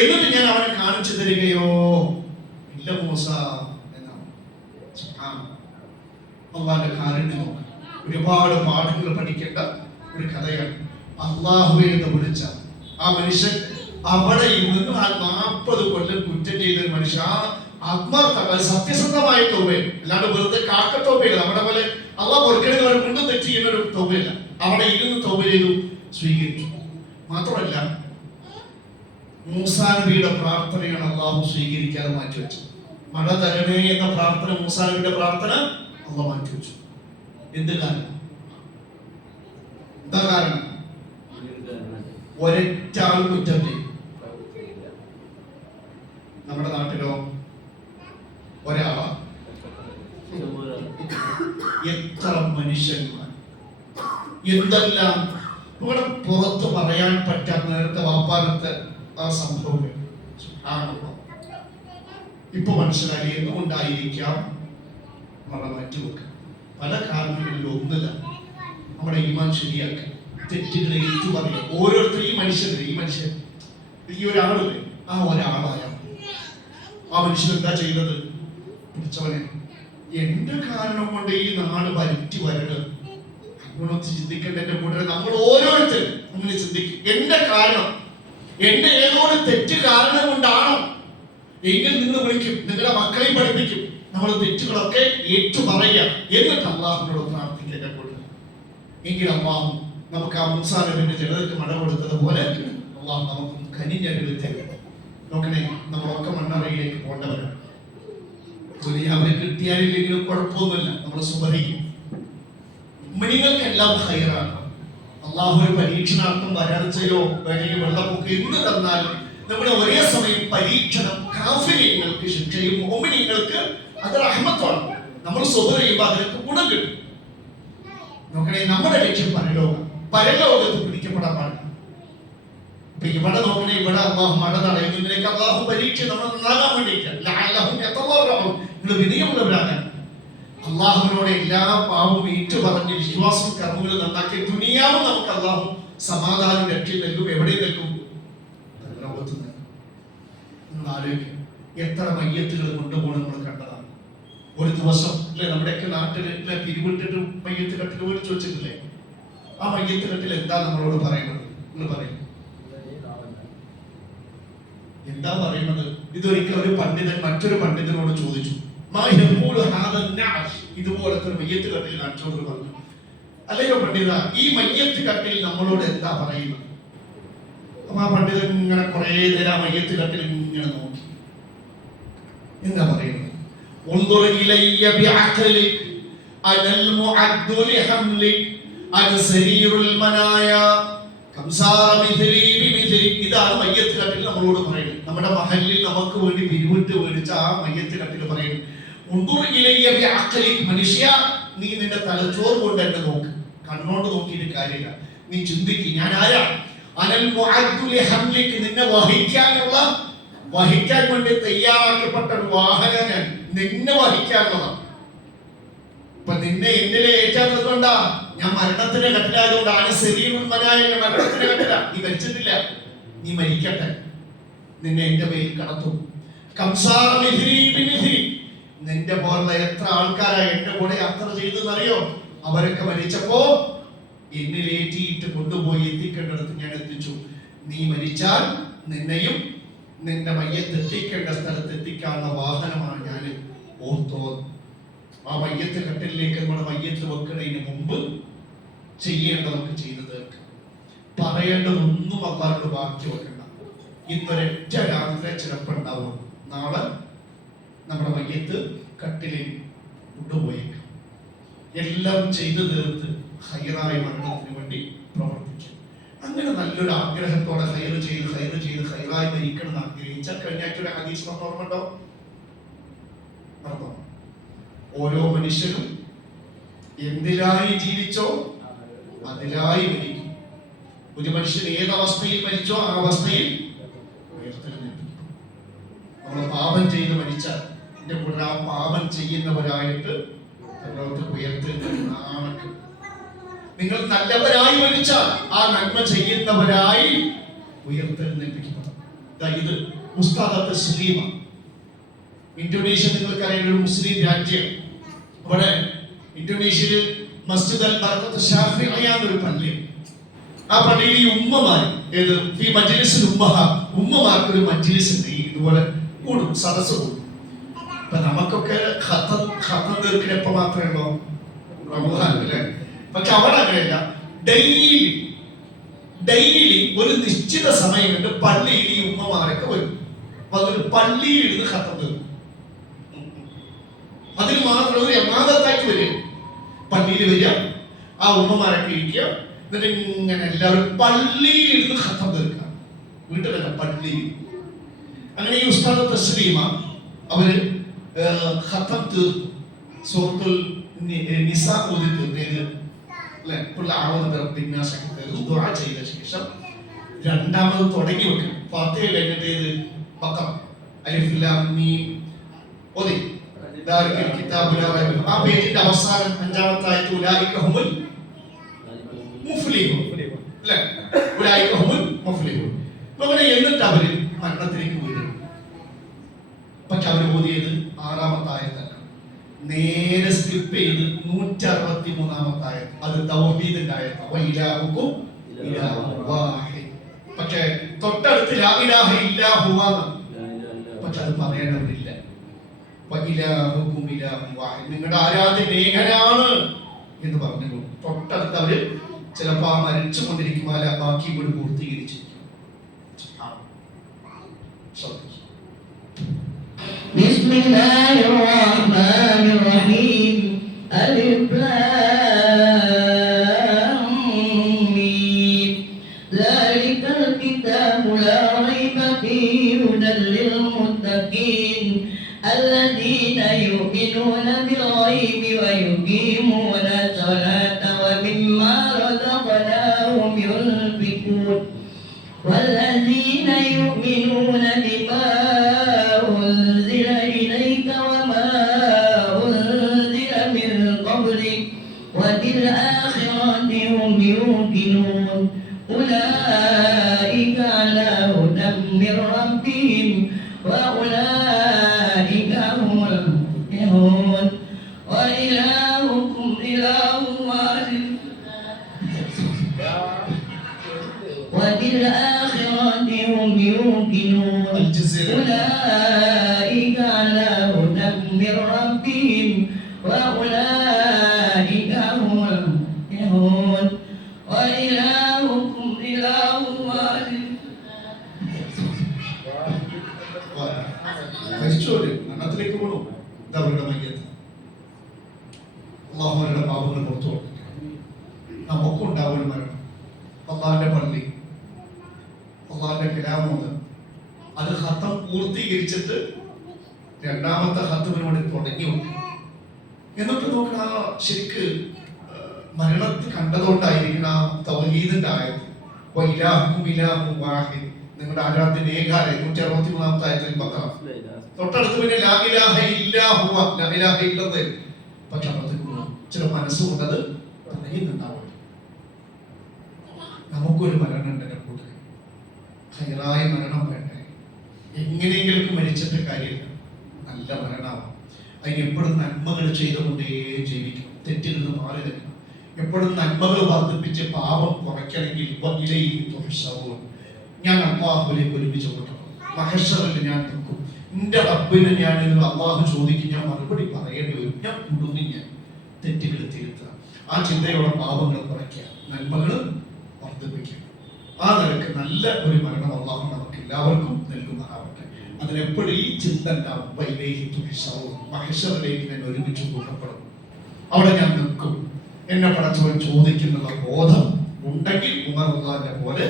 എന്നിട്ട് ഞാൻ അവനെ കാണിച്ചു തരികയോ ഇല്ല മൂസ എന്നാണ്. അള്ളാന്റെ കാരുണ്യം ഒരുപാട് പാഠങ്ങൾ പഠിക്കേണ്ട ഒരു കഥയാണ്. അള്ളാഹുവെ എന്ന് വിളിച്ച ആ മനുഷ്യൻ അവിടെ ഇരുന്ന് ആ 40 കൊല്ലം കുറ്റം ചെയ്ത ഒരു മനുഷ്യൻ, ആ ആത്മാർത്ഥ സത്യസന്ധമായ തൗബയിൽ, അല്ലാണ്ട് വെറുതെ കാക്കത്തോബയില്ല. നമ്മുടെ പോലെ അള്ളാഹ് പൊറുക്കണത് വരെ കൊണ്ടും തെറ്റ് ചെയ്യുന്ന ഒരു തൗബയില്ല. അവിടെ ഇരുന്ന് തൗബ ചെയ്തു, സ്വീകരിച്ചു. മാത്രമല്ല മൂസാ നബിയുടെ പ്രാർത്ഥനയാണ് അള്ളാഹു സ്വീകരിക്കാതെ മാറ്റിവെച്ചത്. മഴ തരണേ എന്ന പ്രാർത്ഥന, മൂസാ നബിയുടെ പ്രാർത്ഥന അള്ളാഹ് മാറ്റിവെച്ചു. എന്ത് കാരണം? എന്താ കാരണം? ഒരൊറ്റ ആൾ കുറ്റം ചെയ്യും. നമ്മുടെ നാട്ടിലോ ഒരാളാ, എത്ര മനുഷ്യന്മാർ, എന്തെല്ലാം ഇവിടെ പുറത്ത് പറയാൻ പറ്റാത്ത നേരത്തെ വാപ്പാനത്തെ ആ സംഭവം ഇപ്പൊ മനസ്സിലായി. എന്തുകൊണ്ടായിരിക്കാം മഴ മാറ്റിവെക്കുക? പല കാരണങ്ങളിലും ഒന്നില്ല, നമ്മുടെ ഈമാൻ ശരിയാക്കുക, തെറ്റുകളെ ഏറ്റു പറയുക. ഓരോരുത്തരും ഈ മനുഷ്യൻ ഈ ഒരാളില്ലേ, ആ ഒരാളായ ആ മനുഷ്യൻ എന്താ ചെയ്യുന്നത്? പിടിച്ചവനെ, എന്റെ കാരണം കൊണ്ട് ഈ നാട് വരട്ടി വരട്, അങ്ങനൊന്ന് ചിന്തിക്കേണ്ട. എന്റെ കൂടെ നമ്മൾ ഓരോരുത്തരും അങ്ങനെ ചിന്തിക്കും, എന്റെ കാരണം, എന്റെ ഏതോ ഒരു തെറ്റ് കാരണം കൊണ്ടാണോ എങ്കിൽ നിങ്ങൾ വിളിക്കും, നിങ്ങളുടെ മക്കളെയും പഠിപ്പിക്കും, നമ്മൾ തെറ്റുകളൊക്കെ ഏറ്റു പറയുക, എന്നിട്ട് അള്ളാഹുവിനോട് പ്രാർത്ഥിക്കേണ്ട കൂടെ. എങ്കിൽ അള്ളാഹു നമുക്ക് ആ മൂസാ നബിയുടെ ജനതയ്ക്ക് മഴ കൊടുത്തതുപോലെ അള്ളാഹു നമുക്ക് കനിഞ്ഞരുവിൽ നോക്കണേ. നമ്മളൊക്കെ മണ്ണറയിലേക്ക് പോകേണ്ടവരാണ്. ദുനിയാവിൽ കിട്ടിയാലില്ലെങ്കിലും കുഴപ്പമൊന്നുമില്ല, നമ്മൾ സുബഹിക്കും. മുഅ്മിനീങ്ങൾക്കെല്ലാം ഖൈറാണ്. അള്ളാഹു ഒരു പരീക്ഷണാർത്ഥം വരൾച്ചയോ വേണമെങ്കിൽ വെള്ളപ്പൊക്കം എന്ത് തന്നാലും നമ്മുടെ ഒരേ സമയം പരീക്ഷണം കാഫിരീങ്ങൾക്ക് ശിക്ഷയും, മുഅ്മിനീങ്ങൾക്ക് അത് റഹ്മത്താണ്. നമ്മൾ സുബ്ർ ചെയ്യുമ്പോൾ അതിനൊക്കെ ഗുണം കിട്ടും. നോക്കണേ, നമ്മുടെ ലക്ഷ്യം പരലോകത്ത് പിടിക്കപ്പെടാൻ പാടില്ല. ഇപ്പൊ ഇവിടെ നോക്കണേ, ഇവിടെ അള്ളാഹു മഴ തടയുന്നതിലേക്ക് അള്ളാഹു പരീക്ഷ നമ്മൾ നന്നാകാൻ വേണ്ടിയിട്ടാണ്. നിങ്ങൾ വിനയമുള്ളവരാകാൻ, അള്ളാഹുവിനോട് എല്ലാ പാവവും ഏറ്റുപറഞ്ഞ് വിശ്വാസം കർമ്മങ്ങൾ നന്നാക്കി ദുനിയാവും നമുക്ക് അള്ളാഹു സമാധാനം രക്ഷ നൽകും. എവിടെ നൽകും? ലോകത്ത് നൽകും. നിങ്ങൾ ആലോചിക്കും, എത്ര മയ്യത്തുകൾ കൊണ്ടുപോകണം നമ്മൾ കണ്ടതാണ്. ഒരു ദിവസം അല്ലെ നമ്മുടെയൊക്കെ നാട്ടില് പിരിവിട്ടിട്ട് മയ്യത്ത് കെട്ടിൽ മേടിച്ചു വെച്ചിട്ടില്ലേ? ആ മയ്യത്ത് കെട്ടിൽ എന്താ നമ്മളോട് പറയുന്നത്? നിങ്ങൾ പറയും, എന്താ പറയുന്നത്? ഇതൊരിക്കൽ ഒരു പണ്ഡിതൻ മറ്റൊരു പണ്ഡിതനോട് ചോദിച്ചു, ഇതുപോലത്തെ ഒരു മയ്യത്ത് കട്ടിൽ കാണിച്ചോട് പറഞ്ഞു, അല്ലയോ പണ്ഡിത, ഈ മയ്യത്ത് കട്ടിൽ നമ്മളോട് എന്താ പറയുന്നത്? അപ്പൊ ആ പണ്ഡിതൻ ഇങ്ങനെ കുറെ നേരം ആ മയ്യത്ത് കട്ടിൽ ഇങ്ങനെ നോക്കി. എന്താ പറയുന്നത്? ഇതാണ് മയ്യത്ത് കട്ടിൽ നമ്മളോട് പറയുന്നത്. നമ്മുടെ മഹലിൽ നമുക്ക് വേണ്ടി പിരിവിട്ട് മേടിച്ച ആ മയ്യത്ത് കട്ടിൽ പറയുന്നത്, മനുഷ്യ, നീ നിന്റെ തലച്ചോറ് കൊണ്ട് എന്നെ നോക്ക്, കണ്ണോണ്ട് നോക്കിയിട്ട് കാര്യമില്ല. നീ ചിന്തിക്ക്, ഞാൻ ആരാ? നിന്നെ വഹിക്കാൻ വേണ്ടി തയ്യാറാക്കപ്പെട്ട ഒരു വാഹനം, ഞാൻ നിന്നെ വഹിക്കാനുള്ളതാണ്. ഇപ്പൊ നിന്നെ എന്നിലെ ഏറ്റാത്തത് കൊണ്ടാ ഞാൻ മരണത്തിന് കട്ടിലായതുകൊണ്ടാണ്. ശരീരമായ മരണത്തിന് കട്ടില. നീ മരിച്ചിട്ടില്ല, നീ മരിക്കട്ടെ, നിന്നെ എന്റെ മേൽ കടത്തും. നിന്റെ പോലുള്ള എത്ര ആൾക്കാരാ എന്റെ കൂടെ യാത്ര ചെയ്തെന്നറിയോ? അവരൊക്കെ മരിച്ചപ്പോ എന്നിലേറ്റിയിട്ട് കൊണ്ടുപോയി എത്തിക്കേണ്ടിടത്ത് ഞാൻ എത്തിച്ചു. നീ മരിച്ചാൽ നിന്നെയും നിന്റെ മയ്യത്ത് എത്തിക്കേണ്ട സ്ഥലത്ത് എത്തിക്കാനുള്ള വാഹനമാണ് ഞാൻ. ഓർത്തോ, ആ മയ്യത്ത് കട്ടിലേക്ക് നമ്മുടെ മയ്യത്ത് വെക്കുന്നതിന് മുമ്പ് ചെയ്യേണ്ടതൊക്കെ ചെയ്തു തീർക്കുക. പറയേണ്ടതൊന്നും അള്ളാഹുവോട് ബാക്കി വെക്കണ്ട. ഇന്നൊരൊറ്റ രാത്രി ചിലപ്പോൾ ഉണ്ടാവും, നാളെ നമ്മുടെ മയ്യത്ത് കട്ടിലിൽ കൊണ്ടുപോയേക്കാം. എല്ലാം ചെയ്തു തീർത്ത് ഹൈറായ മരണത്തിന് വേണ്ടി പ്രവർത്തിക്കും. അങ്ങനെ നല്ലൊരു ആഗ്രഹത്തോടെ ഹൈറ് ചെയ്ത് ഹൈറായി മരിക്കണം എന്ന് ആഗ്രഹിച്ചാൽ, കഴിഞ്ഞ ഒരു ഹദീസ് ഓർമ്മണ്ടോ? ഓരോ മനുഷ്യനും എന്തിലായി ജീവിച്ചോ അതിലായി മരിക്കും. ഒരു മനുഷ്യൻ ഏതവസ്ഥയിൽ മരിച്ചോ ആ അവസ്ഥയിൽ ഉയർത്തെഴുന്നേൽക്കും. നമ്മൾ പാപം ചെയ്ത് മരിച്ചാൽ എന്റെ കൂടെ ആ പാപം ചെയ്യുന്നവരായിട്ട് പരലോകത്ത് ഉയർത്തുന്നതാണ്. നിങ്ങൾ നല്ലവരായി മരിച്ചാൽ ആ നന്മ ചെയ്യുന്നവരായി ഉയർത്തെഴുന്നേൽപ്പിക്കപ്പെടും. ഇത് ഉസ്താദ് തസ്ലീമ. ഇന്തോനേഷ്യ നിങ്ങൾക്കറിയാം ഒരു മുസ്ലിം രാജ്യം. അവിടെ ഇന്തോനേഷ്യയിൽ മസ്ജിദ് അൽ ബർക്കത്ത് ഷാഫിഇയ്യ എന്നൊരു പള്ളി. ആ പള്ളിയിൽ ഈ ഉമ്മമാർ ഈ മജ്ലിസിൽ ഉമ്മമാർക്ക് ഒരു മജ്ലിസ് ഉണ്ട്. ഈ ഇതുപോലെ കൂടും, സദസ്സ് കൂടും. അപ്പൊ നമുക്കൊക്കെ ഖത്തം തീർക്കിന് എപ്പോ മാത്രമേ ഉള്ളൂ? റമദാൻ അല്ലേ? പക്ഷെ അവിടെ അങ്ങനെയല്ല. ഡെയിലി ഒരു നിശ്ചിത സമയമുണ്ട് പള്ളിയിൽ ഈ ഉമ്മമാരൊക്കെ വരും. അതൊരു പള്ളിയിൽ ഇരുന്ന് ഖത്തം തീർക്കും. അതിന് മാത്രം ഒരു യമാദത്തായിട്ട് വരും. പള്ളിയിൽ വരിക, ആ ഉമ്മമാരൊക്കെ ഇരിക്കുക, എന്നിട്ട് ഇങ്ങനെ എല്ലാവരും പള്ളിയിൽ ഇരുന്ന് ഖത്തം തീർക്കുക. വീട്ടിലല്ല, പള്ളിയിൽ. അങ്ങനെ ഈ ഉസ്താദ് തസ്ലീമ അവര് ഖത്തം തീർത്തു. സൂറത്തുൽ നിസാ ഓതി തീർന്നത് അല്ലെ? ദുആ ചെയ്ത ശേഷം രണ്ടാമത് തുടങ്ങി വെക്കും. ഫാത്തിഹ കഴിഞ്ഞിട്ട് ബഖറ അലിഫ് ലാം മീം ഓതി. ആ പേജിന്റെ അവസാനം അഞ്ചാമത്തെ ആയത്ത് ഉലൈക ഹുമുൽ മുഫ്ലിഹൂൻ അല്ലേ? ഉലൈക ഹുമുൽ മുഫ്ലിഹൂൻ. അങ്ങനെ എന്നിട്ട് അവര് മരണത്തിലേക്ക് വീഴും. പക്ഷെ അവർ ഓതിയത് ആറാമത്തെ ആയത്തല്ല, നേരെ സ്കിപ്പ് ചെയ്ത് 163-ാമത്തെ ആയത്ത്. അത് തൗഹീദിന്റെ ആയത്ത്. വഇലാഹുക്കും ഇലാഹുൻ വാഹിദ്. പക്ഷെ തൊട്ടടുത്ത് ലാ ഇലാഹ ഇല്ലാ ഹുവ. പക്ഷെ അത് പറയാനവരില്ല. വഇലാഹുക്കും ഇലാഹുൻ വാഹിദ്, നിങ്ങളുടെ ആരാധ്യൻ ഏകനാണ് എന്ന് പറഞ്ഞു. തൊട്ടടുത്ത് അവര് ചിലപ്പോ ആ മരിച്ചു കൊണ്ടിരിക്കുമ്പോൾ ബാക്കി കൂടി പൂർത്തീകരിച്ചിരിക്കും. بسم الله الرحمن الرحيم ألف لام ميم ذلك الكتاب لا ريب فيه هدى للمتقين الذين يؤمنون بالغيب ويقيمون الصلاة ومما رزقناهم ينفقون والذين يؤمنون بما أنزل إليك وما أنزل من قبلك وبالآخرة هم يوقنون أولئك على هدى من ربهم وأولئك هم المفلحون وإلهكم إله واحد وبالآخرة هم يوقنون أولئك على هدى من ربهم وأولئك هم المفلحون وإلهكم إله واحد. മരണത്തിലേക്ക് പോണു. അവരുടെ മയ്യത്ത് അള്ളാഹുവിന്റെ പാപങ്ങൾ പുറത്തു കൊടുക്കും. നമുക്കും ഉണ്ടാവും മരണം. അള്ളാഹിന്റെ പള്ളി, അള്ളാഹിന്റെ കലാമോദ്, അത് ഖത്തം പൂർത്തീകരിച്ചിട്ട് രണ്ടാമത്തെ ഖത്തമിന് വേണ്ടി തുടങ്ങി വെക്കും. എന്നിട്ട് നോക്കണം, ആ ശരിക്ക് മരണത്തിൽ കണ്ടതുകൊണ്ടായിരിക്കണം ആ തൗഹീദിന്റെ ആയത്. വഇലാഹുക്കും ഇലാഹുൻ വാഹിദ്, നിങ്ങളുടെ ആരാധ്യൻ ഏകാലേ. 163-ാമത്തെ ആയത്തിൽ ബഖറ. തൊട്ടടുത്ത് പിന്നെ ലാ ഇലാഹ ഇല്ലാ ഹുവ, ലാ ഇലാഹ ഇല്ലല്ലാഹ്. പക്ഷെ അപ്പത്തേക്ക് ചില മനസ്സുകൊണ്ടത് പറയുന്നുണ്ടാവും. നമുക്കൊരു മരണം ഉണ്ട് എൻ്റെ കൂടെ. ഹൈറായ മരണം വേണ്ടേ? എങ്ങനെയെങ്കിലും മരിച്ചിട്ട് കാര്യമില്ല, നല്ല മരണമാവും. അതിന് എപ്പോഴും നന്മകൾ ചെയ്തുകൊണ്ടേ ജീവിക്കണം, തെറ്റിൽ നിന്ന് മാറി നിൽക്കണം. എപ്പോഴും നന്മകൾ വർദ്ധിപ്പിച്ച് പാപം കുറയ്ക്കണമെങ്കിൽ ഞാൻ അള്ളാഹുവിലേക്ക് ഒരുമിച്ച് കൊണ്ടുപോകും. മഹശറിൽ ഞാൻ നിൽക്കും. എൻ്റെ റബ്ബിനെ ഞാൻ അള്ളാഹു ചോദിക്കും, ഞാൻ മറുപടി പറയേണ്ടി വരും. ഞാൻ കുടുങ്ങി, ഞാൻ തെറ്റുകൾ തിരുത്തുക. ആ ചിന്തയോടെ പാപങ്ങൾ കുറയ്ക്കുക, നന്മകൾ വർദ്ധിപ്പിക്കുക. ആ നിലക്ക് നല്ല ഒരു മരണം അള്ളാഹു നമുക്ക് എല്ലാവർക്കും നൽകുന്നതാവട്ടെ. അതിനെപ്പോഴും ഈ ചിന്ത ഉണ്ടാവും. മഹശറിലേക്ക് ഞാൻ ഒരുമിച്ച് കൂട്ടപ്പെടും. അവിടെ ഞാൻ നിൽക്കും. എന്നെ പടച്ചവൻ ചോദിക്കുന്നുള്ള ബോധം ഉണ്ടെങ്കിൽ ഉമർ അള്ളാഹിനെ പോലെ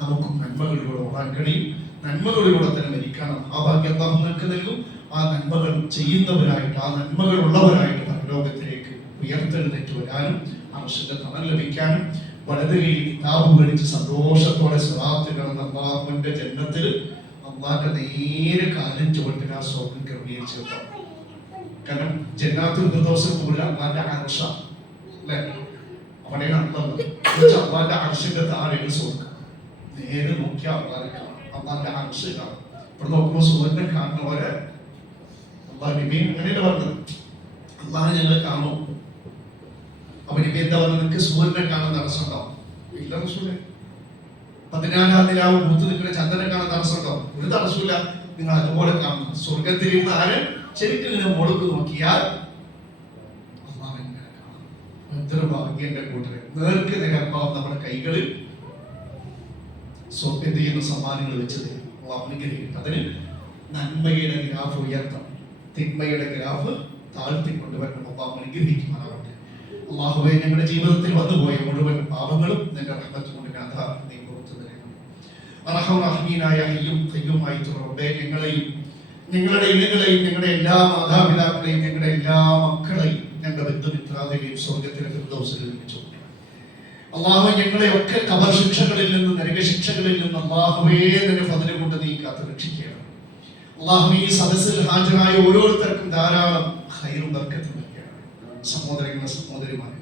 നമുക്കും നന്മകളിലൂടെ ഓടാൻ കഴിയും. നന്മകളിലൂടെ തന്നെ മരിക്കാൻ ആ ഭാഗ്യം അള്ളാഹു നമുക്ക് നൽകും. ആ നന്മകൾ ചെയ്യുന്നവരായിട്ട്, ആ നന്മകൾ ഉള്ളവരായിട്ട് പരലോകത്തിലേക്ക് ഉയർത്തെഴുന്നേറ്റ് വരാനും ആവശ്യത്തെ തണൽ ലഭിക്കാനും വലത് കൈയിൽ കിതാബ് മേടിച്ച് സന്തോഷത്തോടെ സ്വലാത്ത് കിടന്ന അള്ളാഹുവിന്റെ ജന്നത്തിൽ അള്ളാഹിന്റെ നേരെ കാലം ചുവട്ടിൽ ആ സ്വർഗം ക്രമീകരിച്ചു. കാരണം ജന്നാത്തുൽ ഫിർദൗസിൽ മുകളിൽ അള്ളാന്റെ അർശ അല്ലേ, അവിടെയാണ് അള്ളാന്റെ അർശിന്റെ താഴെയാണ് സ്വർഗ്ഗം. നേരെ നോക്കിയാൽ അള്ളാനെ കാണാം, അള്ളാന്റെ അർശ കാണാം. ഇവിടെ നോക്കുമ്പോൾ സൂര്യനെ കാണുന്നവരെ അള്ളാഹ് നബി അങ്ങനെയല്ല പറഞ്ഞത്, അള്ളാഹ് ഞങ്ങൾ കാണും. അപ്പൊ നബി എന്താ പറഞ്ഞത്? നിനക്ക് സൂര്യനെ കാണാൻ തടസ്സം ഉണ്ടാവും? ഇല്ല റസൂലേ. 14-ാം നിലാവ് പൂത്ത് നിൽക്കുന്ന ചന്ദ്രനെ കാണാൻ തടസ്സം ഉണ്ടാവും? ഒരു തടസ്സമില്ല. നിങ്ങൾ അതുപോലെ കാണുന്നു. സ്വർഗത്തിൽ ഇരുന്ന് ആര് ശരിക്കും ഇങ്ങനെ മുളക്ക് നോക്കിയാൽ അള്ളാഹ് എങ്ങനെ കാണാം. എന്തൊരു ഭാഗ്യം എന്റെ കൂട്ടരെ. നേർക്ക് നേരെ അള്ളാഹ് നമ്മുടെ കൈകളിൽ സ്വർഗത്തിൽ ചെയ്യുന്ന സമ്മാനങ്ങൾ വെച്ചത് അനുഗ്രഹിക്കും. അതിന് നന്മയുടെ ഗ്രാഫ് ഉയർത്തണം, തിന്മയുടെ ഗ്രാഫ് താഴ്ത്തിക്കൊണ്ടുവരണം. അള്ളാഹു അനുഗ്രഹിക്കുമാറാവട്ടെ. അള്ളാഹുവേ, ഞങ്ങളുടെ ജീവിതത്തിൽ വന്നുപോയ മുഴുവൻ പാപങ്ങളും നിന്റെ റഹ്മത്ത് കൊണ്ട് നീ പുറത്തു തരണം. അർഹമറഹീമായ ഹയ്യും ഖയ്യൂമായ റബ്ബേ, ഞങ്ങളെയും ഞങ്ങളുടെ ഇണകളെയും ഞങ്ങളുടെ എല്ലാ മാതാപിതാക്കളെയും ഞങ്ങളുടെ എല്ലാ മക്കളെയും ഞങ്ങളുടെ ബന്ധുമിത്രാദികളെയും സ്വർഗത്തിലെ ഫിർദൗസിൽ ഒരുമിച്ച് കൊടുക്കണം. അള്ളാഹു ഞങ്ങളെ ഒക്കെ ഖബർ ശിക്ഷകളിൽ നിന്നും നരകശിക്ഷകളിൽ നിന്നും അള്ളാഹുവേ നിന്റെ ഫദ്ല് കൊണ്ട് നീ കാത്തു രക്ഷിക്കുകയാണ്. അള്ളാഹു ഈ സദസ്സിൽ ഹാജരായ ഓരോരുത്തർക്കും ധാരാളം ഖൈറും ബർക്കത്തും നൽകുകയാണ്. സഹോദരങ്ങളെ സഹോദരിമാരെ,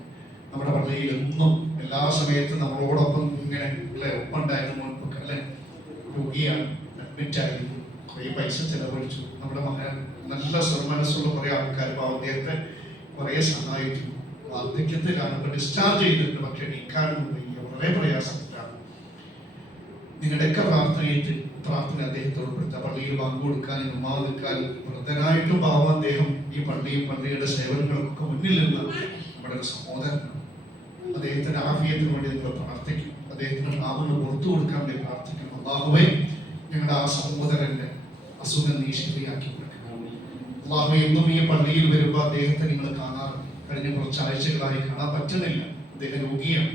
നമ്മുടെ പള്ളിയിൽ എന്നും എല്ലാ സമയത്തും നമ്മളോടൊപ്പം ഇങ്ങനെ അല്ലെ ഒപ്പുണ്ടായിരുന്നു. മുൻപൊക്കെ അല്ലെ രോഗിയാണ്, അഡ്മിറ്റ് ആയിരുന്നു, കുറേ പൈസ ചെലവഴിച്ചു. നമ്മുടെ മകൻ നല്ല മനസ്സുള്ള കുറേ ആൾക്കാർ അദ്ദേഹത്തെ കുറേ സഹായിച്ചു. വാർദ്ധക്യത്തിലാണ്, ഇപ്പൊ ഡിസ്ചാർജ് ചെയ്തിട്ടുണ്ട്, പക്ഷെ നീക്കാനും വയ്യ, വളരെ പ്രയാസത്തിലാണ്. നിങ്ങളുടെയൊക്കെ പ്രാർത്ഥന അദ്ദേഹത്തെ ഉൾപ്പെടുത്തുക. പള്ളിയിൽ പങ്കു കൊടുക്കാൻ, ഉമ്മാവ് നിൽക്കാൻ വൃദ്ധനായിട്ടും പാവം അദ്ദേഹം ഈ പള്ളിയും പള്ളിയുടെ സേവനങ്ങൾക്കൊക്കെ മുന്നിൽ നിന്ന് നമ്മുടെ ഒരു സഹോദരനാണ്. അദ്ദേഹത്തിന്റെ ആഫിയത്തിന് വേണ്ടി നിങ്ങൾ പ്രാർത്ഥിക്കും. അദ്ദേഹത്തിന്റെ പാവങ്ങൾ പുറത്തു കൊടുക്കാൻ വേണ്ടി പ്രാർത്ഥിക്കണം. അള്ളാഹുവേ, ഞങ്ങളുടെ ആ സഹോദരന്റെ അസുഖം നീ ശരിയാക്കി കൊടുക്കണം. അള്ളാഹുവേ, എന്നും ഈ പള്ളിയിൽ വരുമ്പോൾ അദ്ദേഹത്തെ നിങ്ങൾ കാണാറുണ്ട്. കഴിഞ്ഞ കുറച്ച് ആഴ്ചകളായി കാണാൻ പറ്റുന്നില്ല, അദ്ദേഹം രോഗിയാണ്.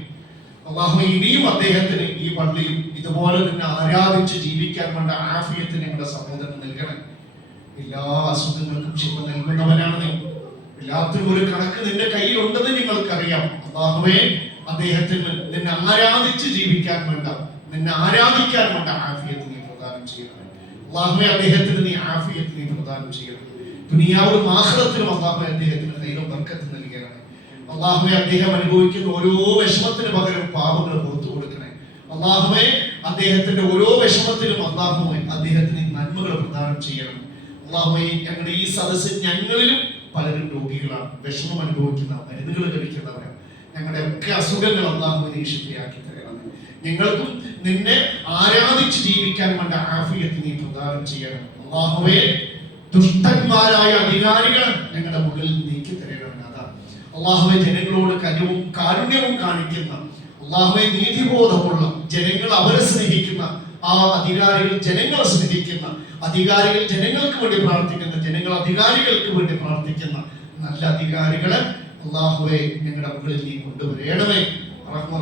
അള്ളാഹു ഇനിയും അദ്ദേഹത്തിന് ഈ പള്ളിയിൽ ഇതുപോലെ തന്നെ ആരാധിച്ച് ജീവിക്കാൻ വേണ്ട ആഫിയത്ത് ഞങ്ങളുടെ സഹോദരൻ നൽകണം. എല്ലാ അസുഖങ്ങൾക്കും ശിവ നൽകുന്നവനാണ് നീ. എല്ലാത്തിനും ഒരു കണക്ക് നിന്റെ കയ്യിൽ ഉണ്ടെന്ന് നിങ്ങൾക്കറിയാം. അള്ളാഹുവേ, അദ്ദേഹത്തിന് നിന്നെ ആരാധിച്ച് ജീവിക്കാൻ വേണ്ട, നിന്നെ ആരാധിക്കാൻ വേണ്ട ആഫിയത്ത് നീ പ്രദാനം ചെയ്യണം. അള്ളാഹുവേ, അദ്ദേഹത്തിന് നീ ആഫിയത്ത് നീ പ്രദാനം ചെയ്യണം. ദുനിയാവിലും ആഖിറത്തിലും അള്ളാഹുവേ അദ്ദേഹത്തിന് ഖൈറും ബർക്കത്തും നൽകണം. അള്ളാഹുവേ, അദ്ദേഹം അനുഭവിക്കുന്ന ഓരോ വിഷമത്തിന് പകരം പാപങ്ങൾ പുറത്തു കൊടുക്കണേ. അള്ളാഹുവേ, അദ്ദേഹത്തിന്റെ ഓരോ വിഷമത്തിലും അള്ളാഹുവേ അദ്ദേഹത്തിന് നന്മകൾ പ്രദാനം ചെയ്യണം. അള്ളാഹുവേ, ഞങ്ങളുടെ ഈ സദസ്സിൽ ഞങ്ങളിലും പലരും രോഗികളാണ്, വിഷമം അനുഭവിക്കുന്ന, മരുന്നുകൾ കഴിക്കുന്നവരാണ്. ഞങ്ങളുടെ ഒക്കെ അസുഖങ്ങൾ അള്ളാഹുവേ നീ ശിഫയാക്കി തരണം. ഞങ്ങൾക്കും നിന്നെ ആരാധിച്ച് ജീവിക്കാൻ വേണ്ട ആഫിയത്ത് നീ പ്രദാനം ചെയ്യണം. അള്ളാഹുവേ, ദുഷ്ടന്മാരായ അധികാരികൾ ഞങ്ങളുടെ മുകളിൽ നീക്കി തരണം. അള്ളാഹുവെ, ജനങ്ങളോട് കനിവും കാരുണ്യവും കാണിക്കുന്ന, അള്ളാഹുവെ നീതിബോധമുള്ള, ജനങ്ങൾ അവരെ സ്നേഹിക്കുന്ന ആ അധികാരികൾ, ജനങ്ങളെ സ്നേഹിക്കുന്ന അധികാരികൾ, ജനങ്ങൾക്ക് വേണ്ടി പ്രാർത്ഥിക്കുന്ന, ജനങ്ങൾ അധികാരികൾക്ക് വേണ്ടി പ്രാർത്ഥിക്കുന്ന നല്ല അധികാരികളെ അള്ളാഹുവെ ഞങ്ങളുടെ മുകളിൽ നീ കൊണ്ടുവരേണമേ.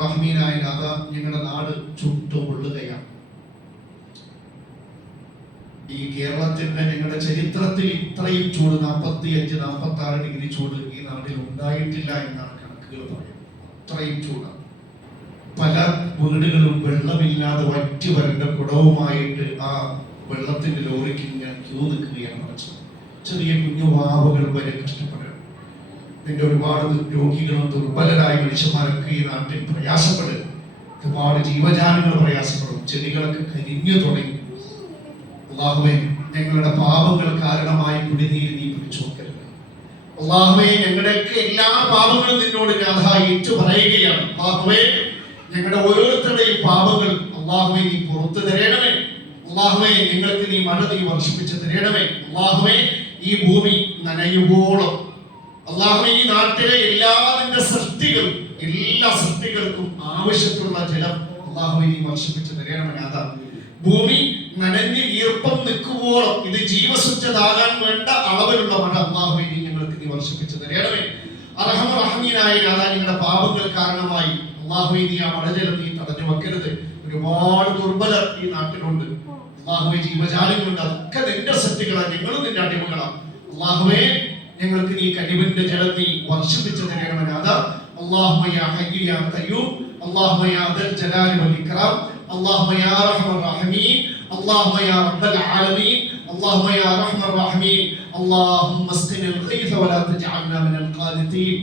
റഹ്മീനായ നാഥ, ഞങ്ങളുടെ നാട് ചുട്ടുപൊള്ളുകയാണ്. ഈ കേരളത്തിന്റെ ഞങ്ങളുടെ ചരിത്രത്തിൽ ഇത്രയും ചൂട്, 45-46 ഡിഗ്രി ചൂട് ഈ നാട്ടിൽ ഉണ്ടായിട്ടില്ല എന്നാണ് കണക്കുകൾ പറയുന്നത്. അത്രയും ചൂടാണ്. പല വീടുകളും വെള്ളമില്ലാതെ വറ്റി വരേണ്ട കുടവുമായിട്ട് ആ വെള്ളത്തിന്റെ ലോറിക്ക് ഇങ്ങനെ ക്യൂ നിൽക്കുകയാണ്. ചെറിയ കുഞ്ഞു വാവുകൾ വരെ കഷ്ടപ്പെടുക. ഇതിന്റെ ഒരുപാട് രോഗികളും ദുർബലരായ മനുഷ്യന്മാരൊക്കെ ഈ നാട്ടിൽ പ്രയാസപ്പെടുക. ഒരുപാട് ജീവജാലങ്ങൾ പ്രയാസപ്പെടും. ചെടികളൊക്കെ കരിഞ്ഞു തുടങ്ങി. അള്ളാഹുവേ, ഞങ്ങളുടെ പാപങ്ങൾ കാരണമായി കുടിനീര് നീ പിടിച്ചു നോക്കരുത്. അള്ളാഹുവേ, ഞങ്ങളുടെയൊക്കെ എല്ലാ പാപങ്ങളും നിന്നോട് ഏറ്റു പറയുകയാണ്. അള്ളാഹുവേ, ഞങ്ങളുടെ ഓരോരുത്തരുടെയും പാപങ്ങൾ അള്ളാഹുവേ നീ പുറത്തു തരണമേ. അള്ളാഹുവേ, ഞങ്ങൾക്ക് നീ മഴ നീ വർഷിപ്പിച്ച് തരണമേ. അള്ളാഹുവേ, ഈ ഭൂമി നനയുവോളം അള്ളാഹുവേ, ഈ നാട്ടിലെ എല്ലാ സൃഷ്ടികൾക്കും ആവശ്യത്തിലുള്ള ജലം അള്ളാഹുവേ നീ വർഷിപ്പിച്ച് തരണമേ. അതാ ഭൂമി നനഞ്ഞ് ഈർപ്പം നിൽക്കുവോളം ഇത് ജീവസുറ്റതാകാൻ വേണ്ട അളവിലുള്ള മഴ അള്ളാഹുവേ നീ ഞങ്ങൾക്ക് നീ വർഷിപ്പിച്ചു തരണമേ. അർഹമറഹീനായ നാഥാ, ഞങ്ങളുടെ പാപങ്ങൾ കാരണമായി അള്ളാഹുവേ നീ ആ മഴജലം നീ തടഞ്ഞു വെക്കരുത്. ഒരുപാട് ദുർബലർ ഈ നാട്ടിലുണ്ട്. അള്ളാഹുവേ, ജീവജാലങ്ങളുണ്ട്. അതൊക്കെ നിന്റെ സൃഷ്ടികളാണ്, ഞങ്ങളും നിന്റെ അടിമകളാണ്. അള്ളാഹുവേ, ഞങ്ങൾക്ക് നീ കനിവിന്റെ ജലം നീ വർഷിപ്പിച്ചു തരണമേ നാഥാ. അല്ലാഹുമ്മ യാ ഹയ്യു യാ ഖയ്യൂം, അല്ലാഹുമ്മ യാ ദൽ ജലാലി വൽ ഇക്റാം, اللهم يا رحم الراحمين، اللهم يا رب العالمين، اللهم يا رحم الراحمين، اللهم اسقنا الغيث ولا تجعلنا من القانطين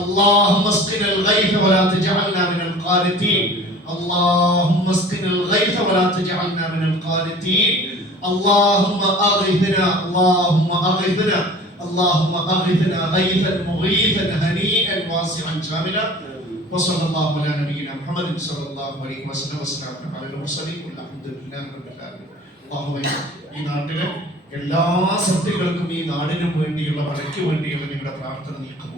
اللهم اسقنا الغيث ولا تجعلنا من القانطين اللهم اسقنا الغيث ولا تجعلنا من القانطين اللهم اغثنا اللهم اغثنا اللهم اغثنا غيثا مغيثا هنيئا واسعا شاملا وصلى الله على نبينا محمد صلى الله عليه وسلم وسلام على المرسلين والحمد لله رب العالمين. അല്ലാഹുവേ, ഈ നാട്ടിലെ എല്ലാ സത്യങ്ങൾക്കും ഈ നാടിനും വേണ്ടിയുള്ള മഴയ്ക്ക് വേണ്ടിയുള്ള നിങ്ങളുടെ പ്രാർത്ഥന നീ കബൂൽ